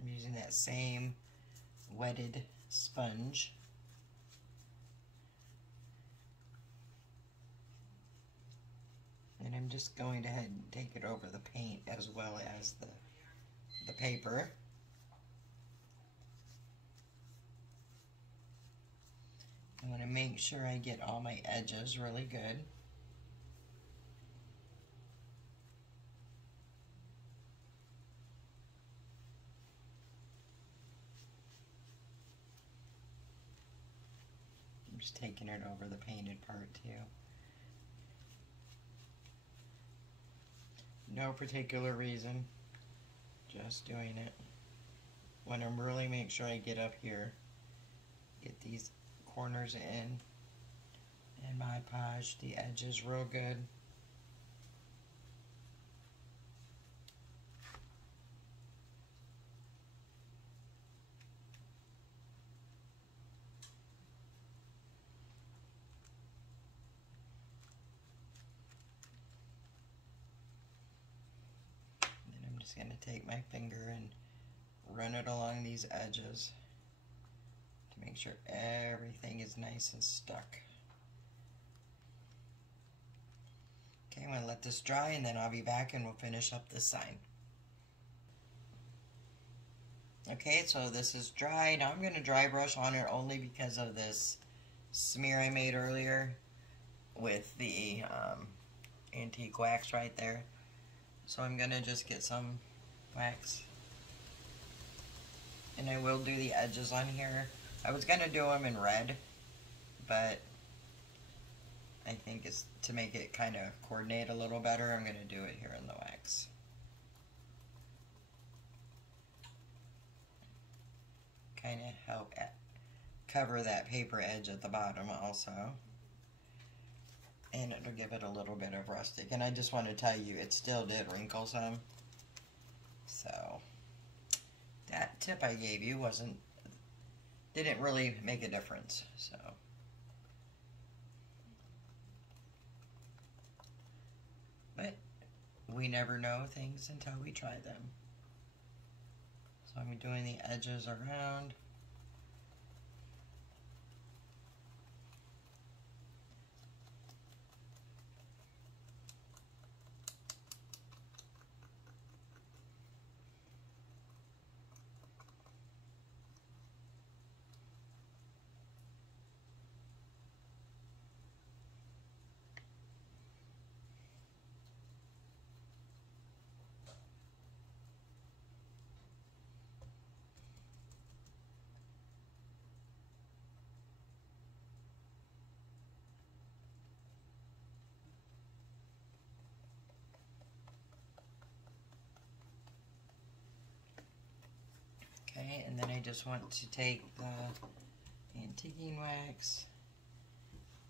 I'm using that same wetted sponge. And I'm just going ahead and take it over the paint as well as the paper. I want to make sure I get all my edges really good. I'm just taking it over the painted part too. No particular reason, just doing it. Want to really make sure I get up here, get these corners in, and Mod Podge the edges real good. Just going to take my finger and run it along these edges to make sure everything is nice and stuck. Okay, I'm going to let this dry and then I'll be back and we'll finish up this sign. Okay, so this is dry. Now I'm going to dry brush on it only because of this smear I made earlier with the antique wax right there. So I'm going to just get some wax. And I will do the edges on here. I was going to do them in red, but I think it's to make it kind of coordinate a little better, I'm going to do it here in the wax. Kind of help cover that paper edge at the bottom also. And it'll give it a little bit of rustic. And I just want to tell you, it still did wrinkle some. So, that tip I gave you didn't really make a difference. So, but we never know things until we try them. So I'm doing the edges around. Okay, and then I just want to take the antiquing wax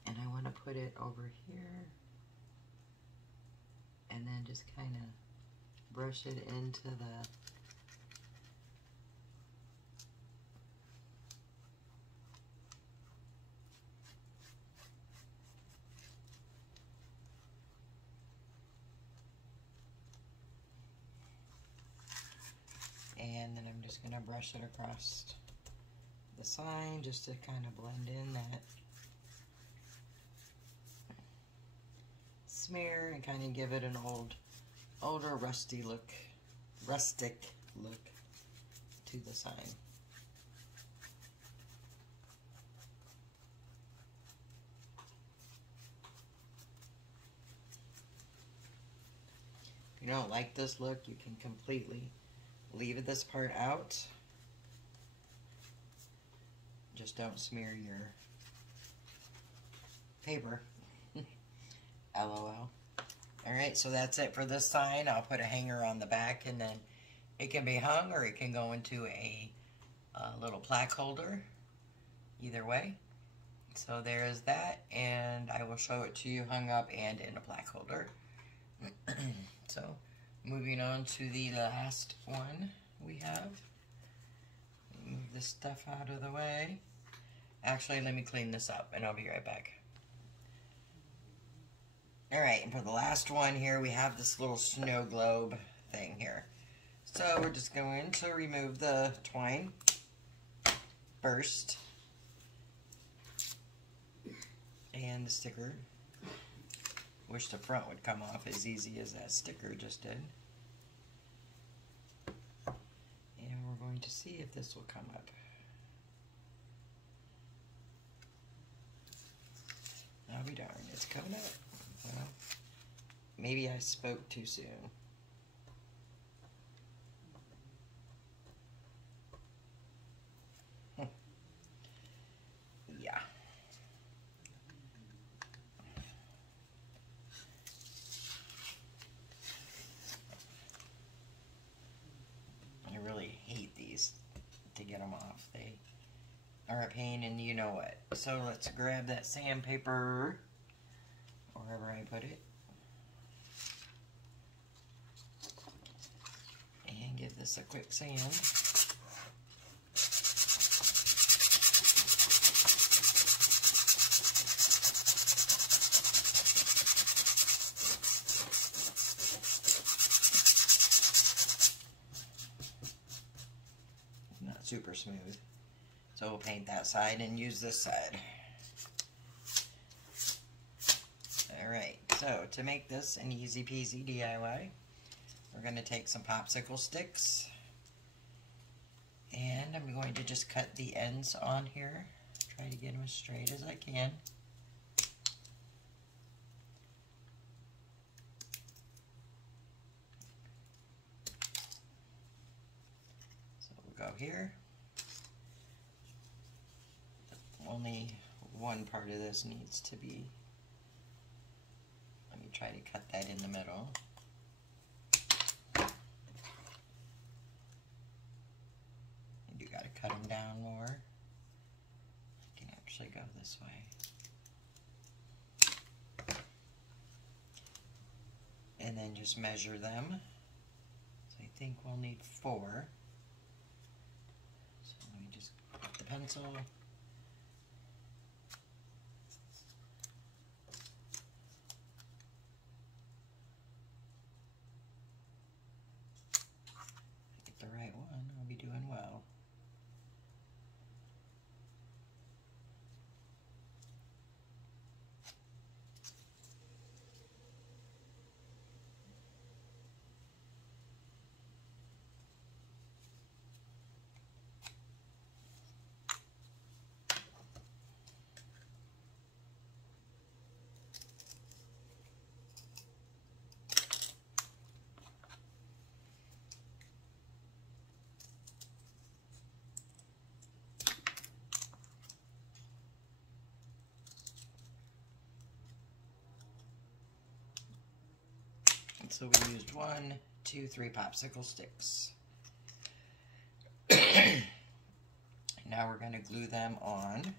and I want to put it over here and then just kind of brush it into the and then I'm just going to brush it across the sign just to kind of blend in that smear and kind of give it an older rustic look to the sign. If you don't like this look, you can completely leave this part out. Just don't smear your paper. LOL. Alright, so that's it for this sign. I'll put a hanger on the back and then it can be hung or it can go into a little plaque holder. Either way. So there is that, and I will show it to you hung up and in a plaque holder. So, moving on to the last one we have. Move this stuff out of the way. Actually, let me clean this up and I'll be right back. Alright, and for the last one here, we have this little snow globe thing here. So we're just going to remove the twine first. And the sticker. Wish the front would come off as easy as that sticker just did. And we're going to see if this will come up. I'll be darned, it's coming up. Well, maybe I spoke too soon. Yeah. I really hate these to get them off. They are a pain and you know what. So let's grab that sandpaper, wherever I put it, and give this a quick sand. Not super smooth. So we'll paint that side and use this side. Alright, so to make this an easy peasy DIY, we're going to take some popsicle sticks and I'm going to just cut the ends on here. Try to get them as straight as I can. So we'll go here. Only one part of this needs to be, let me try to cut that in the middle. You gotta cut them down more. I can actually go this way. And then just measure them. So I think we'll need 4. So let me just put the pencil. The right one, I'll be doing well. So we used 1, 2, 3 popsicle sticks. Now we're going to glue them on. I'm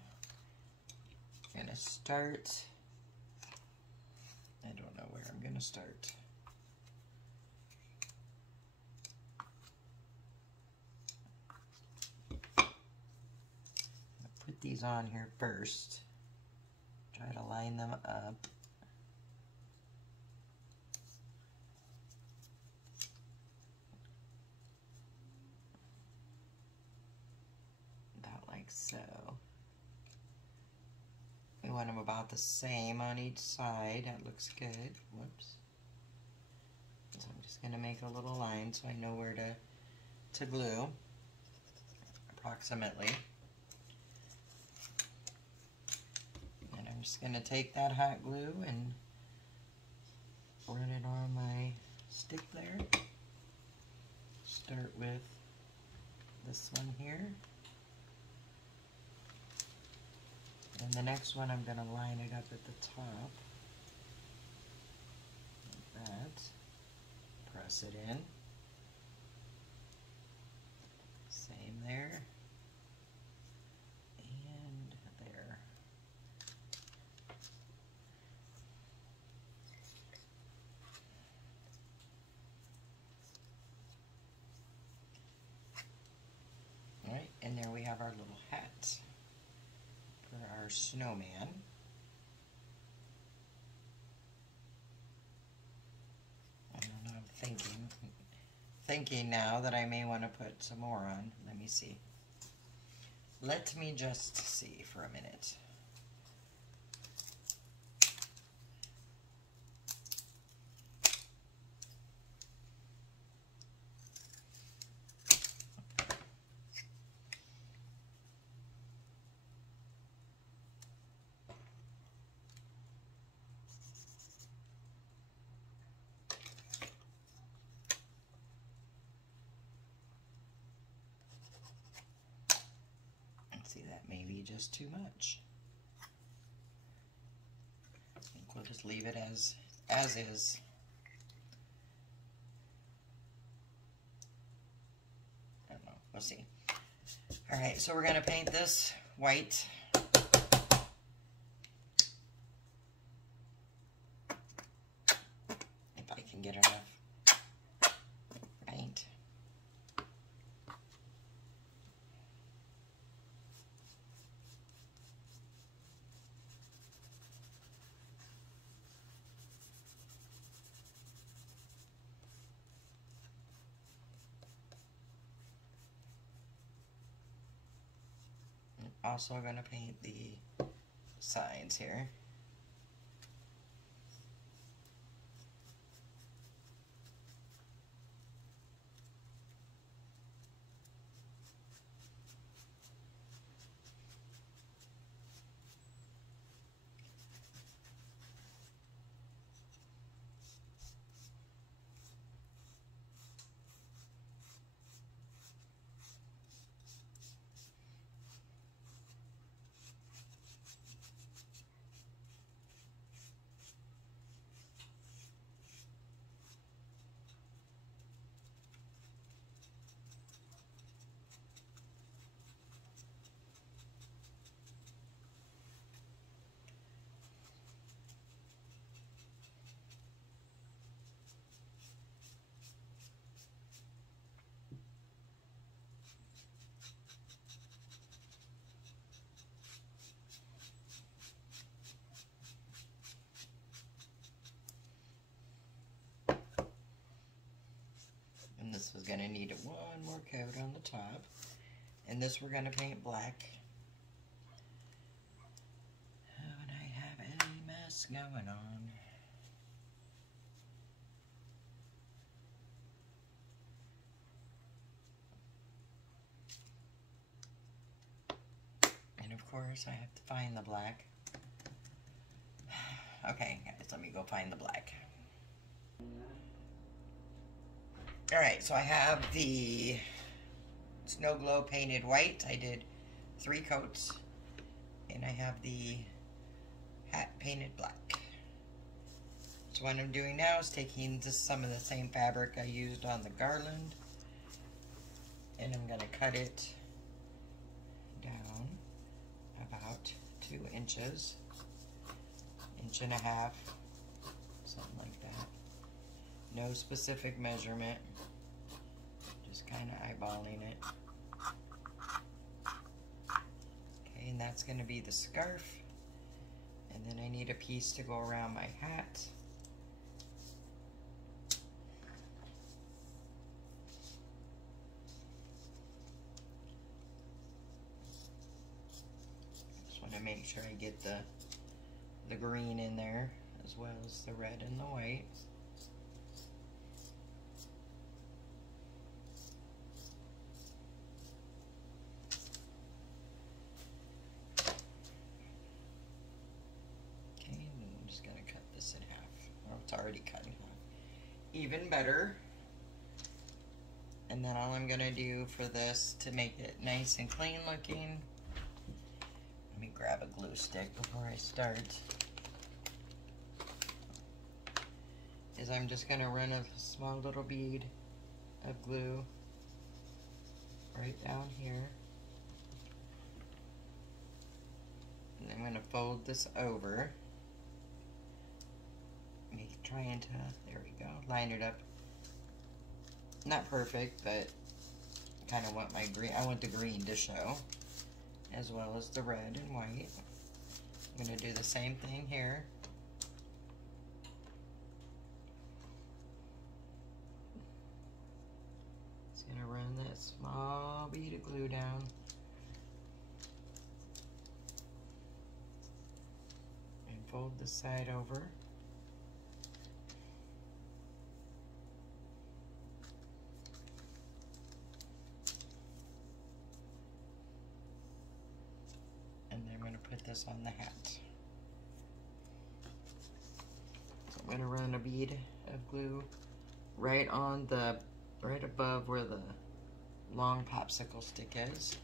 going to start, I don't know where I'm going to start. I'm going to put these on here first. Try to line them up. So we want them about the same on each side. That looks good. Whoops. So I'm just going to make a little line so I know where to glue approximately. And I'm just going to take that hot glue and run it on my stick there. Start with this one here. And the next one I'm going to line it up at the top, like that, press it in, same there, and there. have our little hat for our snowman. And I'm thinking now that I may want to put some more on. Let me see. Let me just see for a minute. See, that may be just too much. I think we'll just leave it as is. I don't know. We'll see. All right, so we're going to paint this white. If I can get enough paint. Also going to paint the sides here. This is going to need one more coat on the top. And this we're going to paint black. Oh, and I have a mess going on. And of course I have to find the black. Okay, guys, let me go find the black. Alright, so I have the Snow Glow painted white. I did 3 coats. And I have the hat painted black. So what I'm doing now is taking just some of the same fabric I used on the garland. And I'm going to cut it down about 2 inches. 1.5 inches, something like that. No specific measurement, just kind of eyeballing it. Okay, and that's going to be the scarf. And then I need a piece to go around my hat. Just want to make sure I get the green in there as well as the red and the white. Already cut in half. Even better. And then all I'm gonna do for this to make it nice and clean looking, let me grab a glue stick before I start, is I'm just gonna run a small little bead of glue right down here. And I'm gonna fold this over. Trying to, there we go, line it up. Not perfect, but kind of want my green, I want the green to show. as well as the red and white. I'm going to do the same thing here. Just going to run that small bead of glue down. And fold the side over. And then I'm going to put this on the hat. So I'm going to run a bead of glue right above where the long popsicle stick is.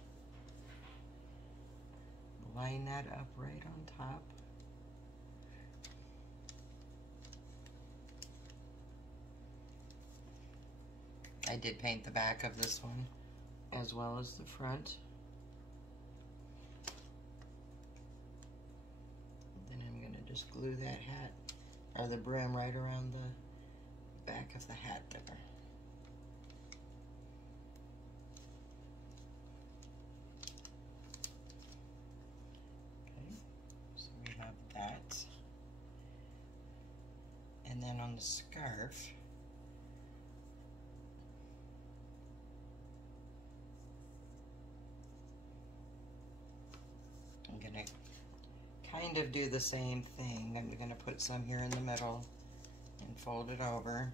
Line that up right on top. I did paint the back of this one as well as the front. Then I'm going to just glue that hat, or the brim, right around the back of the hat there. Okay, so we have that. And then on the scarf, I'm going to kind of do the same thing. I'm going to put some here in the middle and fold it over.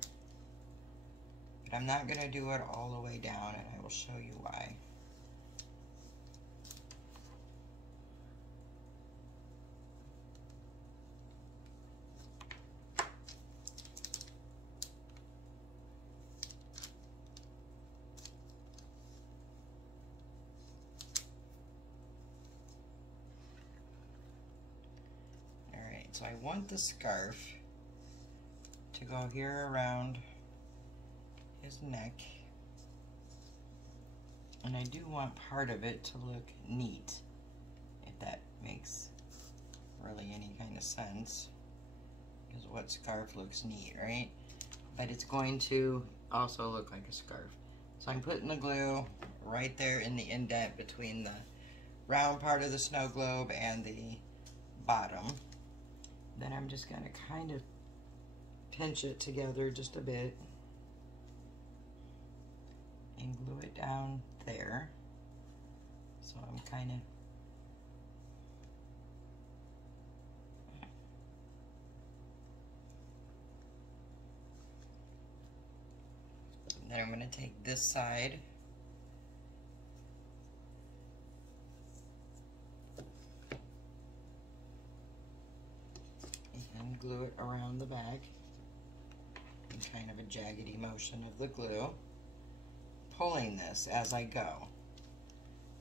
But I'm not going to do it all the way down, and I will show you why. So I want the scarf to go here around his neck, and I do want part of it to look neat, if that makes really any kind of sense, because what scarf looks neat, right? But it's going to also look like a scarf. So I'm putting the glue right there in the indent between the round part of the snow globe and the bottom. Then I'm just going to kind of pinch it together just a bit and glue it down there. So I'm kind of then I'm going to take this side and glue it around the back in kind of a jaggedy motion of the glue, pulling this as I go,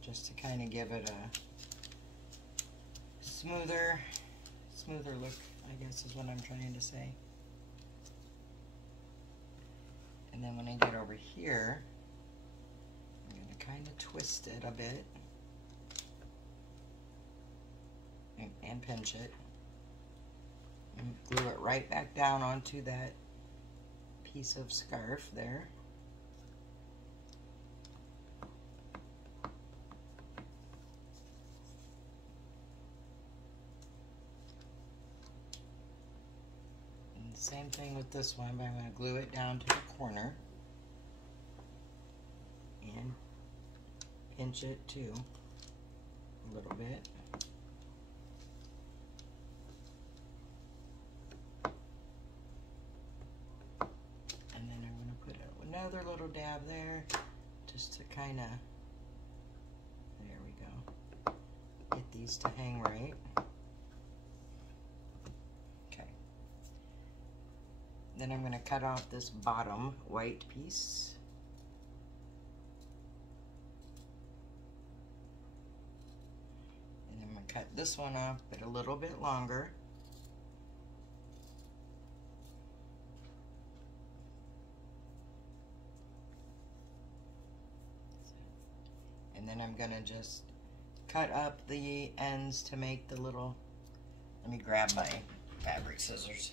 just to kind of give it a smoother look, I guess is what I'm trying to say. And then when I get over here, I'm going to kind of twist it a bit and pinch it. And glue it right back down onto that piece of scarf there. And the same thing with this one, but I'm going to glue it down to the corner and pinch it too a little bit. Another little dab there, just to kind of, there we go, get these to hang right. Okay. Then I'm going to cut off this bottom white piece. And I'm going to cut this one off, but a little bit longer. And then I'm gonna just cut up the ends to make the little, let me grab my fabric scissors.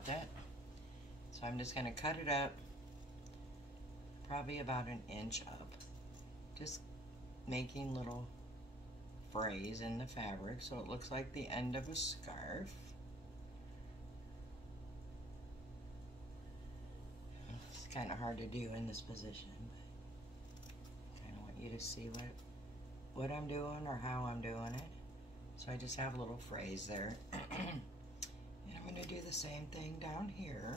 about that. So I'm just going to cut it up, probably about an inch up. Just making little frays in the fabric so it looks like the end of a scarf. It's kind of hard to do in this position, but I kind of want you to see what I'm doing or how I'm doing it. So I just have little frays there. And I'm going to do the same thing down here.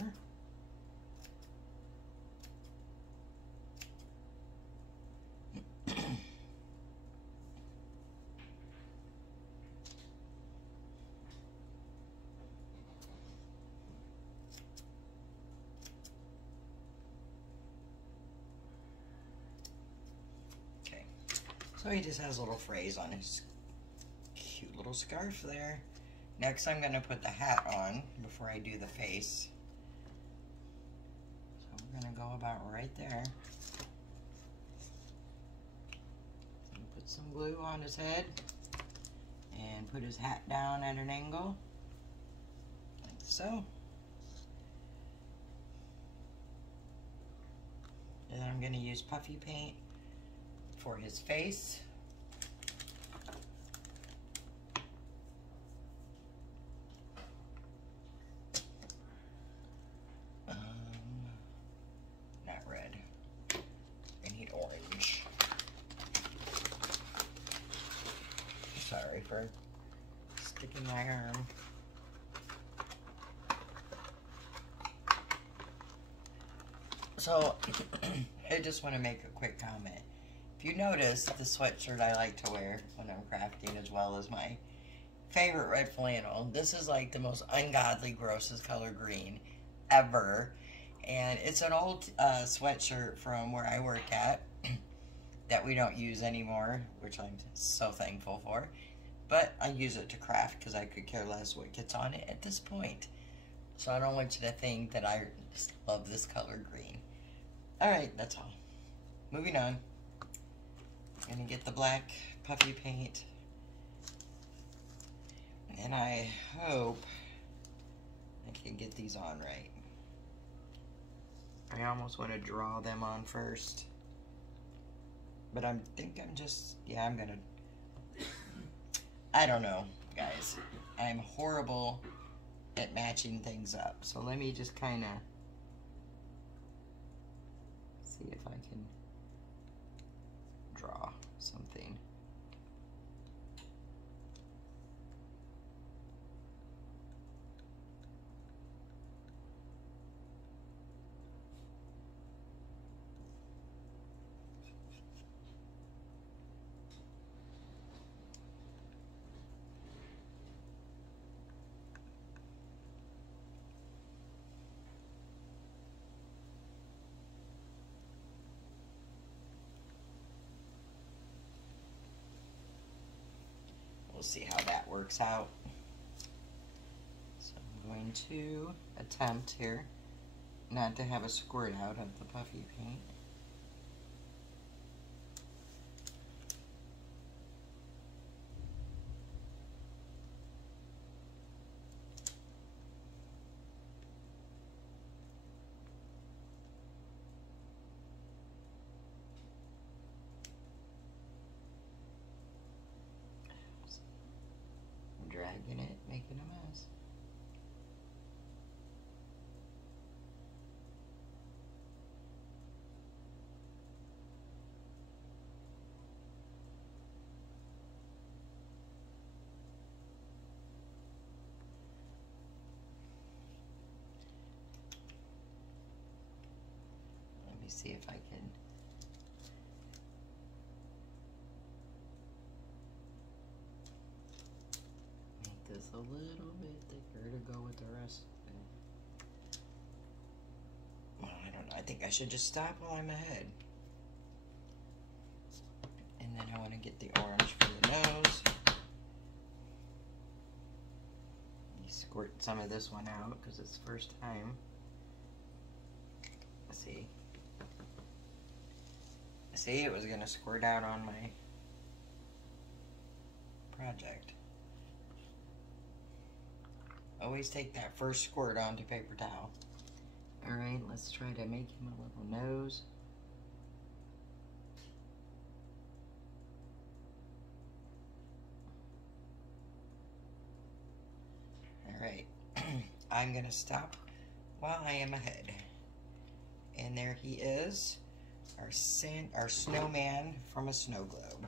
Okay, so he just has little frays on his cute little scarf there. Next, I'm going to put the hat on before I do the face. So we're going to go about right there. Put some glue on his head and put his hat down at an angle, like so. And then I'm going to use puffy paint for his face. Not red. I need orange. Sorry for sticking my arm. So, I just want to make a quick comment. If you notice, the sweatshirt I like to wear when I'm crafting, as well as my favorite red flannel, this is like the most ungodly, grossest color green ever. And it's an old sweatshirt from where I work at that we don't use anymore, which I'm so thankful for. But I use it to craft because I could care less what gets on it at this point. So I don't want you to think that I just love this color green. Alright, that's all. Moving on. I'm going to get the black puffy paint. And I hope I can get these on right. I almost want to draw them on first. But I'm just, yeah, I'm gonna, I don't know, guys. I'm horrible at matching things up. So let me just kind of see if I can draw something. See how that works out. So I'm going to attempt here not to have a squirt out of the puffy paint. Dragging it, making a mess. Let me see if I can this a little bit thicker to go with the rest of it. Well, I don't know. I think I should just stop while I'm ahead. And then I want to get the orange for the nose. You squirt some of this one out because it's the first time. Let's see. See, it was going to squirt out on my project. Always take that first squirt onto paper towel. Alright, let's try to make him a little nose. Alright, I'm going to stop while I am ahead. And there he is, our snowman from a snow globe.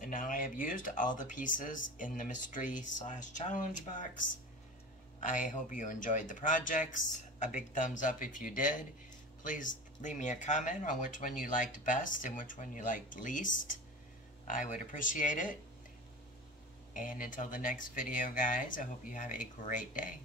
And now I have used all the pieces in the mystery/challenge box. I hope you enjoyed the projects. A big thumbs up if you did. Please leave me a comment on which one you liked best and which one you liked least. I would appreciate it. And until the next video, guys, I hope you have a great day.